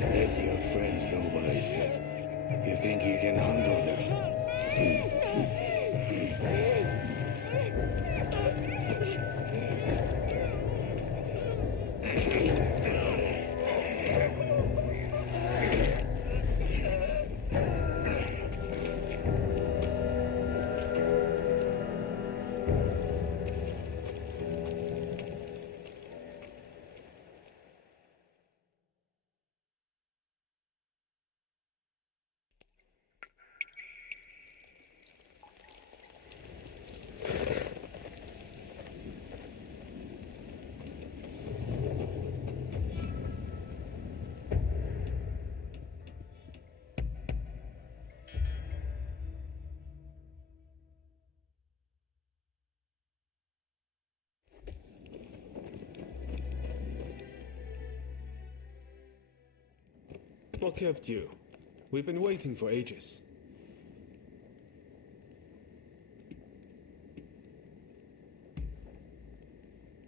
Let your friends know what I said. You think you can handle them? What kept you? We've been waiting for ages.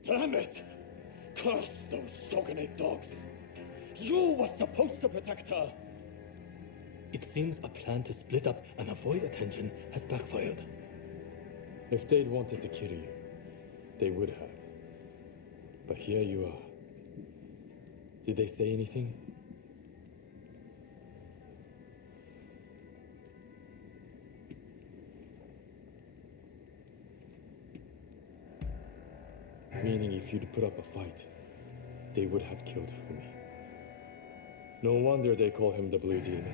Damn it! Curse those shogunate dogs! You were supposed to protect her! It seems a plan to split up and avoid attention has backfired. If they'd wanted to kill you, they would have. But here you are. Did they say anything? Meaning if you'd put up a fight, they would have killed Fumi. No wonder they call him the Blue Demon.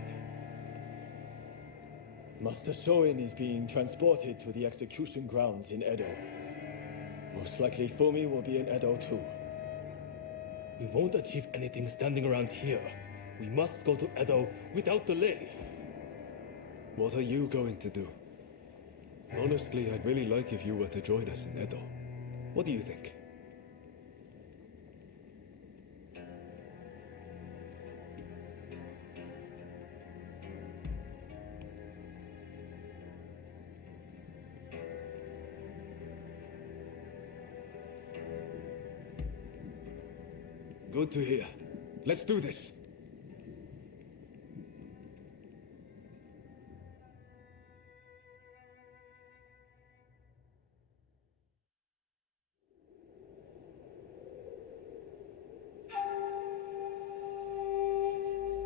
Master Shoin is being transported to the execution grounds in Edo. Most likely Fumi will be in Edo too. We won't achieve anything standing around here. We must go to Edo without delay. What are you going to do? Honestly, I'd really like if you were to join us in Edo. What do you think? Good to hear. Let's do this.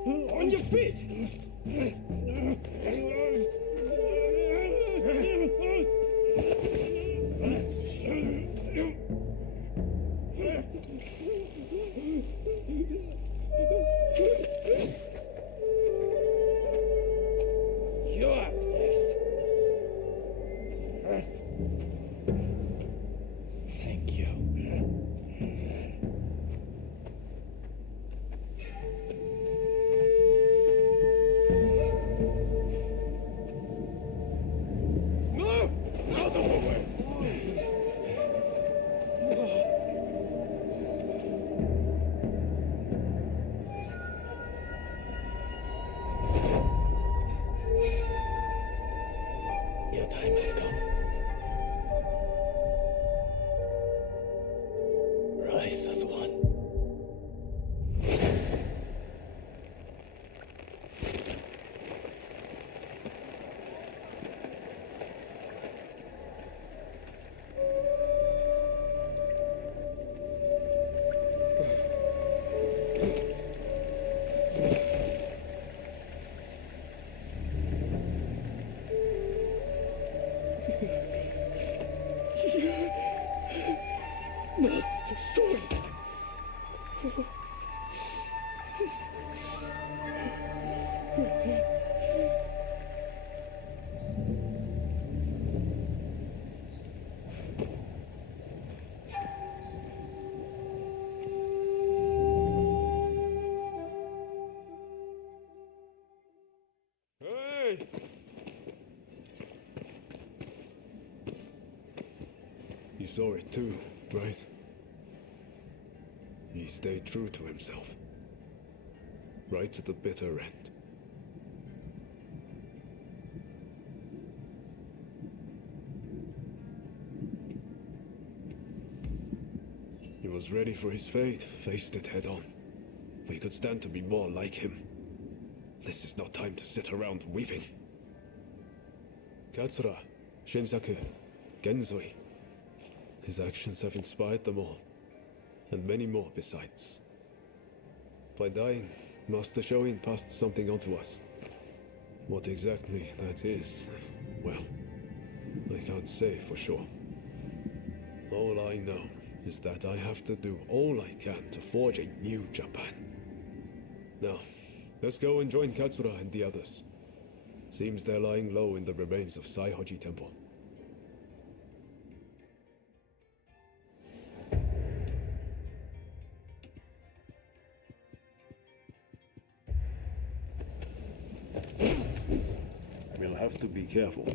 On your feet! You're up next. Thank you. Move! Out of the way! Your time has come. Rise as one. Master Sword! Hey! You saw it too, right? He stayed true to himself. Right to the bitter end. He was was ready for his fate, faced it head on. We could stand to be more like him. This is not time to sit around weeping. Katsura, Shinsaku, Genzoi. His actions have inspired them all, and many more besides. By dying, Master Shoin passed something on to us. What exactly that is, well, I can't say for sure. All I know is that I have to do all I can to forge a new Japan. Now, let's go and join Katsura and the others. Seems they're lying low in the remains of Saihoji Temple. We'll have to be careful.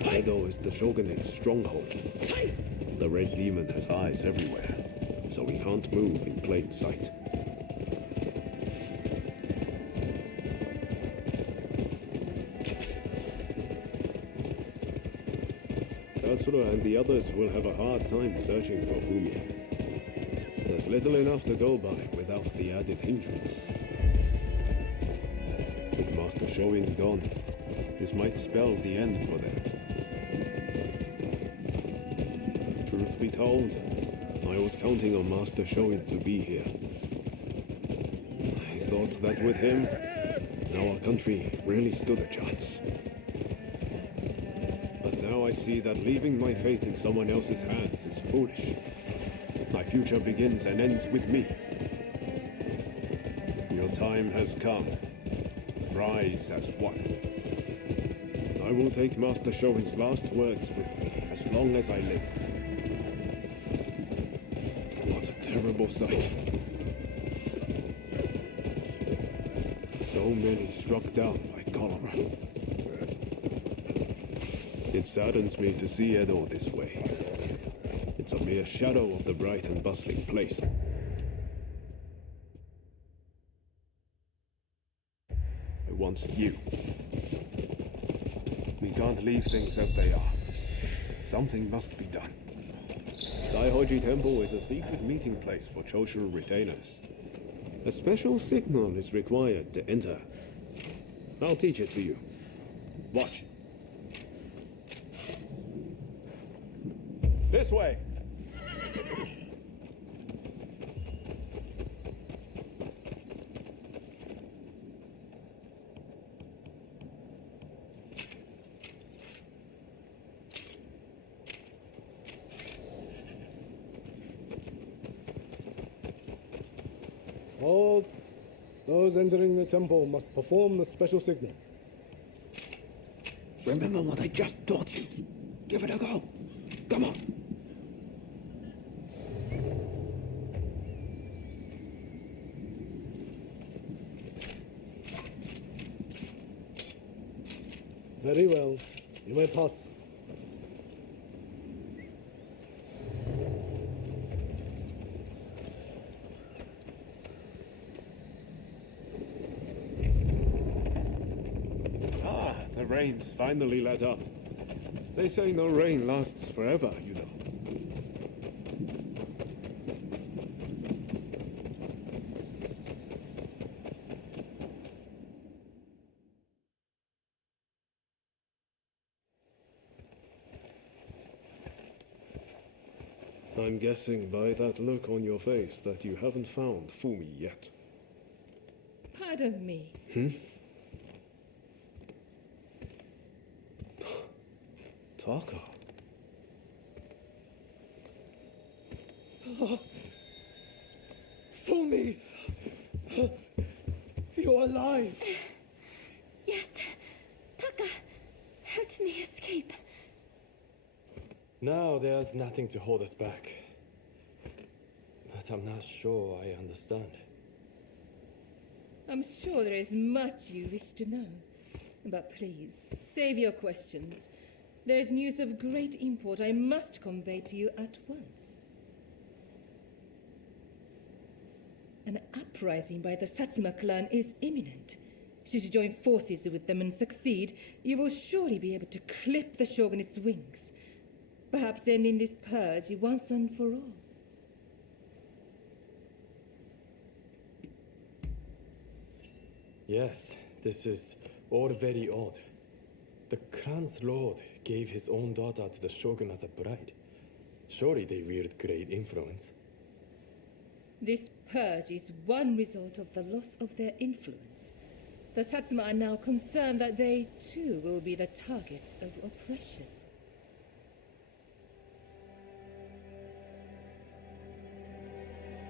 Edo is the shogunate's stronghold. The Red Demon has eyes everywhere, so we can't move in plain sight. Katsura and the others will have a hard time searching for Fumi. There's little enough to go by without the added hindrance. With Master Shoin gone, this might spell the end for them. Truth be told, I was counting on Master Shoin to be here. I thought that with him, our country really stood a chance. But now I see that leaving my fate in someone else's hands is foolish. My future begins and ends with me. Your time has come. Rise as one. I will take Master Shoin's last words with me as long as I live. What a terrible sight. So many struck down by cholera. It saddens me to see Edo this way. It's a mere shadow of the bright and bustling place. I once knew. We can't leave things as they are. Something must be done. Daihoji Temple is a secret meeting place for Choshu retainers. A special signal is required to enter. I'll teach it to you. Watch. This way! Hold. Those entering the temple must perform the special signal. Remember what I just taught you. Give it a go. Come on. Very well. You may pass. The rain's finally let up. They say no rain lasts forever, you know. I'm guessing by that look on your face that you haven't found Fumi yet. Pardon me. Taka. Fumi! You're alive! Yes. Taka helped me escape. Now there's nothing to hold us back. But I'm not sure I understand. I'm sure there is much you wish to know. But please, save your questions. There is news of great import I must convey to you at once. An uprising by the Satsuma clan is imminent. Should you join forces with them and succeed, you will surely be able to clip the shogunate's wings. Perhaps ending this purge once and for all. Yes, this is all very odd. The Kran's lord gave his own daughter to the shogun as a bride. Surely they wield great influence. This purge is one result of the loss of their influence. The Satsuma are now concerned that they, too, will be the target of oppression.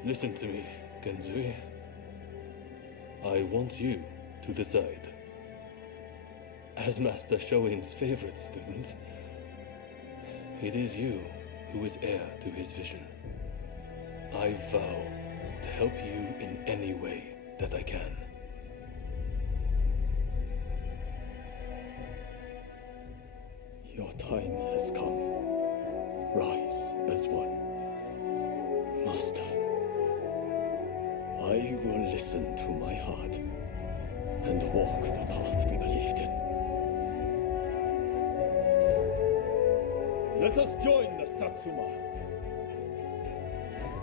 Listen to me, Genzui. I want you to decide. As Master Shoin's favorite student, it is you who is heir to his vision. I vow to help you in any way that I can. Your time has come. Rise as one. Master, I will listen to my heart and walk the path we believed in. Let us join the Satsuma.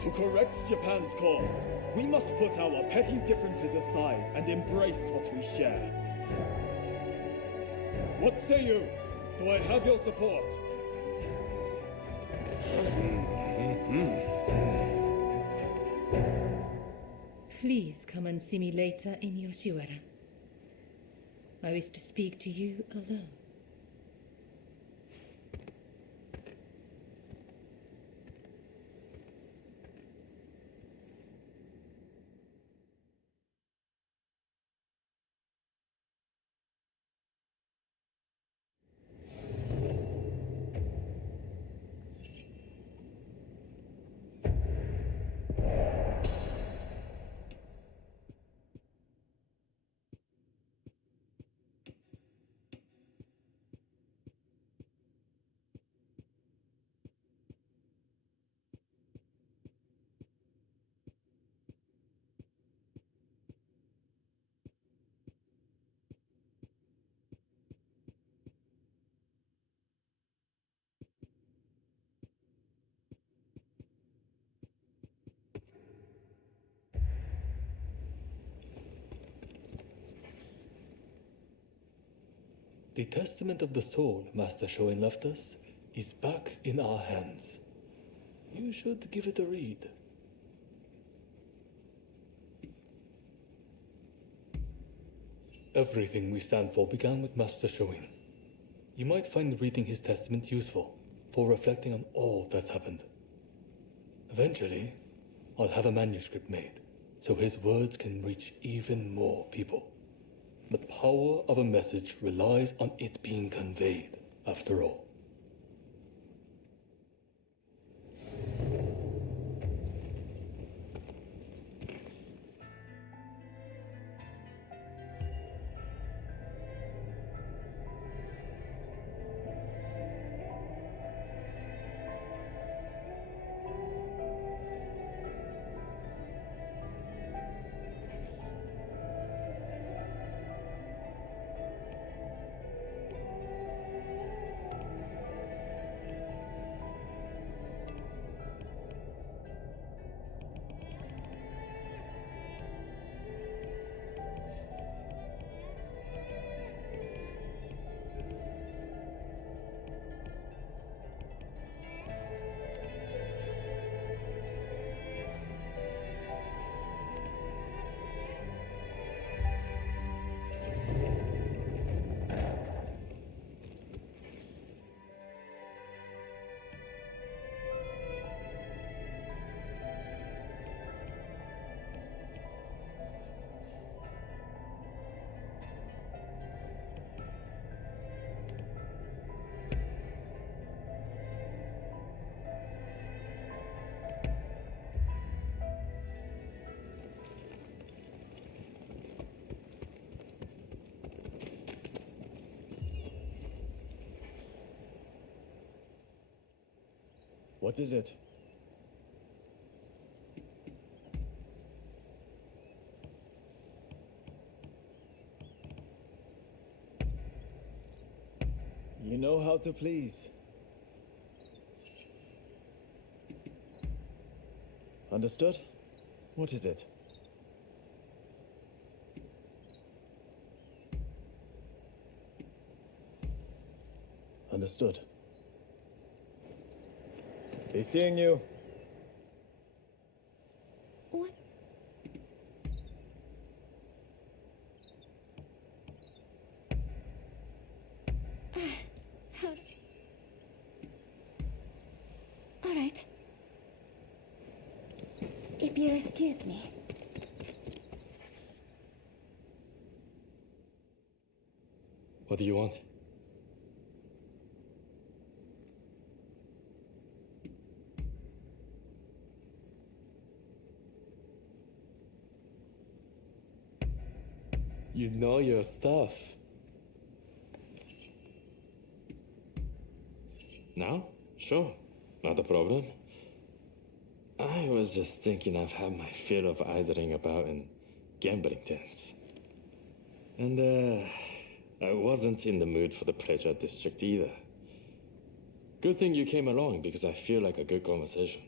To correct Japan's cause, we must put our petty differences aside and embrace what we share. What say you? Do I have your support? Please come and see me later in Yoshiwara. I wish to speak to you alone. The testament of the soul Master Shoin left us is back in our hands. You should give it a read. Everything we stand for began with Master Shoin. You might find reading his testament useful for reflecting on all that's happened. Eventually, I'll have a manuscript made so his words can reach even more people. The power of a message relies on it being conveyed, after all. What is it? You know how to please. Understood? What is it? Understood. Be seeing you. What? How... All right. If you'll excuse me. What do you want? You know your stuff. Now? Sure. Not a problem. I was just thinking I've had my fill of idling about in gambling dens. And, I wasn't in the mood for the pleasure district either. Good thing you came along because I feel like a good conversation.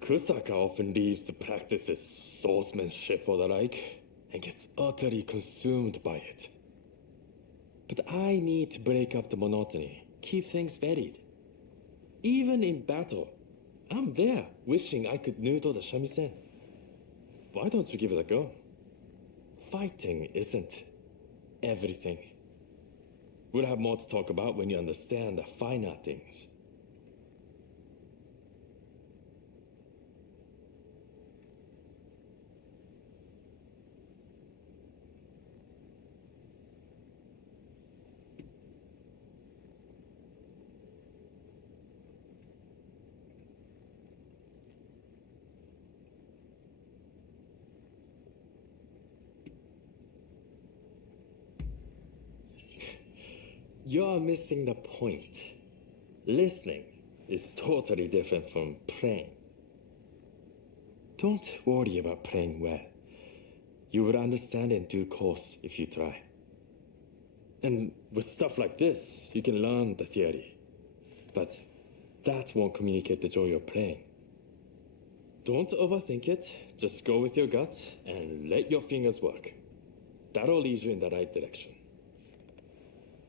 Kusaka often leaves to practice his swordsmanship or the like, and gets utterly consumed by it. But I need to break up the monotony, keep things varied. Even in battle, I'm there, wishing I could noodle the shamisen. Why don't you give it a go? Fighting isn't everything. We'll have more to talk about when you understand the finer things. You're missing the point. Listening is totally different from playing. Don't worry about playing well. You will understand in due course if you try. And with stuff like this, you can learn the theory. But that won't communicate the joy of playing. Don't overthink it. Just go with your gut and let your fingers work. That'll lead you in the right direction.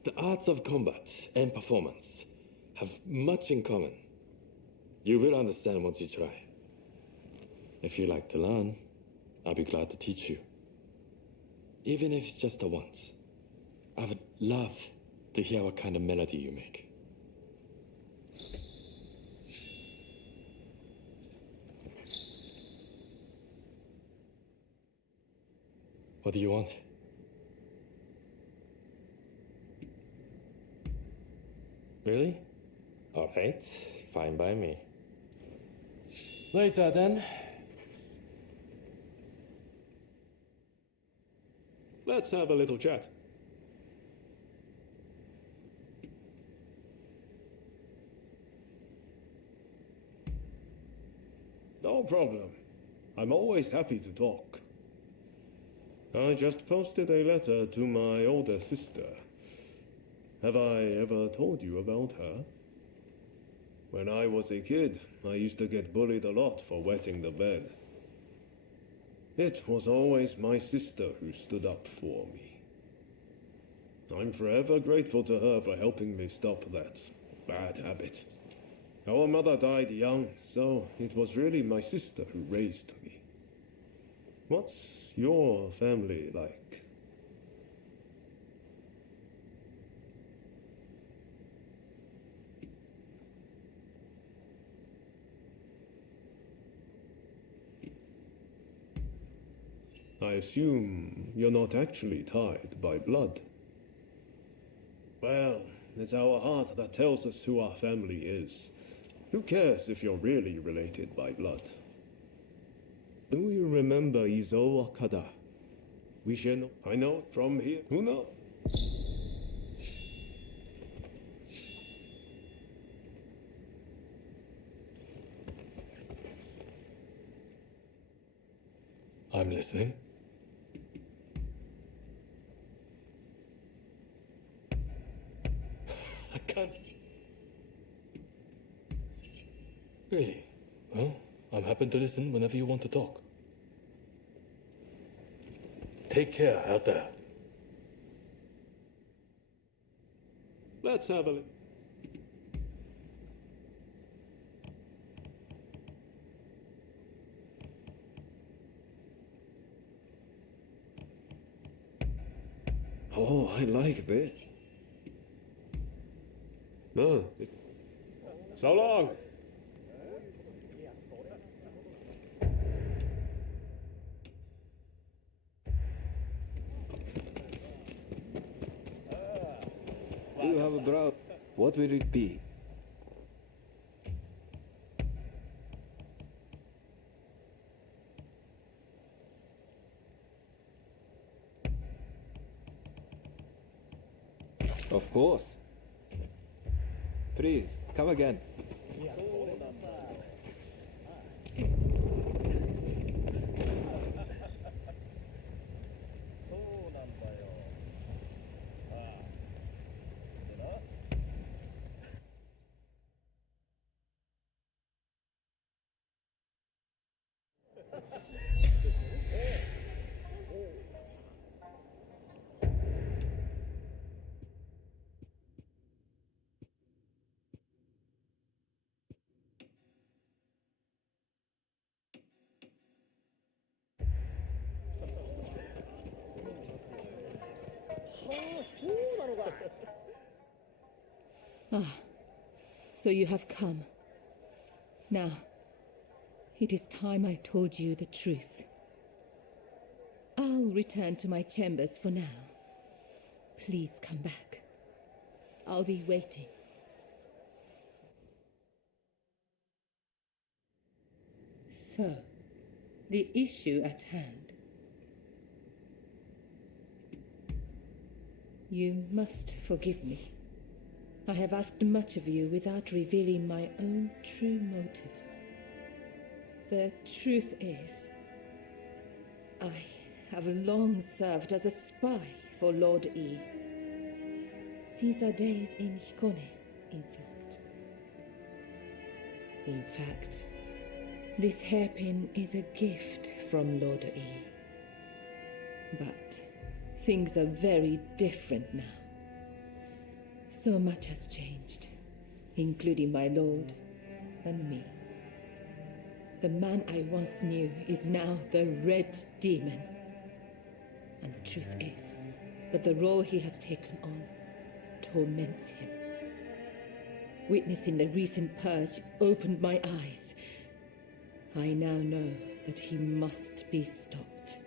The arts of combat and performance have much in common. You will understand once you try. If you like to learn, I'll be glad to teach you. Even if it's just a once. I would love to hear what kind of melody you make. What do you want? Really? All right, fine by me. Later then. Let's have a little chat. No problem. I'm always happy to talk. I just posted a letter to my older sister. Have I ever told you about her? When I was a kid, I used to get bullied a lot for wetting the bed. It was always my sister who stood up for me. I'm forever grateful to her for helping me stop that bad habit. Our mother died young, so it was really my sister who raised me. What's your family like? I assume you're not actually tied by blood. Well, it's our heart that tells us who our family is. Who cares if you're really related by blood? Do you remember Izo Okada? We share no. I know from here. Who knows? I'm listening. I can't. Really? Well, I'm happy to listen whenever you want to talk. Take care out there. Let's have a look. Oh, I like this. No. So long. Do you have a brow? What will it be? Of course. Please, come again. Ah, so you have come. Now, it is time I told you the truth. I'll return to my chambers for now. Please come back. I'll be waiting. So, the issue at hand. You must forgive me. I have asked much of you without revealing my own true motives. The truth is, I have long served as a spy for Lord E. Since our days in Hikone, in fact. In fact, this hairpin is a gift from Lord E. But things are very different now. So much has changed, including my lord and me. The man I once knew is now the Red Demon. And the truth is that the role he has taken on torments him. Witnessing the recent purge opened my eyes. I now know that he must be stopped.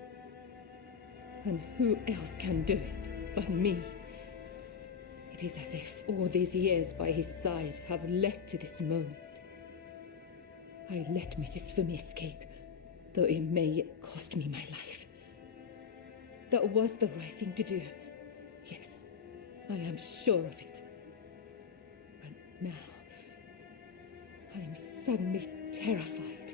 And who else can do it but me? It is as if all these years by his side have led to this moment. I let Mrs. Fumi escape, though it may yet cost me my life. That was the right thing to do. Yes, I am sure of it. But now, I am suddenly terrified.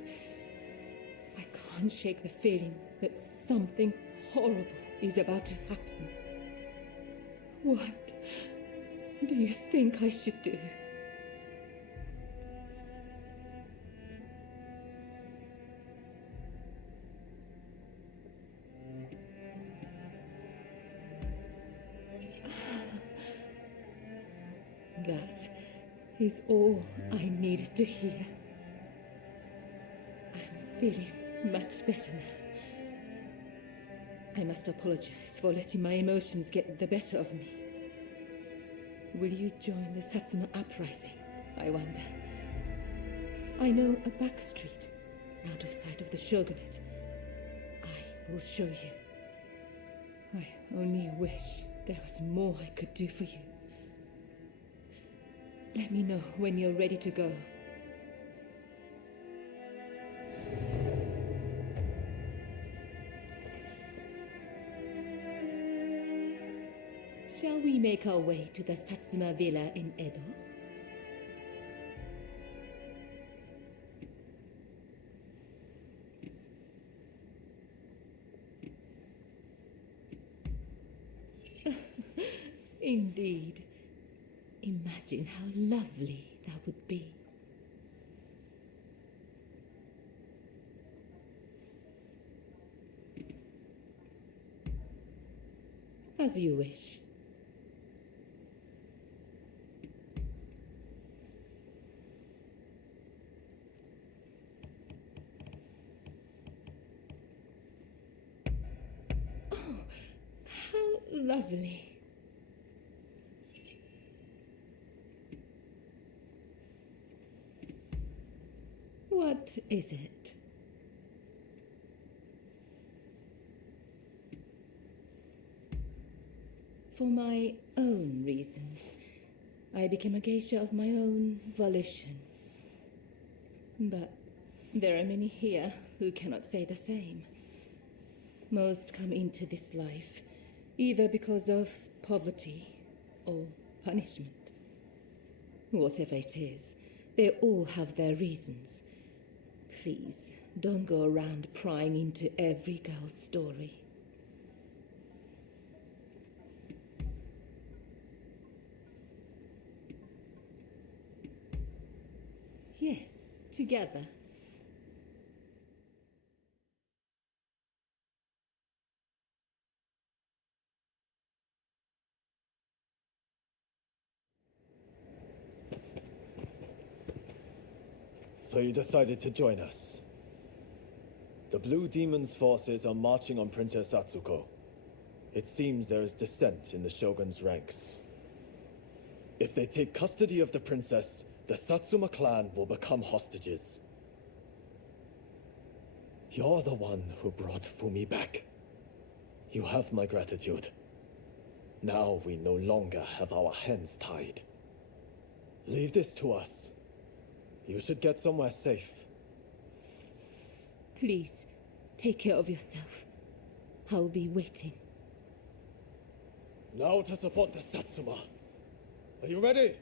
I can't shake the feeling that something horrible is about to happen. What do you think I should do? That is all I needed to hear. I'm feeling much better now. I must apologize for letting my emotions get the better of me. Will you join the Satsuma uprising, I wonder? I know a back street, out of sight of the shogunate. I will show you. I only wish there was more I could do for you. Let me know when you're ready to go. Shall we make our way to the Satsuma villa in Edo? Indeed. Imagine how lovely that would be. As you wish. Lovely. What is it? For my own reasons, I became a geisha of my own volition. But there are many here who cannot say the same. Most come into this life either because of poverty or punishment. Whatever it is, they all have their reasons. Please, don't go around prying into every girl's story. Yes, together. So you decided to join us. The Blue Demon's forces are marching on Princess Atsuko. It seems there is dissent in the Shogun's ranks. If they take custody of the princess, the Satsuma clan will become hostages. You're the one who brought Fumi back. You have my gratitude. Now we no longer have our hands tied. Leave this to us. You should get somewhere safe. Please, take care of yourself. I'll be waiting. Now to support the Satsuma. Are you ready?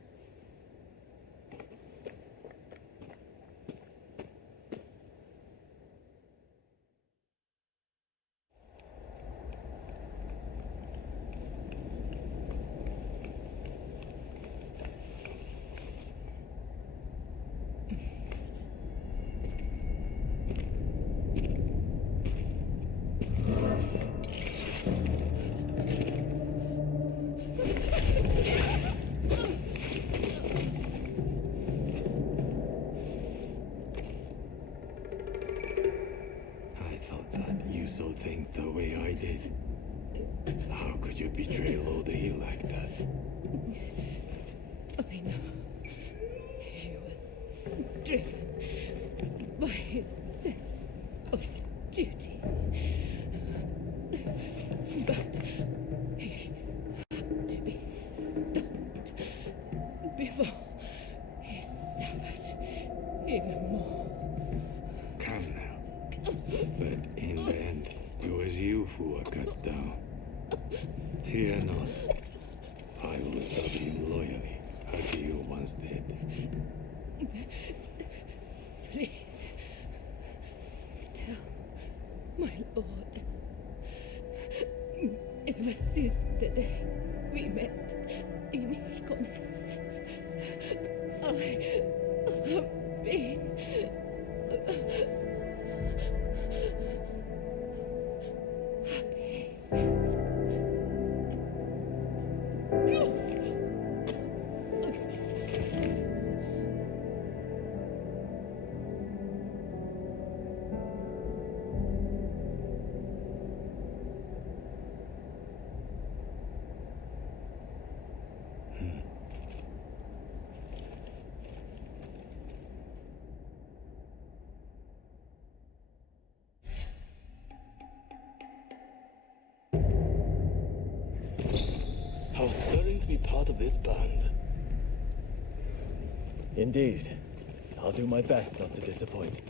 Betray Lodi like that. I know. He was driven by his sense of duty. But he had to be stopped before he suffered even more. Come now. But in the end, it was you who were cut down. Fear not. I will serve him loyally, as you once did. Please, tell my lord. Ever since the day we met in Hikone, I have been How stirring to be part of this band. Indeed. I'll do my best not to disappoint.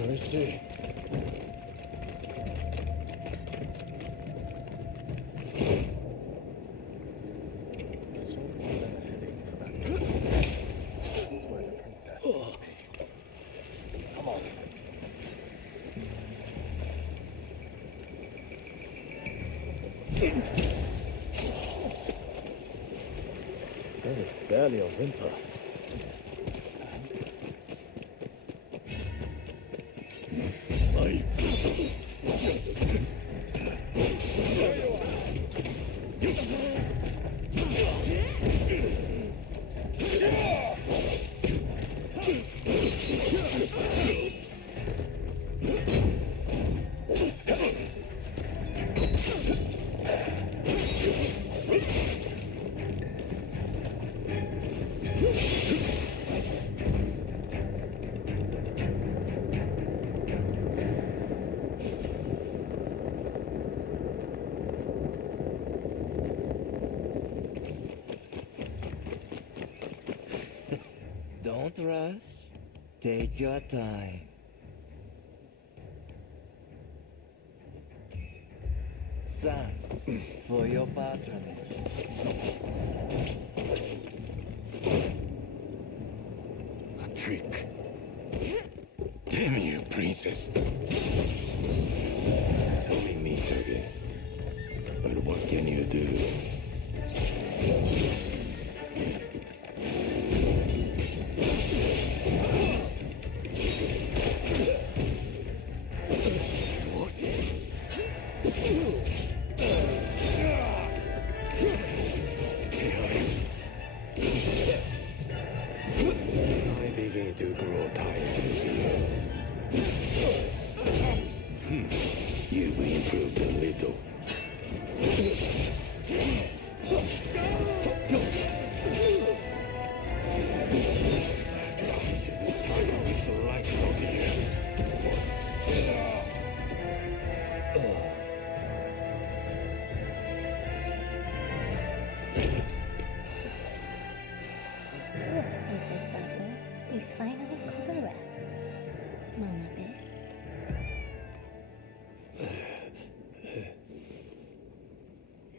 Where is she? That is barely a whimper. Don't rush. Take your time. Thanks for your patronage. A trick. Damn you, princess. Only me, Toge. But what can you do?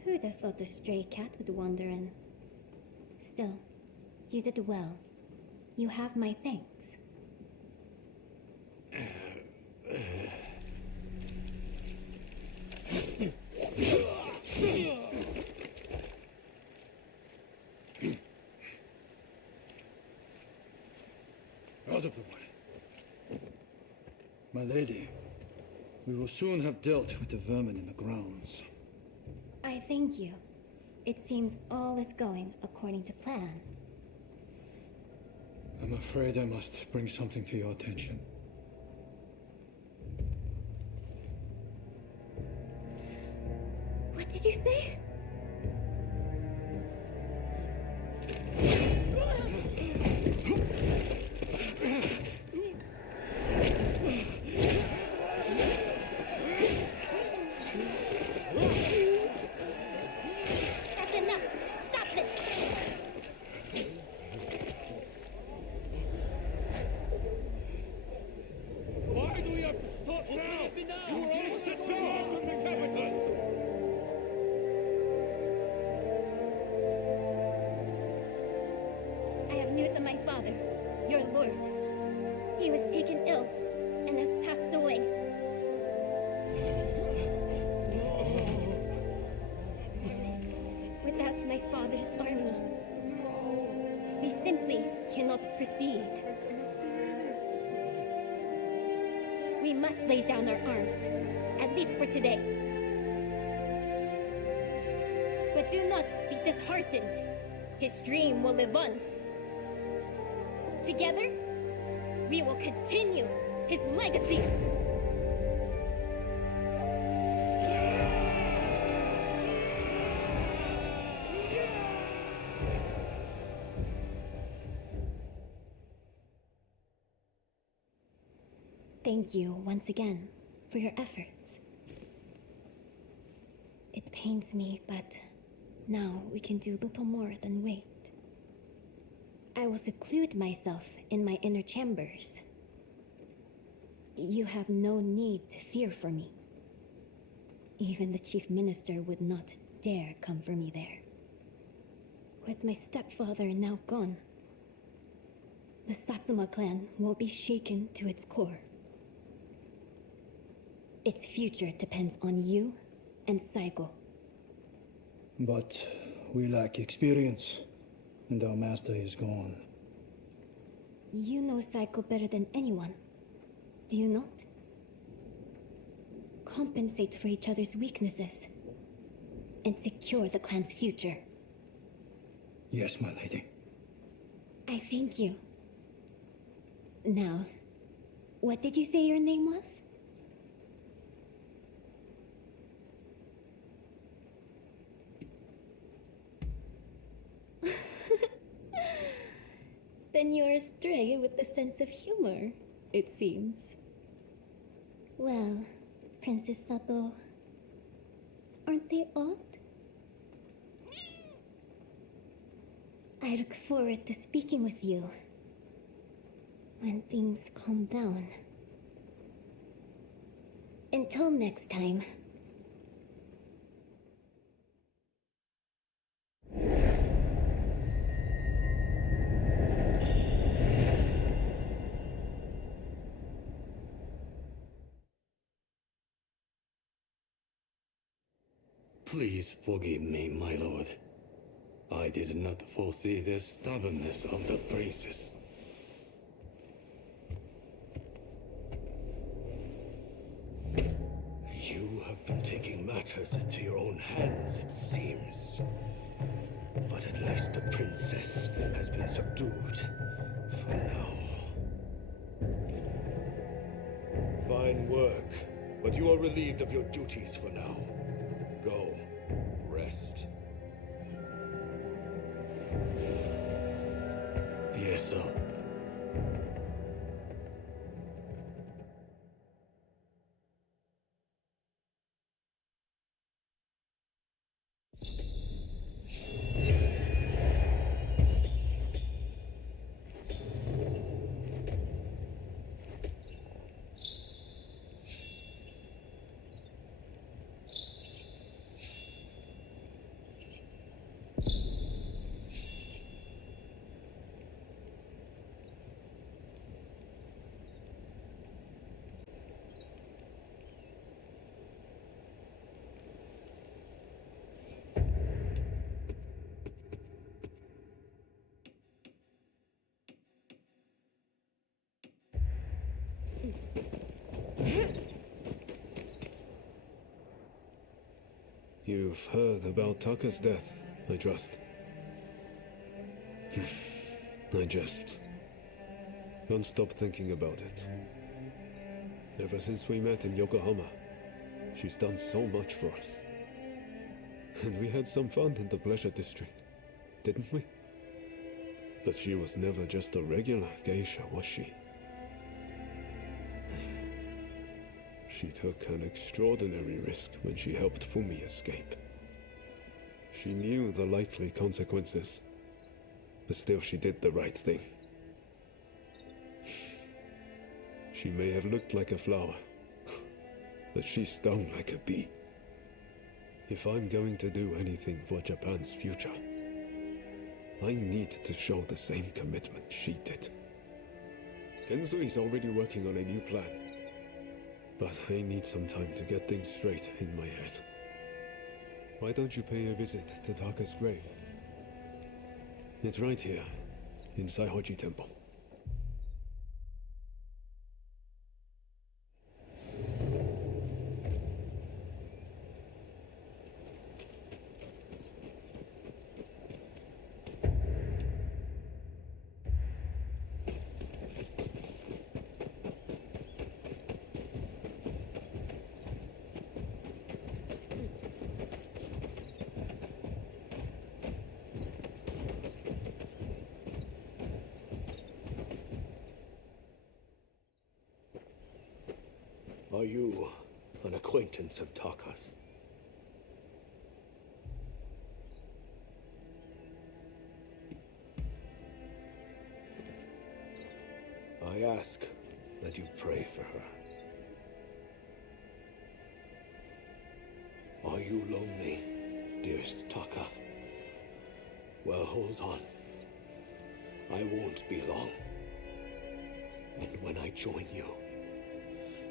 Who'd have thought a stray cat would wander in? Still, you did well. You have my thanks. Out of the way. My lady, we will soon have dealt with the vermin in the grounds. I thank you. It seems all is going according to plan. I'm afraid I must bring something to your attention. What did you say? That's enough! Stop this! Why do we have to stop now? You were all set to welcome the capital! I have news of my father, your lord. He was taken ill and has passed away. Without my father's army, we simply cannot proceed. We must lay down our arms, at least for today. But do not be disheartened. His dream will live on. Together, we will continue his legacy. Thank you once again for your efforts. It pains me, but now we can do little more than wait. I will seclude myself in my inner chambers. You have no need to fear for me. Even the chief minister would not dare come for me there. With my stepfather now gone, the Satsuma clan will be shaken to its core. Its future depends on you and Saigo. But we lack experience, and our master is gone. You know Saigo better than anyone, do you not? Compensate for each other's weaknesses, and secure the clan's future. Yes, my lady. I thank you. Now, what did you say your name was? Then you're a stray with a sense of humor, it seems. Well, Princess Sato, aren't they odd? I look forward to speaking with you when things calm down. Until next time. Please forgive me, my lord. I did not foresee the stubbornness of the princess. You have been taking matters into your own hands, it seems. But at least the princess has been subdued for now. Fine work, but you are relieved of your duties for now. Go, rest. Yes, sir. You've heard about Taka's death, I trust. I jest. Can't stop thinking about it. Ever since we met in Yokohama, she's done so much for us. And we had some fun in the pleasure district, didn't we? But she was never just a regular geisha, was she? She took an extraordinary risk when she helped Fumi escape. She knew the likely consequences, but still she did the right thing. She may have looked like a flower, but she stung like a bee. If I'm going to do anything for Japan's future, I need to show the same commitment she did. Kenzui is already working on a new plan, but I need some time to get things straight in my head. Why don't you pay a visit to Taka's grave? It's right here, in Saihoji Temple. Are you an acquaintance of Taka's? I ask that you pray for her. Are you lonely, dearest Taka? Well, hold on. I won't be long. And when I join you,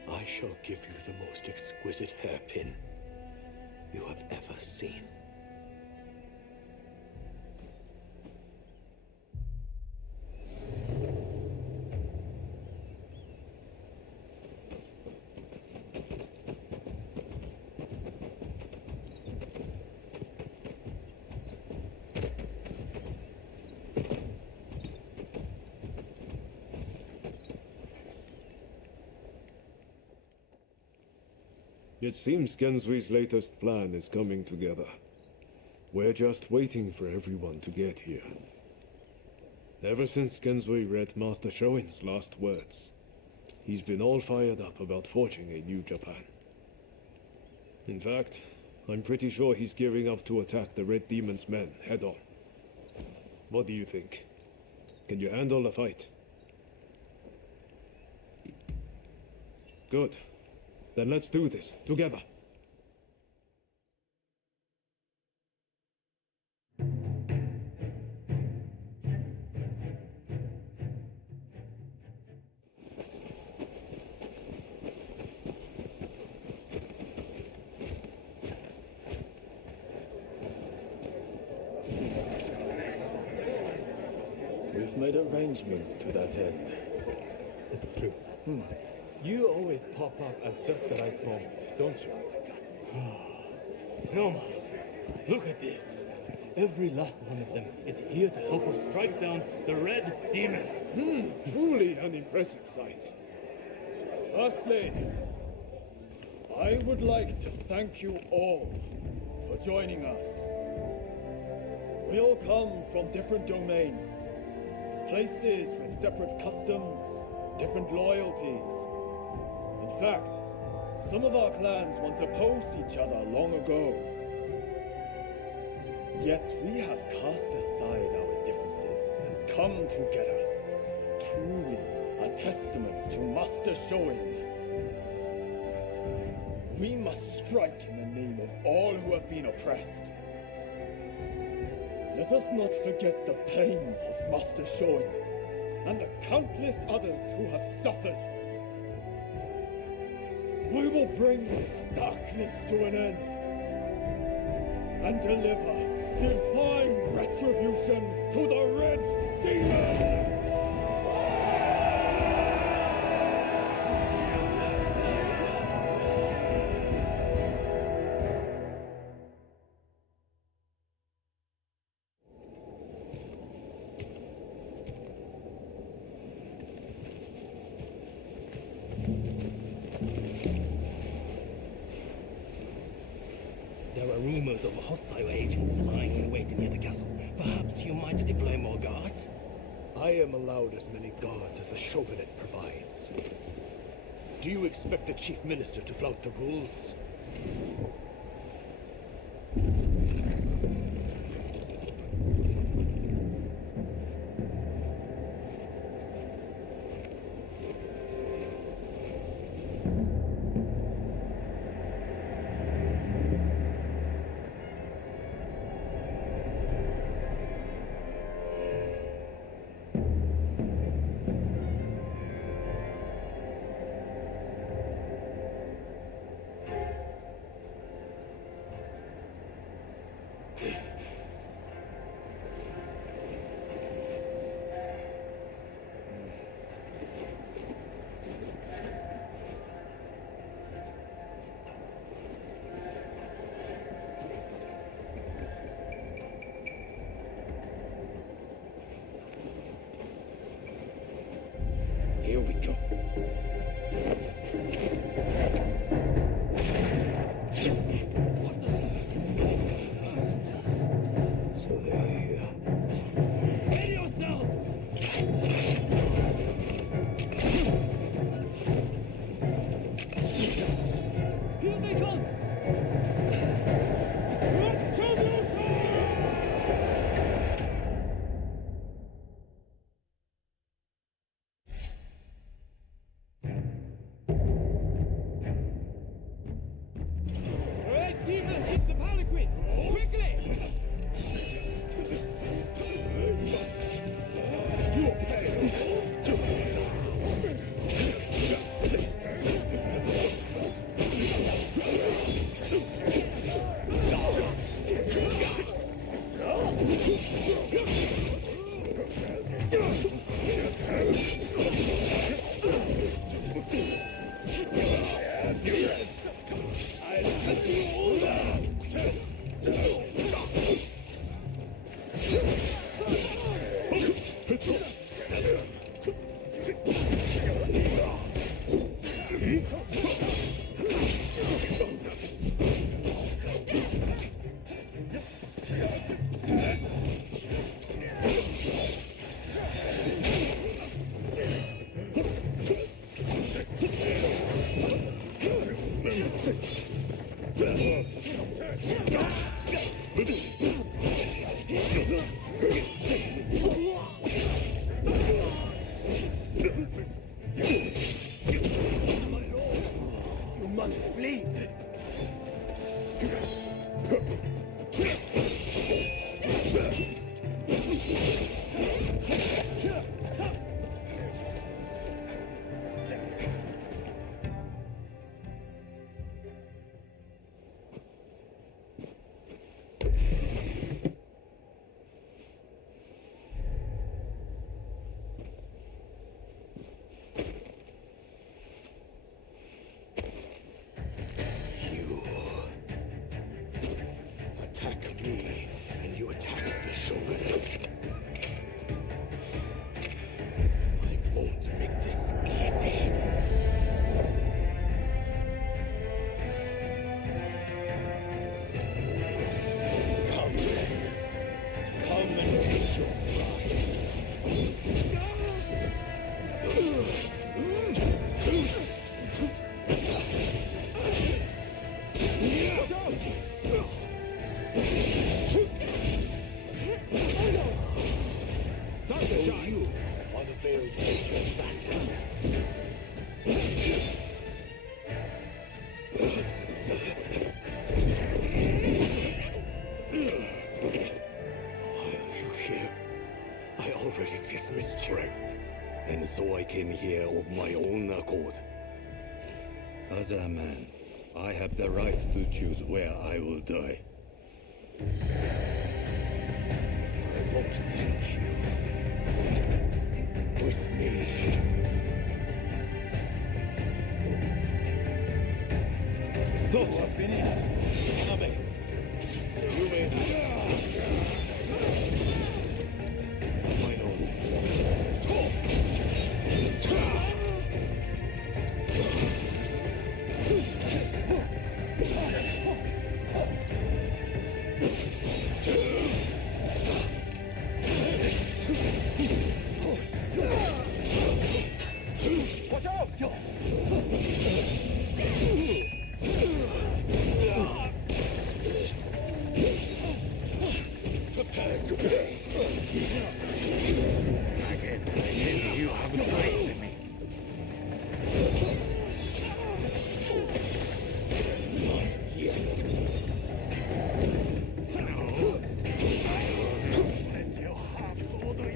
I shall give you the most exquisite hairpin you have ever seen. It seems Genzui's latest plan is coming together. We're just waiting for everyone to get here. Ever since Genzui read Master Shoin's last words, he's been all fired up about forging a new Japan. In fact, I'm pretty sure he's gearing up to attack the Red Demon's men head-on. What do you think? Can you handle a fight? Good. Then let's do this, together. We've made arrangements to that end. It's true. You always pop up at just the right moment, don't you? Hilma, look at this. Every last one of them is here to help us strike down the Red Demon. Truly an impressive sight. Firstly, I would like to thank you all for joining us. We all come from different domains, places with separate customs, different loyalties. In fact, some of our clans once opposed each other long ago. Yet we have cast aside our differences and come together. Truly a testament to Master Shoin. We must strike in the name of all who have been oppressed. Let us not forget the pain of Master Shoin and the countless others who have suffered. We will bring this darkness to an end and deliver divine retribution to the Red Demon! rumors of hostile agents lying in wait near the castle. Perhaps you might deploy more guards? I am allowed as many guards as the shogunate provides. Do you expect the chief minister to flout the rules? Here we go. So they're here. Ready yourselves! Here they come! Red demon, hit the palanquin! Quickly! You must flee! Attack me, and you attack the shogunate. I won't make this easy. Come then. Come and take your So you are the veiled major assassin. Why are you here? I already dismissed you. And so I came here of my own accord. As a man, I have the right to choose where I will die. I won't thank you. With me. Thoughts have been in. Abe. You may My own. Prepare to pay. Again, I knew you have faith in me. Not yet. No. I will let you have all the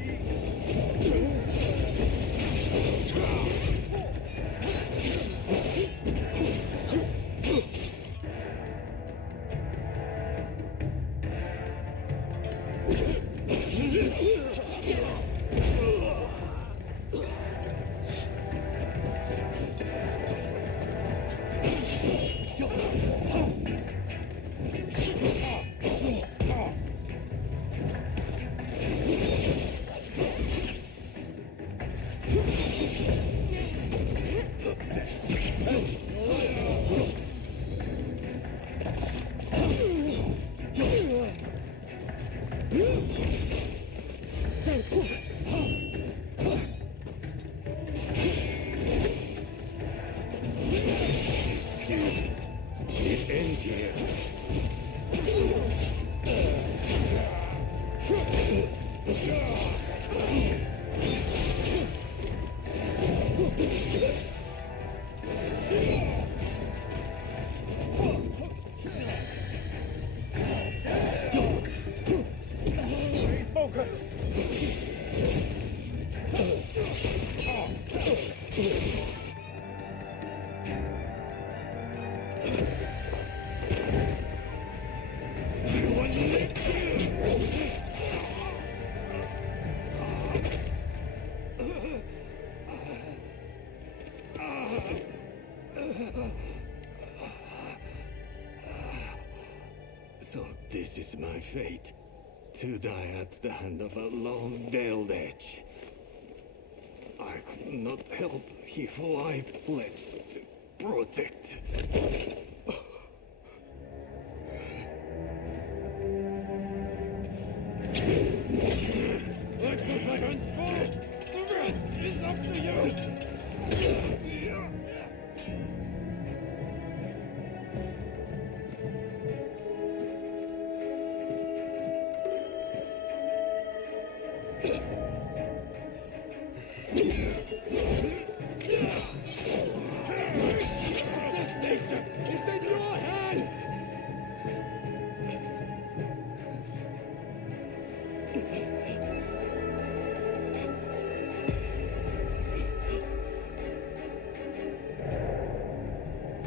So this is my fate, to die at the hand of a long-veiled edge. I could not help who I pledged to protect. I've got my hands full! The rest is up to you! It's in your hands!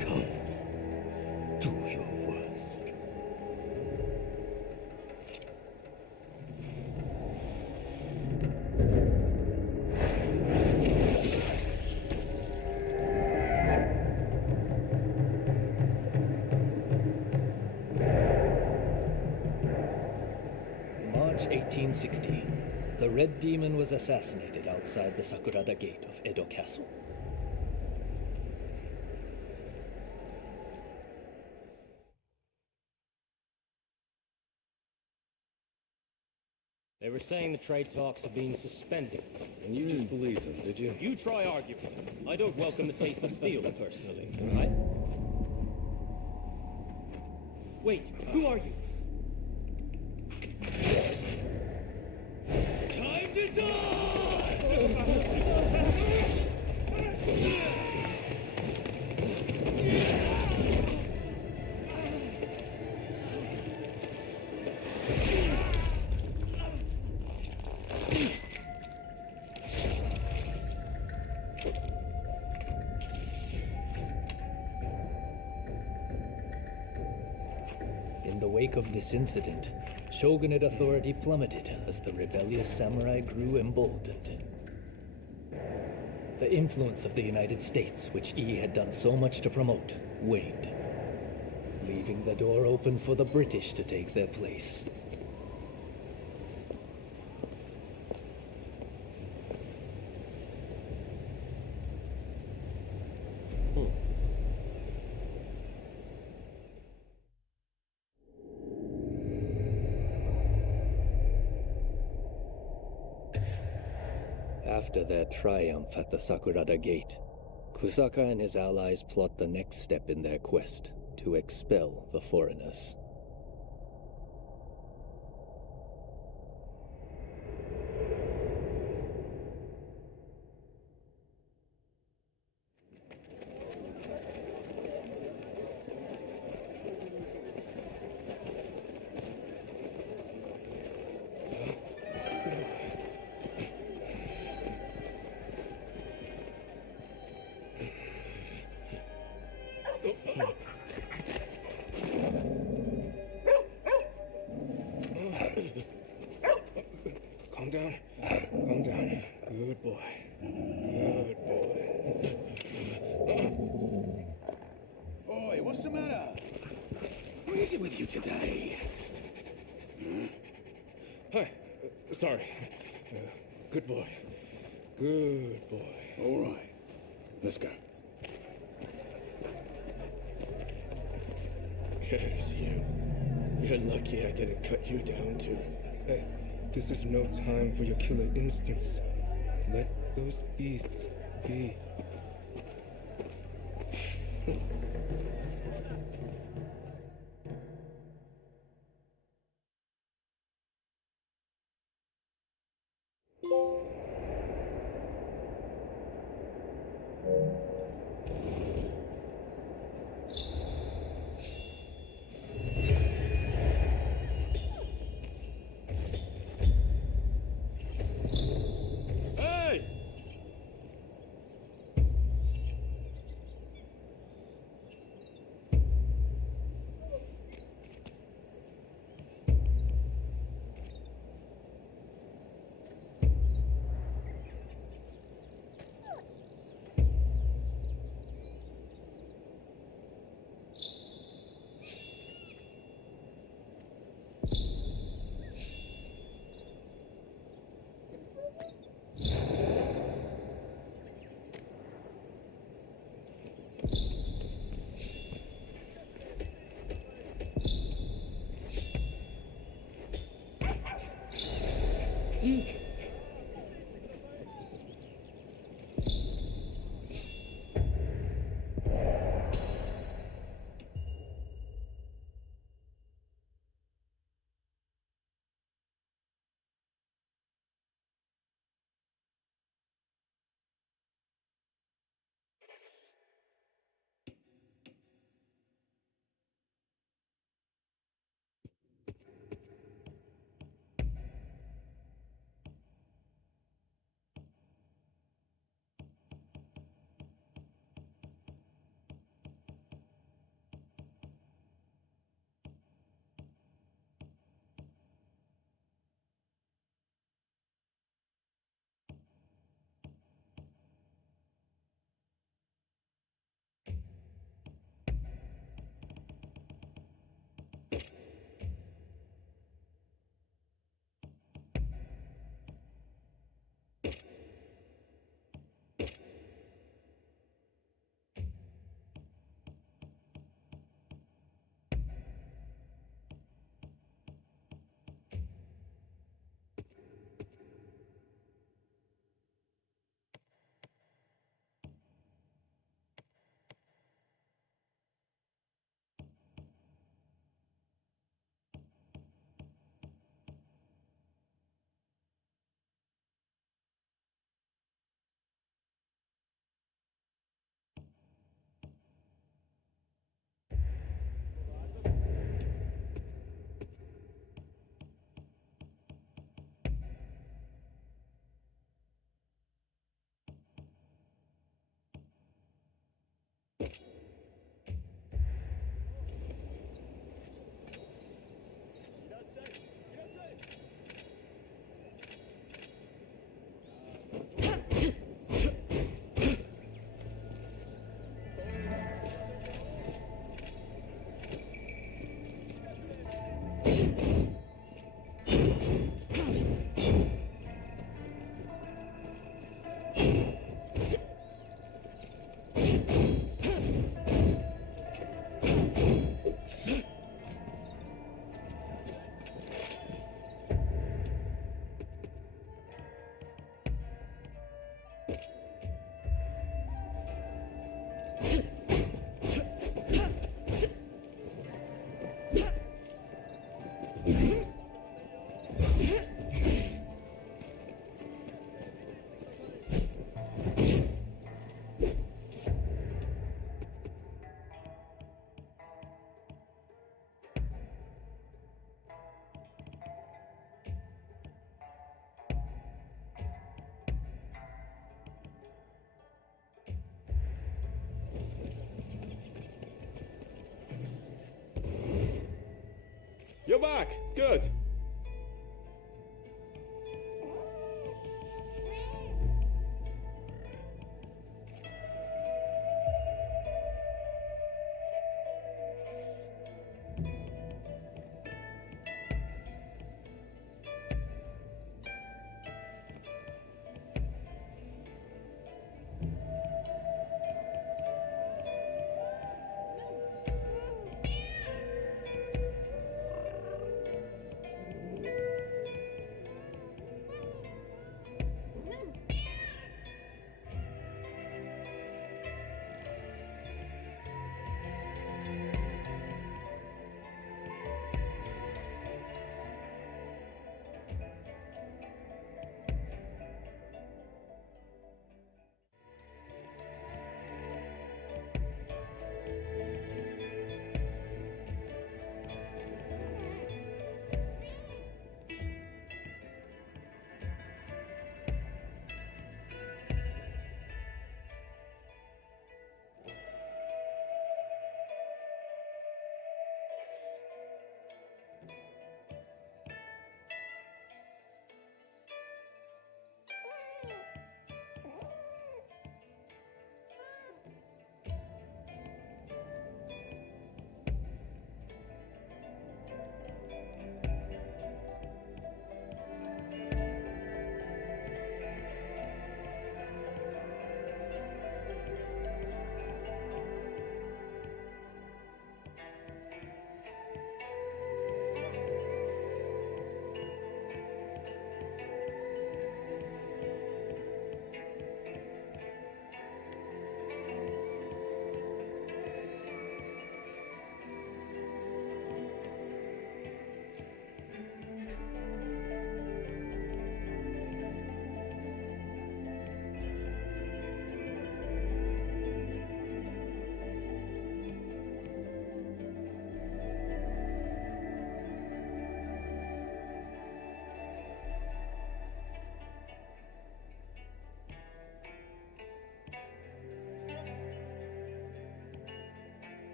Come, do your worst. March 1860. The Red Demon was assassinated outside the Sakurada Gate of Edo Castle. They were saying the trade talks have been suspended. And you just believed them, did you? You try arguing. I don't welcome the taste of steel, personally. Right? Wait, who are you? Time to die! In the wake of this incident, shogunate authority plummeted as the rebellious samurai grew emboldened. The influence of the United States, which E had done so much to promote, waned, leaving the door open for the British to take their place. After their triumph at the Sakurada Gate, Kusaka and his allies plot the next step in their quest to expel the foreigners. Calm down. Calm down. Good boy. Good boy. Boy, what's the matter? What is it with you today? Hi. Sorry. Good boy. Good boy. All right. Let's go. Curse you. You're lucky I didn't cut you down too. Hey, this is no time for your killer instincts. Let those beasts be. Hey! You're back! Good!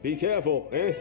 Be careful, eh?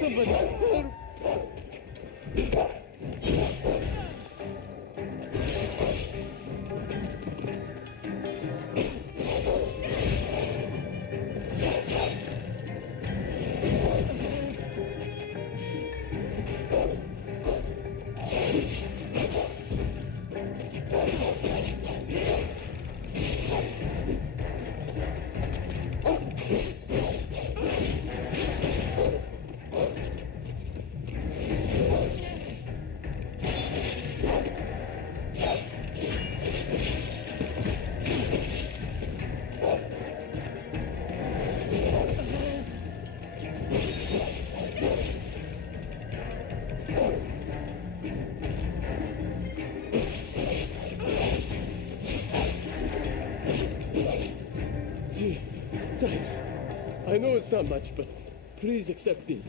Somebody help! Thanks. I know it's not much, but please accept this.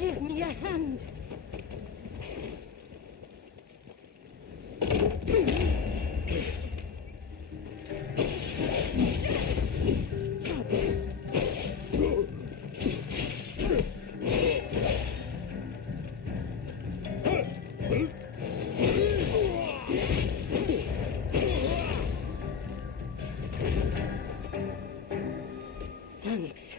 Give me a hand. Thanks.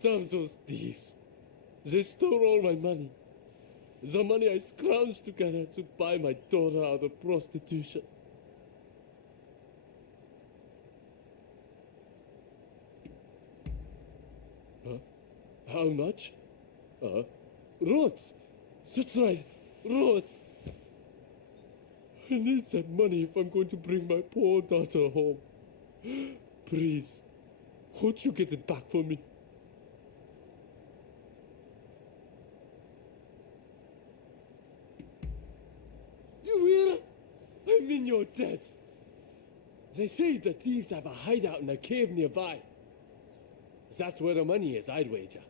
Damn those thieves. They stole all my money. The money I scrounged together to buy my daughter out of prostitution. Huh? How much? Rods! That's right, rods! I need that money if I'm going to bring my poor daughter home. Please, won't you get it back for me? You will? I mean you're dead. They say the thieves have a hideout in a cave nearby. That's where the money is, I'd wager.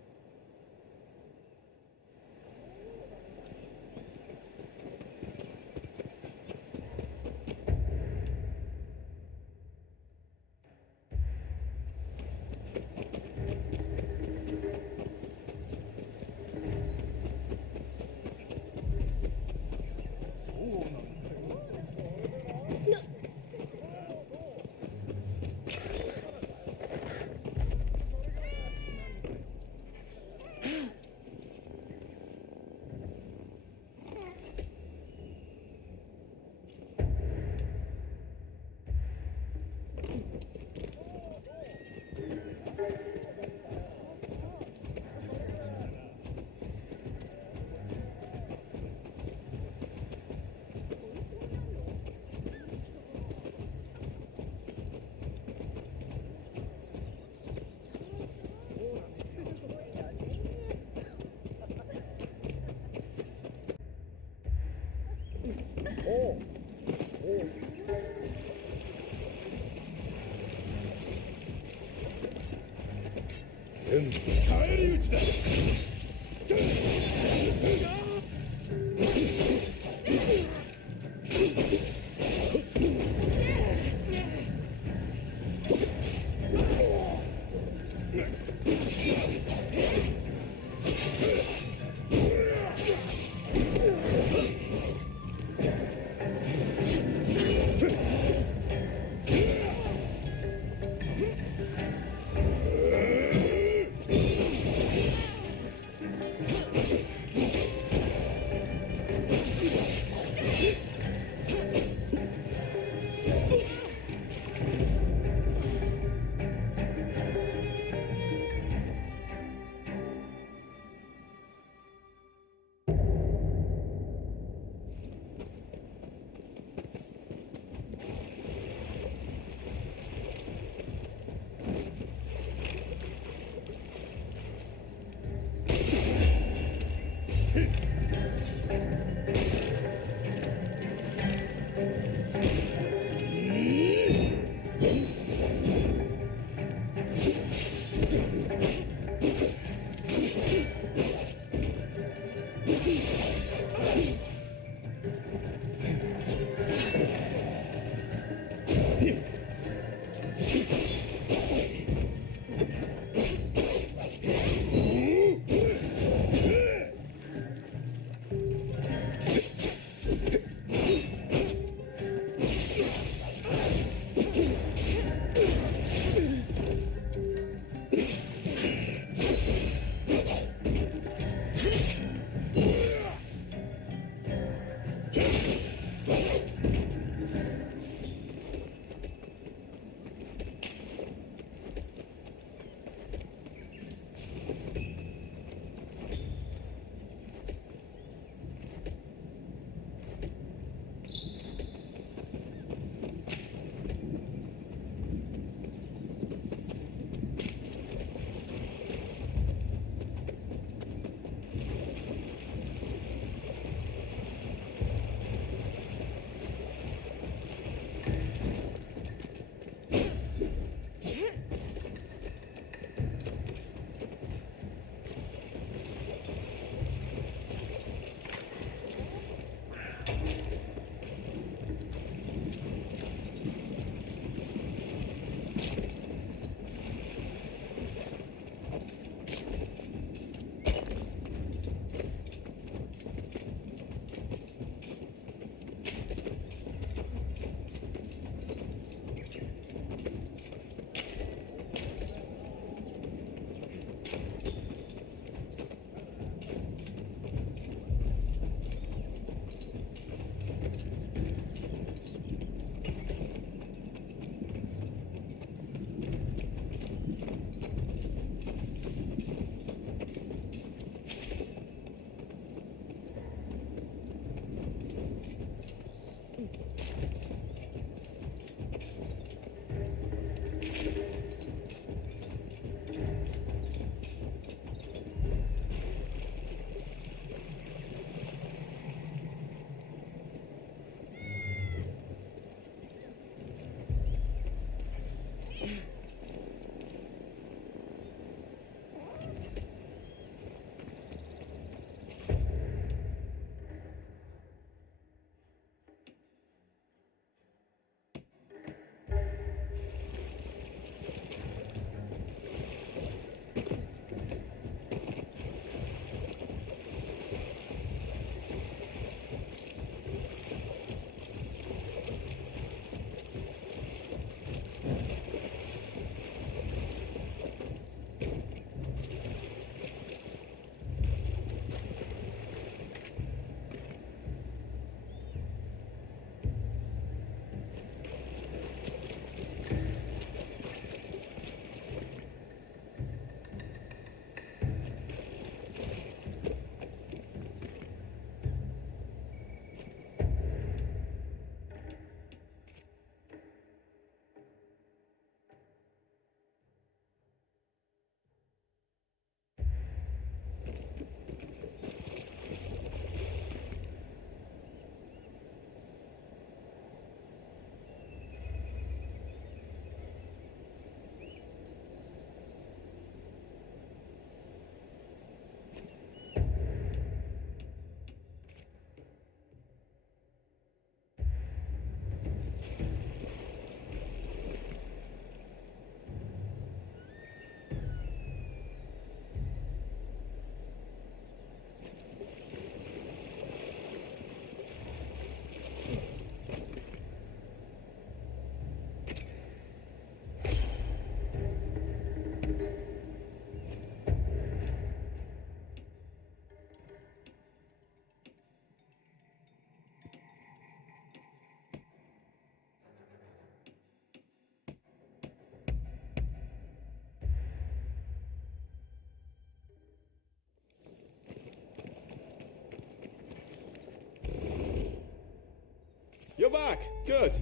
back! Good.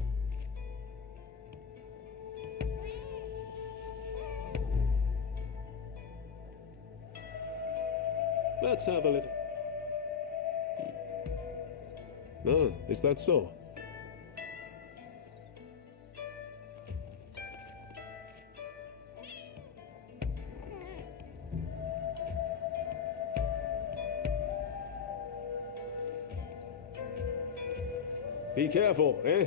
Let's have a little. Ah, is that so? Be careful, eh?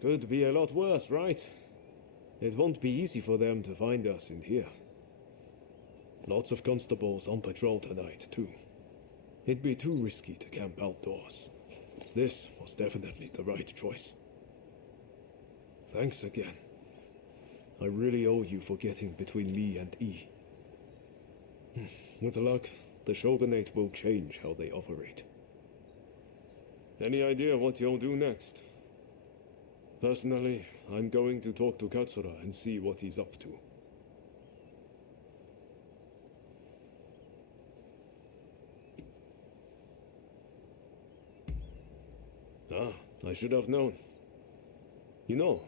Could be a lot worse, right? It won't be easy for them to find us in here. Lots of constables on patrol tonight, too. It'd be too risky to camp outdoors. This was definitely the right choice. Thanks again. I really owe you for getting between me and E. With luck, the Shogunate will change how they operate. Any idea what you'll do next? Personally, I'm going to talk to Katsura and see what he's up to. Ah, I should have known. You know,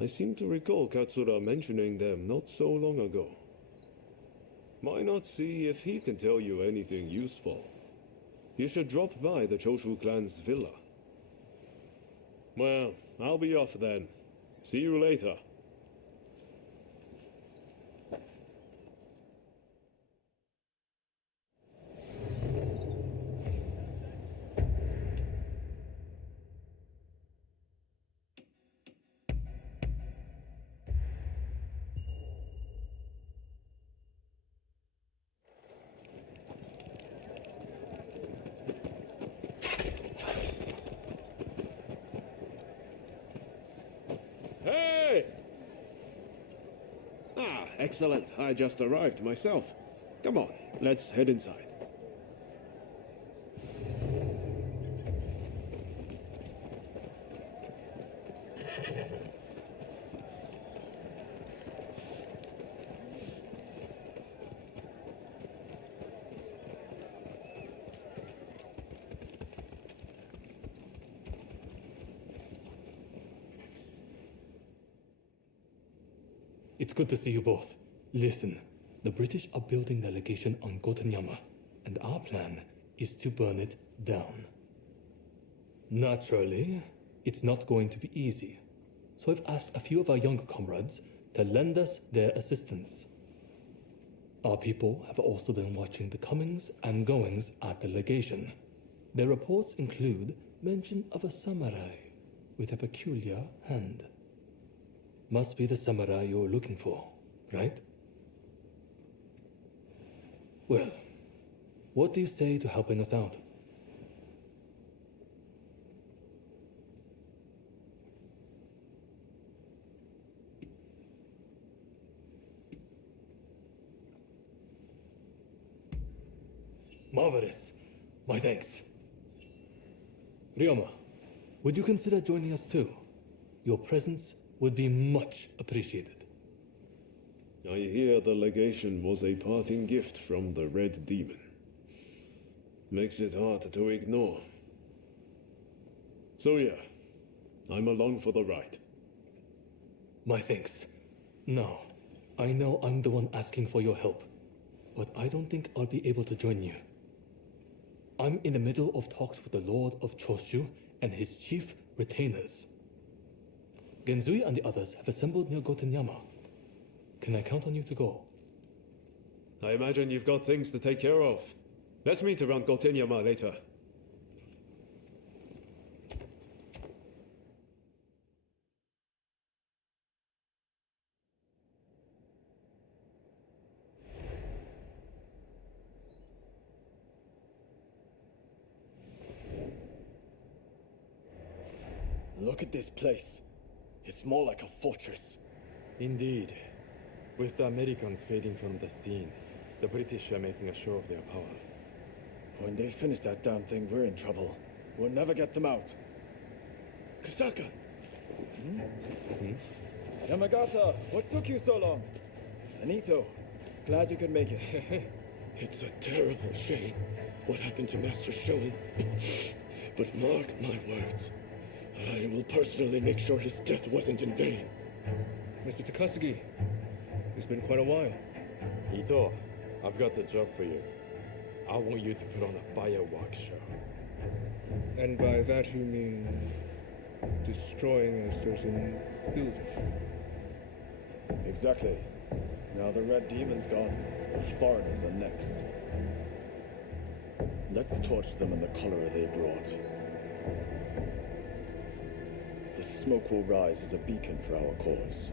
I seem to recall Katsura mentioning them not so long ago. Why not see if he can tell you anything useful? You should drop by the Choshu clan's villa. Well, I'll be off then. See you later. Hey! Ah, excellent. I just arrived myself. Come on, let's head inside. It's good to see you both. Listen, the British are building their legation on Gotanyama, and our plan is to burn it down. Naturally, it's not going to be easy, so I've asked a few of our younger comrades to lend us their assistance. Our people have also been watching the comings and goings at the legation. Their reports include mention of a samurai with a peculiar hand. Must be the samurai you're looking for, right? Well, what do you say to helping us out? Marvelous. My thanks. Ryoma, would you consider joining us too? Your presence would be much appreciated. I hear the legation was a parting gift from the Red Demon. Makes it hard to ignore. So yeah, I'm along for the ride. My thanks. Now, I know I'm the one asking for your help, but I don't think I'll be able to join you. I'm in the middle of talks with the Lord of Choshu and his chief retainers. Genzui and the others have assembled near Gotenyama. Can I count on you to go? I imagine you've got things to take care of. Let's meet around Gotenyama later. Look at this place. It's more like a fortress. Indeed. With the Americans fading from the scene, the British are making a show of their power. When they finish that damn thing, we're in trouble. We'll never get them out. Kasaka! Yamagata, what took you so long? Anito, glad you could make it. It's a terrible shame what happened to Master Shoin. But mark my words, I will personally make sure his death wasn't in vain. Mr. Takasugi, it's been quite a while. Ito, I've got a job for you. I want you to put on a fireworks show. And by that you mean destroying a certain building? Exactly. Now the Red Demon's gone, the foreigners are next. Let's torch them in the cholera they brought. The smoke will rise as a beacon for our cause.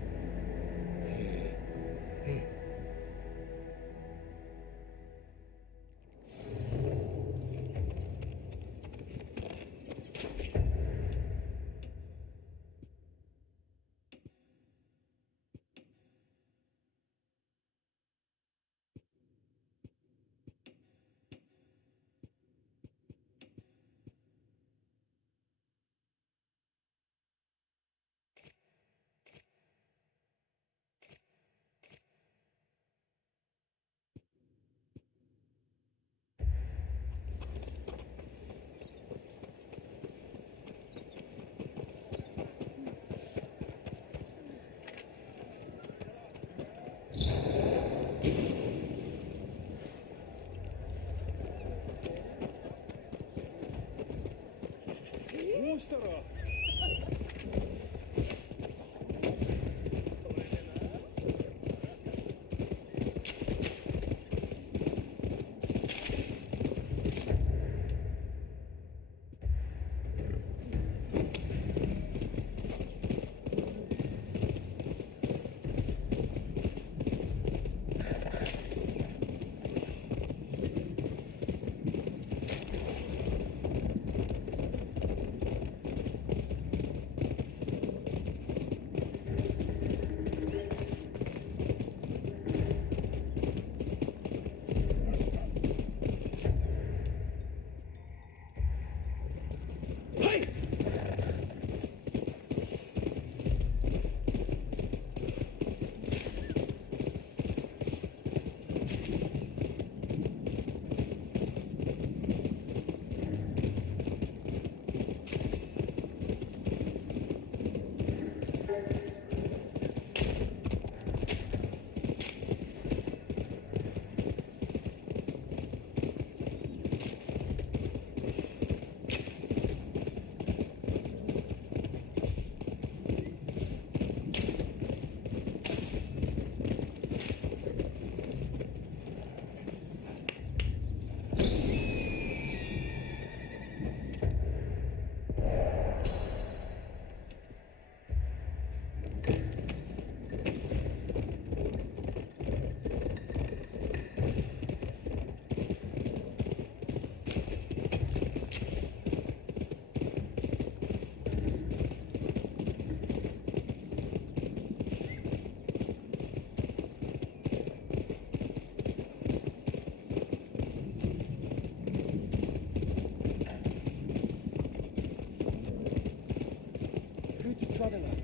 Traveler,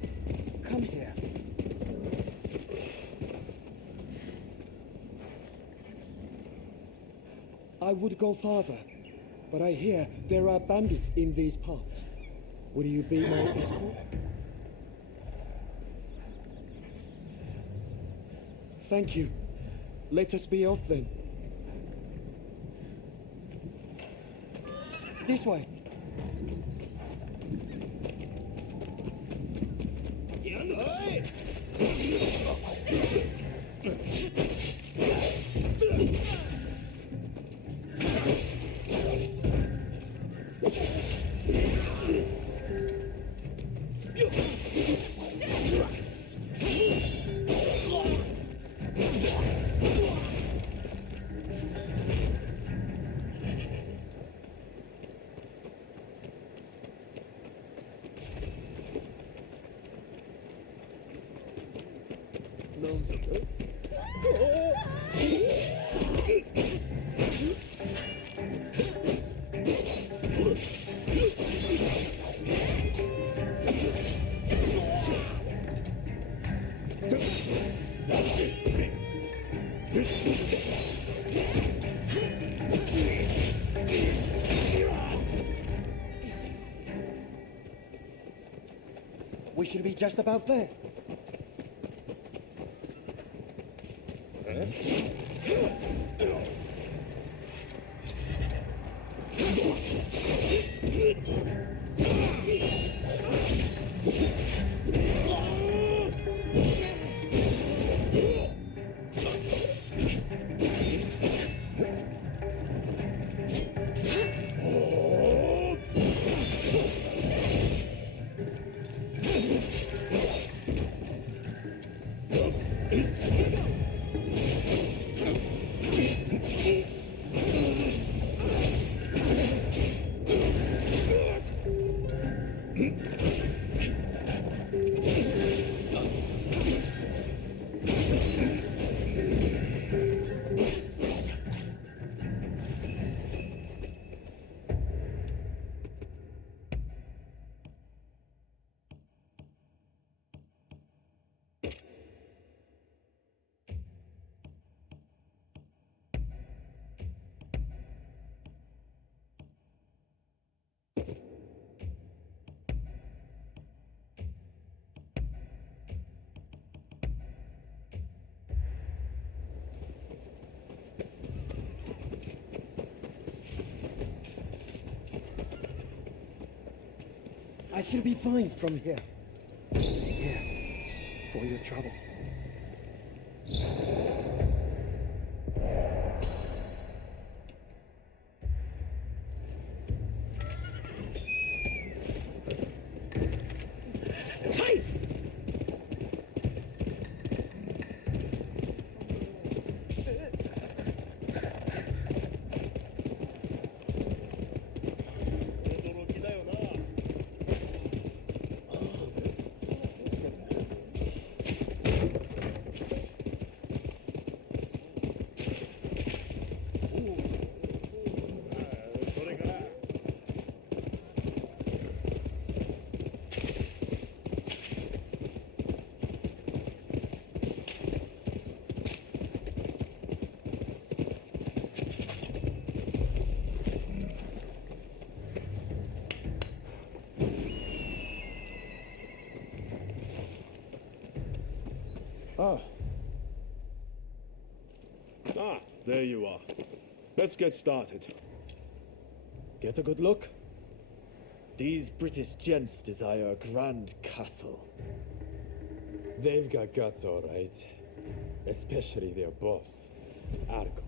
come here. I would go farther, but I hear there are bandits in these parts. Will you be my escort? Thank you. Let us be off then. This way. We should be just about there. I should be fine from here. Here, for your trouble. There you are. Let's get started. Get a good look. These British gents desire a grand castle. They've got guts, all right. Especially their boss, Arkok.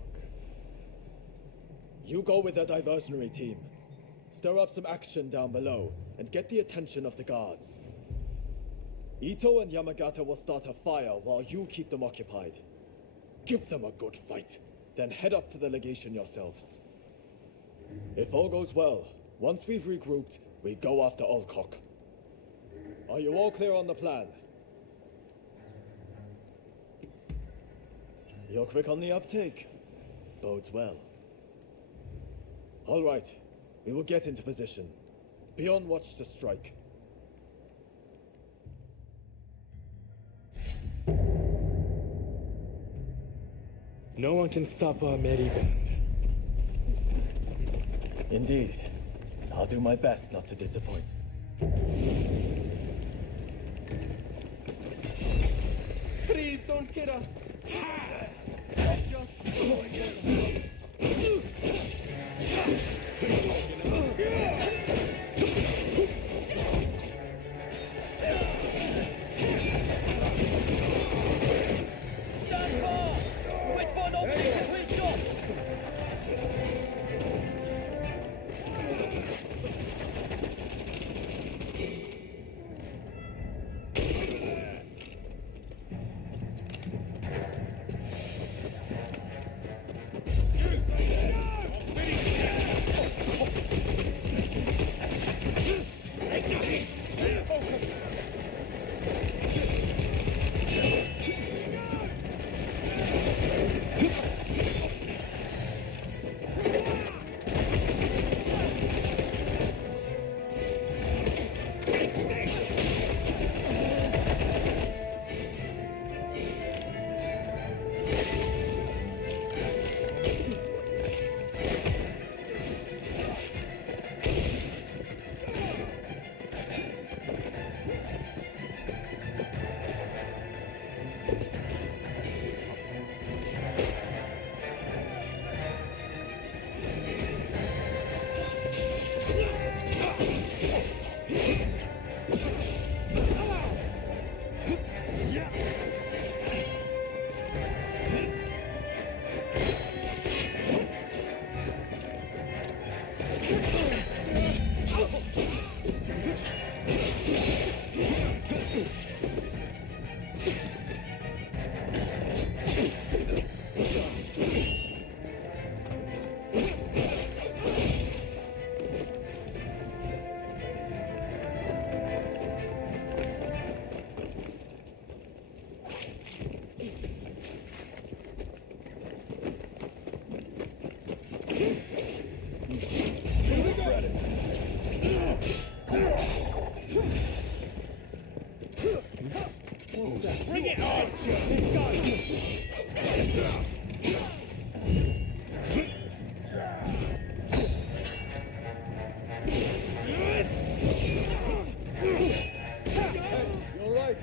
You go with the diversionary team. Stir up some action down below and get the attention of the guards. Ito and Yamagata will start a fire while you keep them occupied. Give them a good fight, then head up to the legation yourselves. If all goes well, once we've regrouped, we go after Alcock. Are you all clear on the plan? You're quick on the uptake. Bodes well. All right, we will get into position. Be on watch to strike. No one can stop our merry band. Indeed. I'll do my best not to disappoint. Please don't get us. Bring it on! Let's go! You're right.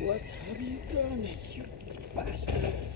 What have you done, you bastards?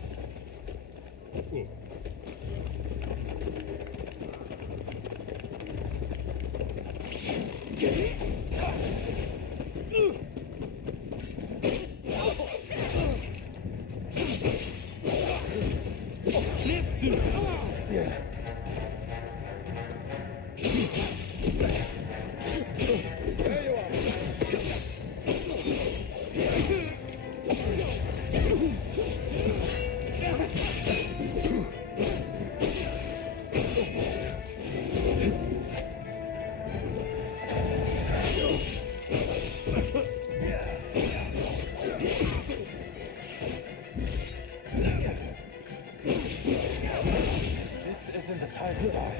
This isn't the time to die.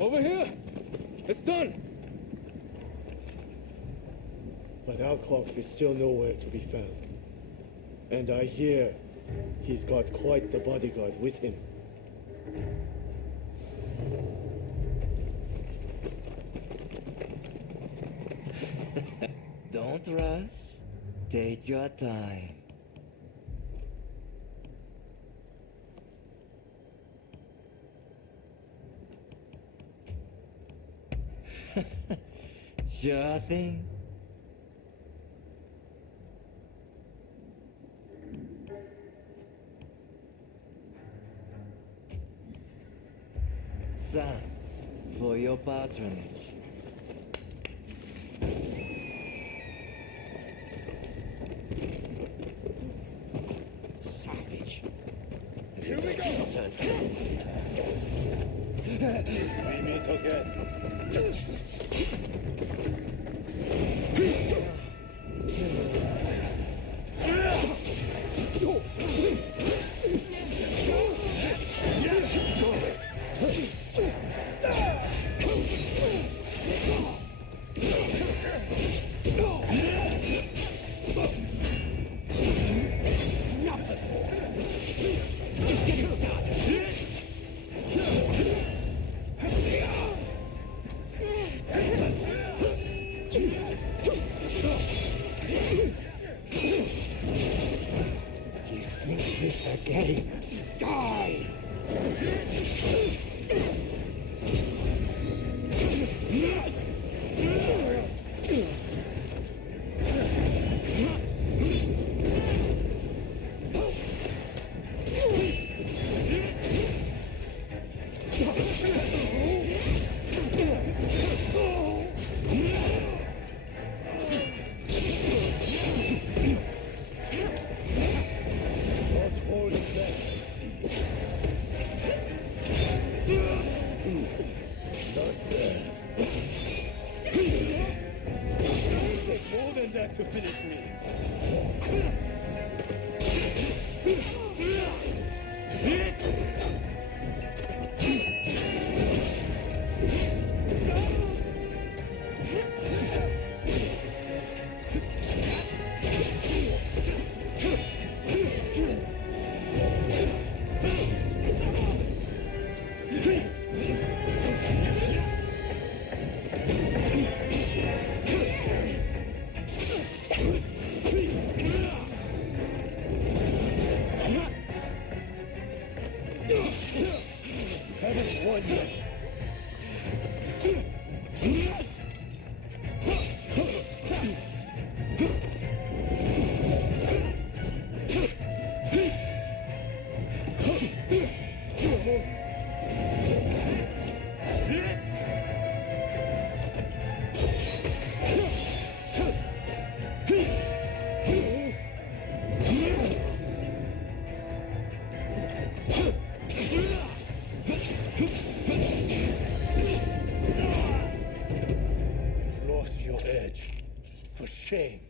Over here! It's done! But Alcock is still nowhere to be found. And I hear he's got quite the bodyguard with him. Don't rush. Take your time. Sure thing. Thanks for your patronage. Savage. Here we go! We meet again. Just getting started. You think this again? Die! More than that to finish me. Haven't won yet. shame.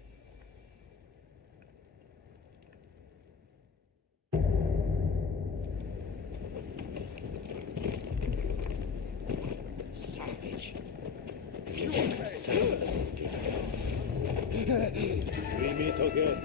Savage. We meet again.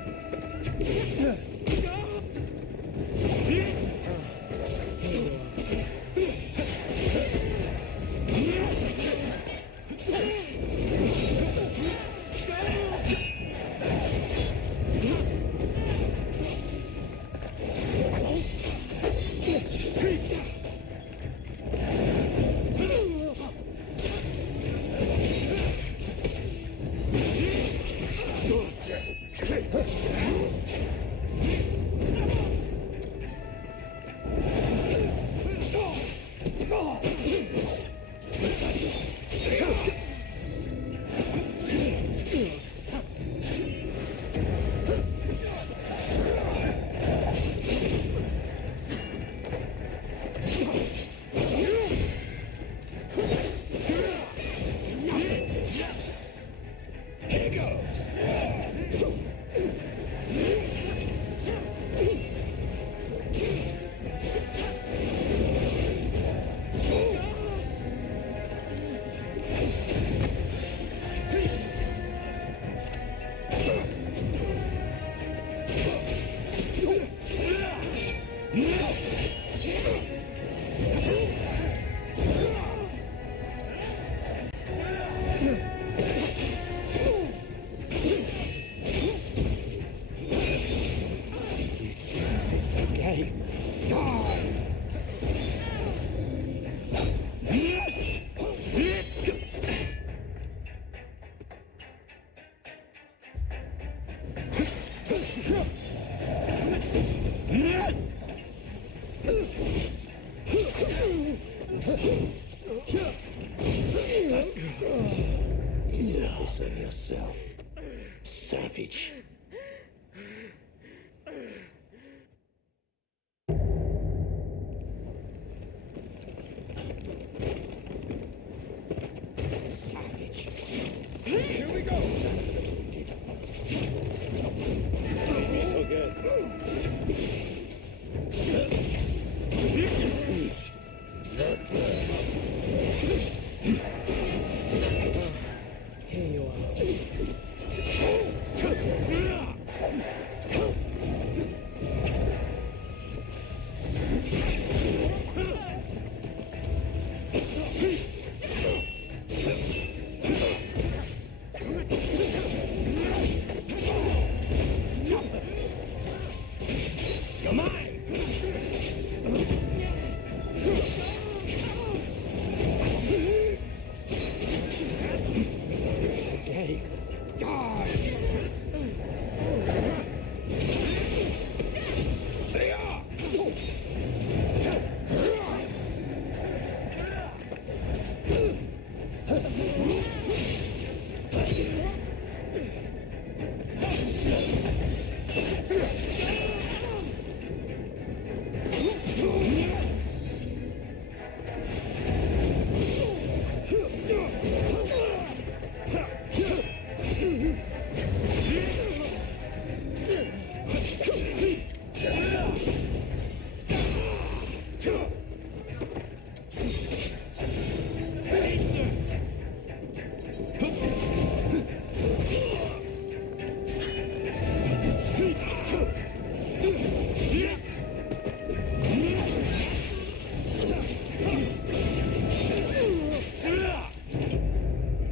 Focus on yourself, savage. Savage. Here we go! We meet again. Not bad. Here you are. Come on! Okay.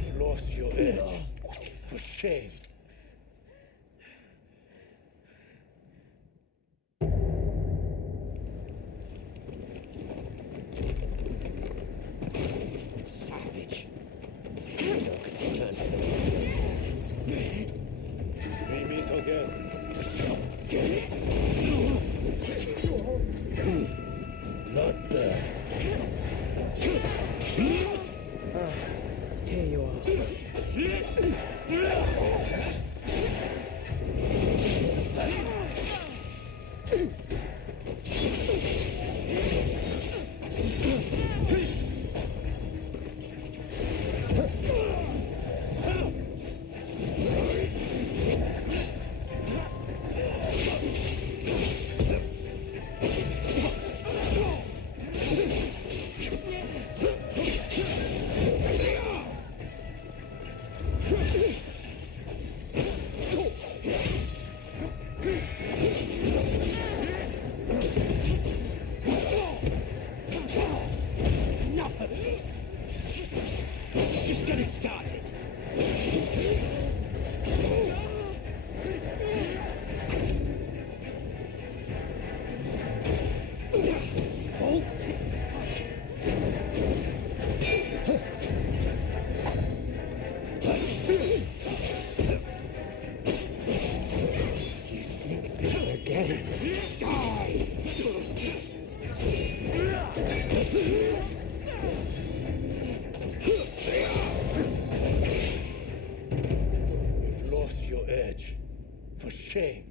You lost your edge. For shame. Savage. We meet again. Not bad. Here you are. shame.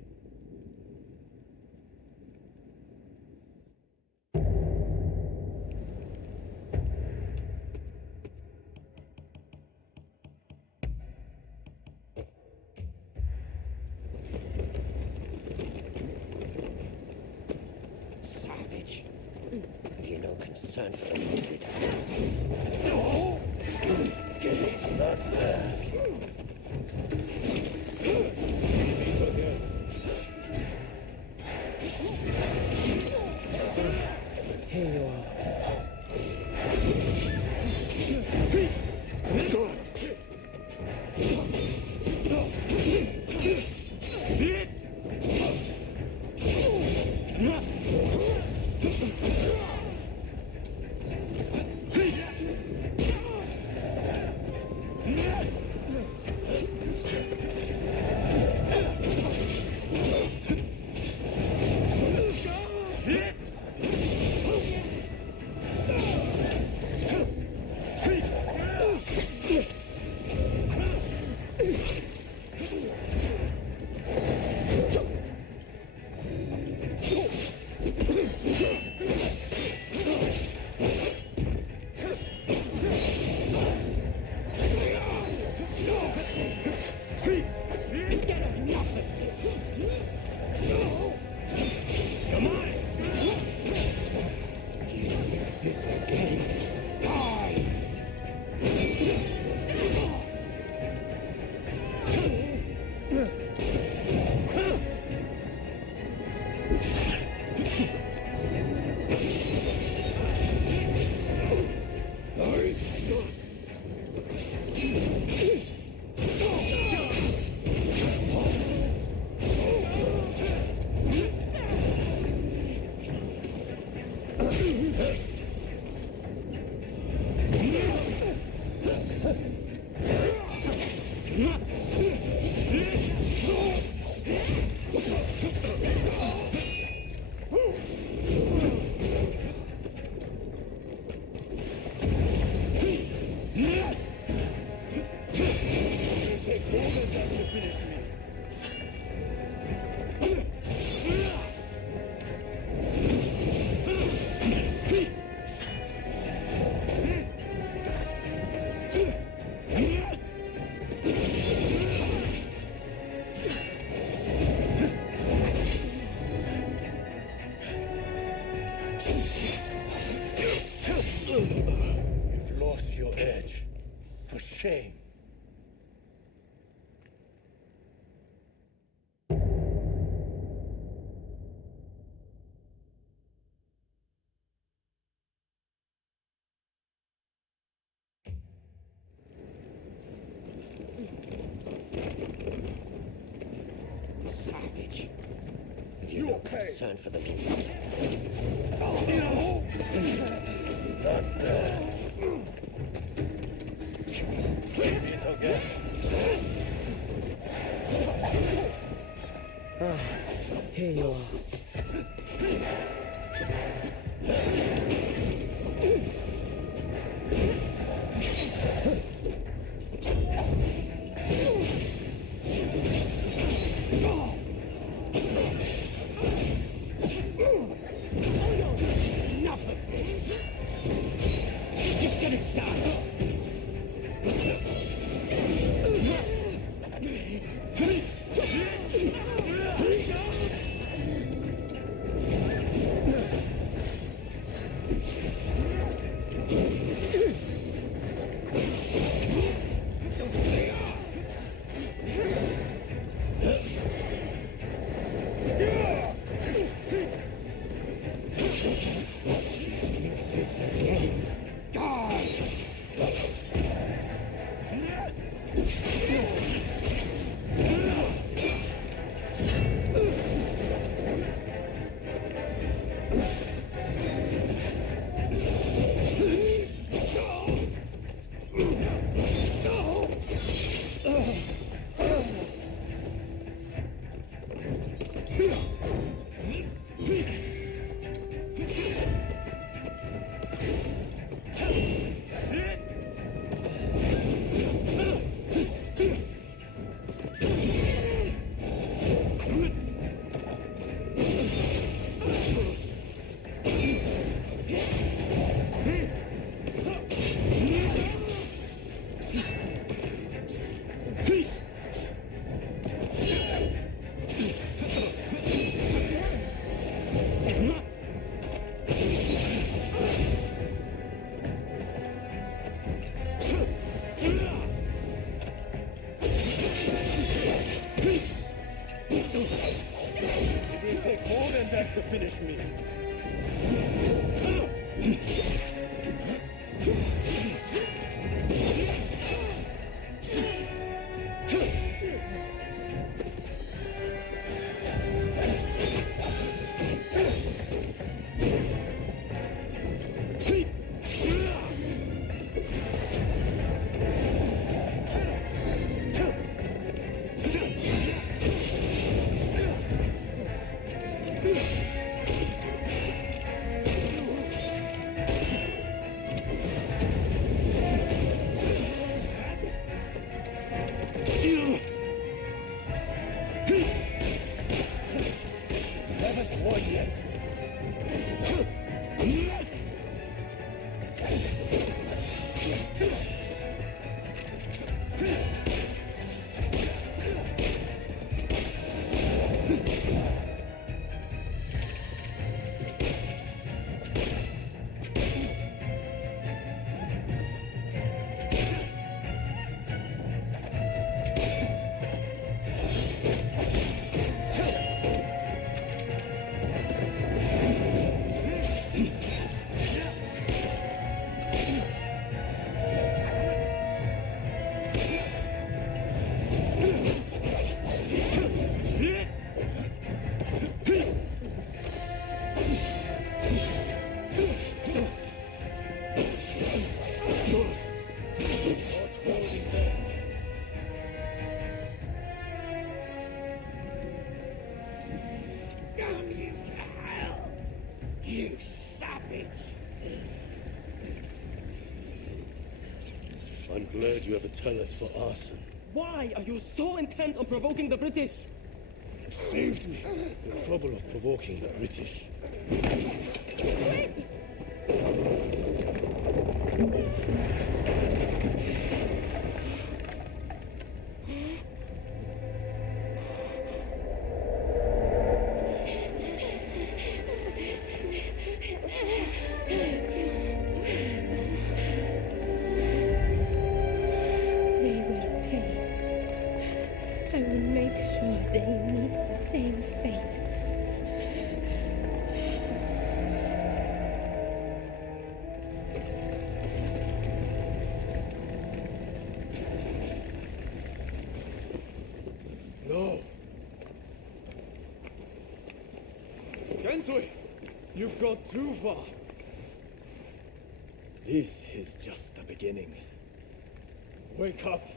Savage. Have you no concern for the wounded? Get it? Not bad. Here you are. You've lost your edge. For shame. Savage. Have you no concern for the wounded? Not bad. Ah, here you are. Just get it started. I'm glad you have a talent for arson. Why are you so intent on provoking the British? It saved me the trouble of provoking the British. They will pay. I will make sure they meet the same fate. No. Gensui, you've got too far. This is just the beginning. Wake up,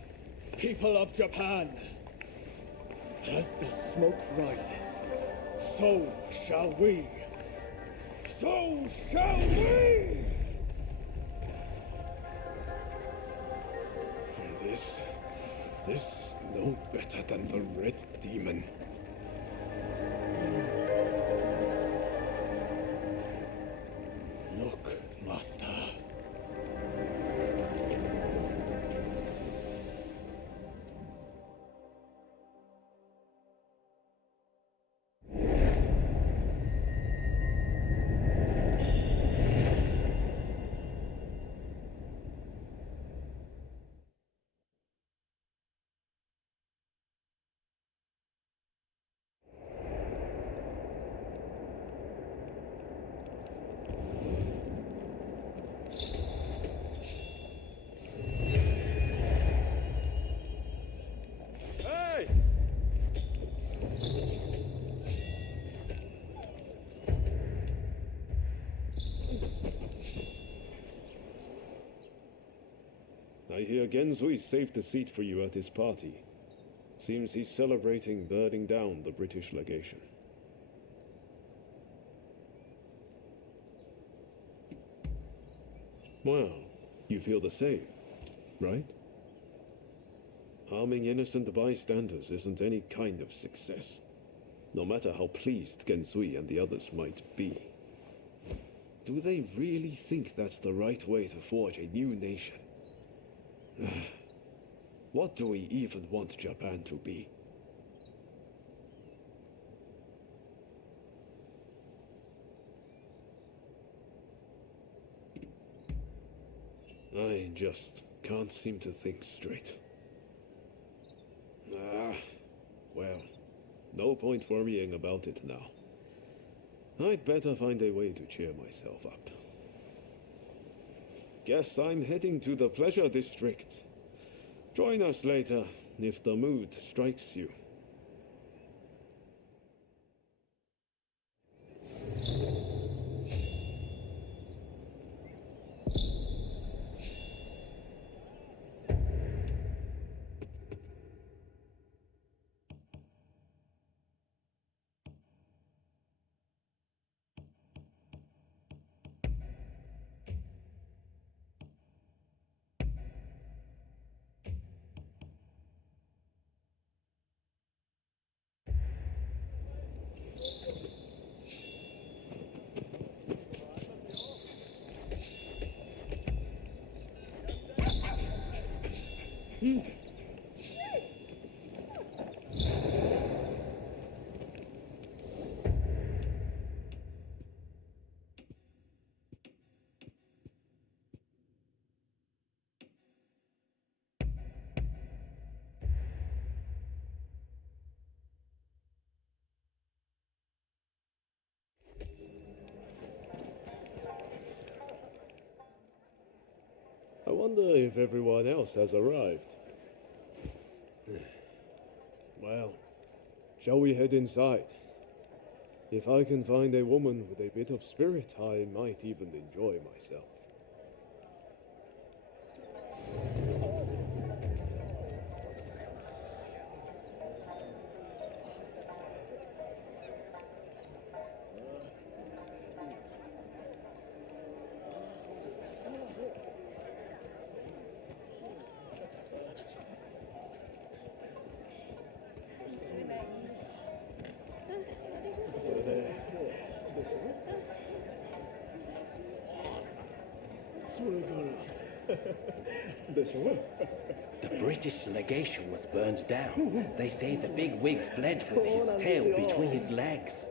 people of Japan! As the smoke rises, so shall we! So shall we! This is no better than the Red Demon. Look, Master. Hey! I hear Gensui saved a seat for you at his party. Seems he's celebrating burning down the British legation. Well, you feel the same, right? Harming innocent bystanders isn't any kind of success, no matter how pleased Gensui and the others might be. Do they really think that's the right way to forge a new nation? What do we even want Japan to be? I just can't seem to think straight. Well, no point worrying about it now. I'd better find a way to cheer myself up. Guess I'm heading to the pleasure district. Join us later if the mood strikes you. I wonder if everyone else has arrived. Well, shall we head inside? If I can find a woman with a bit of spirit, I might even enjoy myself. The British legation was burned down. They say the big wig fled with his tail between his legs.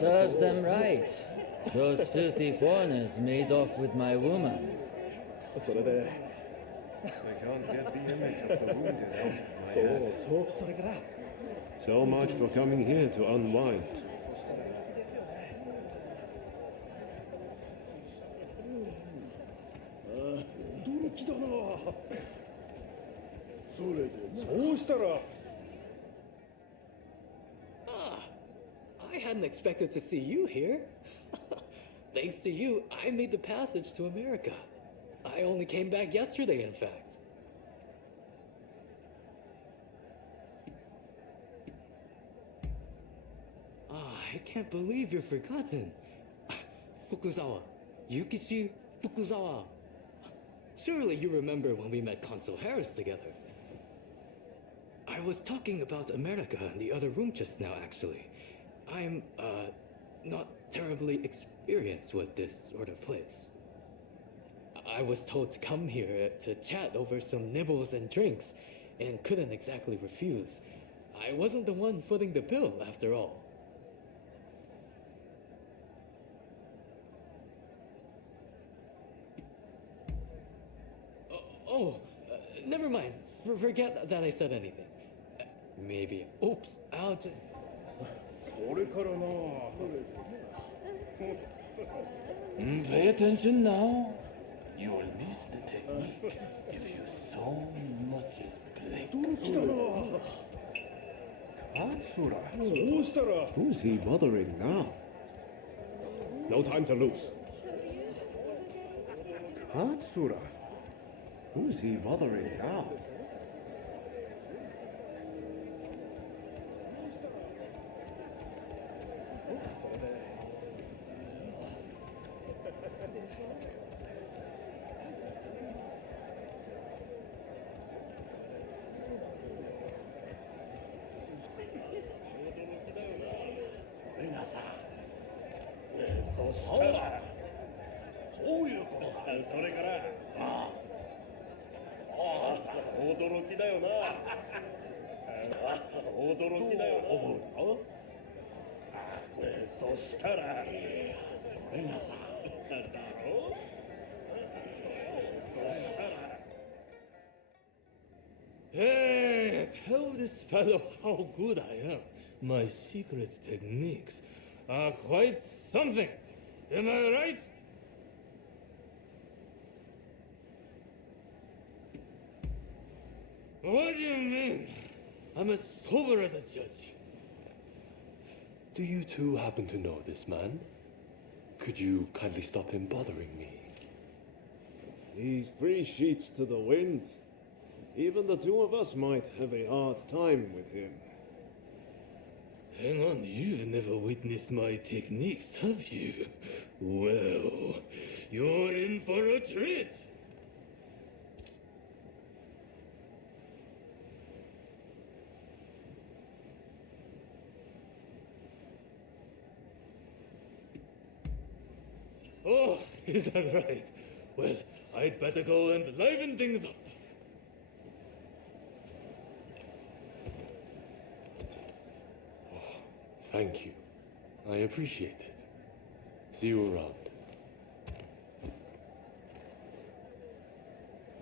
Serves them right. Those filthy foreigners made off with my woman. I can't get the image of the wounded out of my head. So much for coming here to unwind. I hadn't expected to see you here. Thanks to you, I made the passage to America. I only came back yesterday, in fact. I can't believe you're forgotten. Fukuzawa. Yukichi Fukuzawa. Surely you remember when we met Consul Harris together. I was talking about America in the other room just now, actually. I'm, not terribly experienced with this sort of place. I was told to come here to chat over some nibbles and drinks, and couldn't exactly refuse. I wasn't the one footing the bill, after all. Never mind. Forget that I said anything. Maybe. Oops, I'll just... Pay attention now. You'll miss the technique if you so much as blink. Katsura! Who's he bothering now? No time to lose. Katsura! Who's he bothering now? Hey, tell this fellow how good I am. My secret techniques are quite something. Am I right? What do you mean? I'm as sober as a judge. Do you two happen to know this man? Could you kindly stop him bothering me? He's 3 sheets to the wind. Even the two of us might have a hard time with him. Hang on, you've never witnessed my techniques, have you? Well, you're in for a treat. Oh, is that right? Well, I'd better go and liven things up. Thank you. I appreciate it. See you around.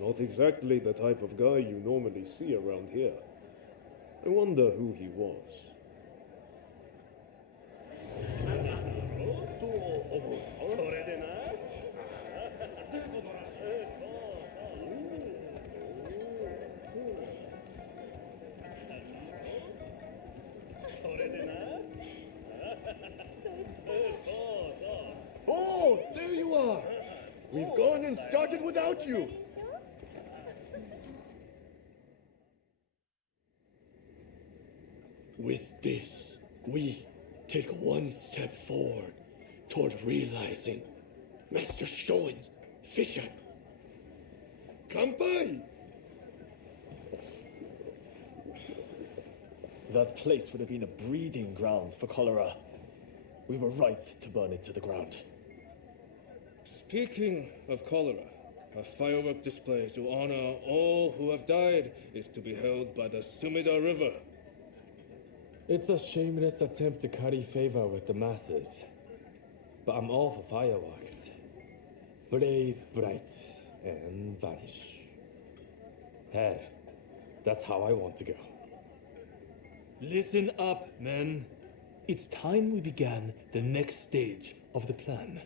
Not exactly the type of guy you normally see around here. I wonder who he was. Oh, there you are! We've gone and started without you! With this, we take one step forward toward realizing Master Shoin's vision. Kampai! That place would have been a breeding ground for cholera. We were right to burn it to the ground. Speaking of cholera, a firework display to honor all who have died is to be held by the Sumida River. It's a shameless attempt to curry favor with the masses. But I'm all for fireworks. Blaze bright and vanish. Hey, that's how I want to go. Listen up, men. It's time we began the next stage of the plan.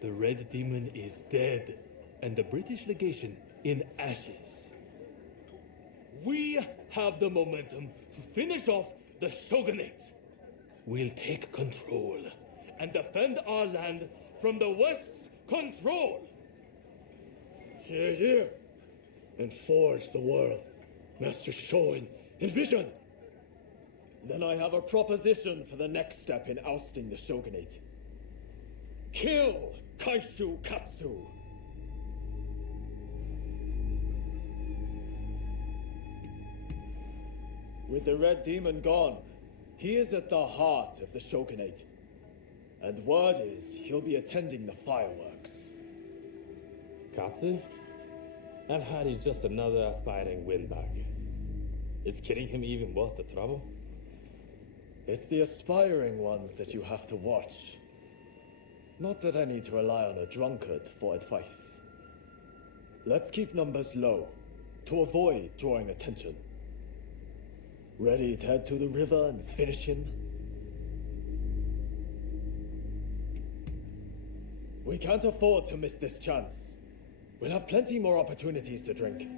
The Red Demon is dead, and the British legation in ashes. We have the momentum to finish off the Shogunate. We'll take control and defend our land from the West's control. Hear, hear! And forge the world Master Shoin envisioned. Then I have a proposition for the next step in ousting the Shogunate. Kill Kaishu Katsu! With the Red Demon gone, he is at the heart of the Shogunate. And word is he'll be attending the fireworks. Katsu? I've heard he's just another aspiring windbag. Is killing him even worth the trouble? It's the aspiring ones that you have to watch. Not that I need to rely on a drunkard for advice. Let's keep numbers low, to avoid drawing attention. Ready to head to the river and finish him? We can't afford to miss this chance. We'll have plenty more opportunities to drink.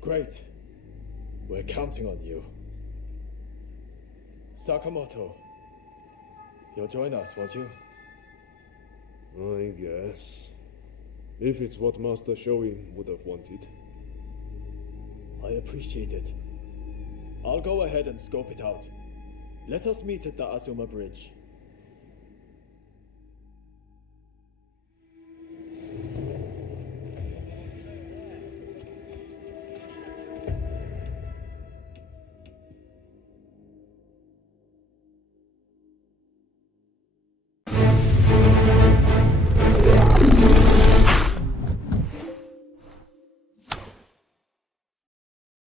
Great. We're counting on you. Sakamoto, you'll join us, won't you? I guess. If it's what Master Shoin would have wanted. I appreciate it. I'll go ahead and scope it out. Let us meet at the Azuma Bridge.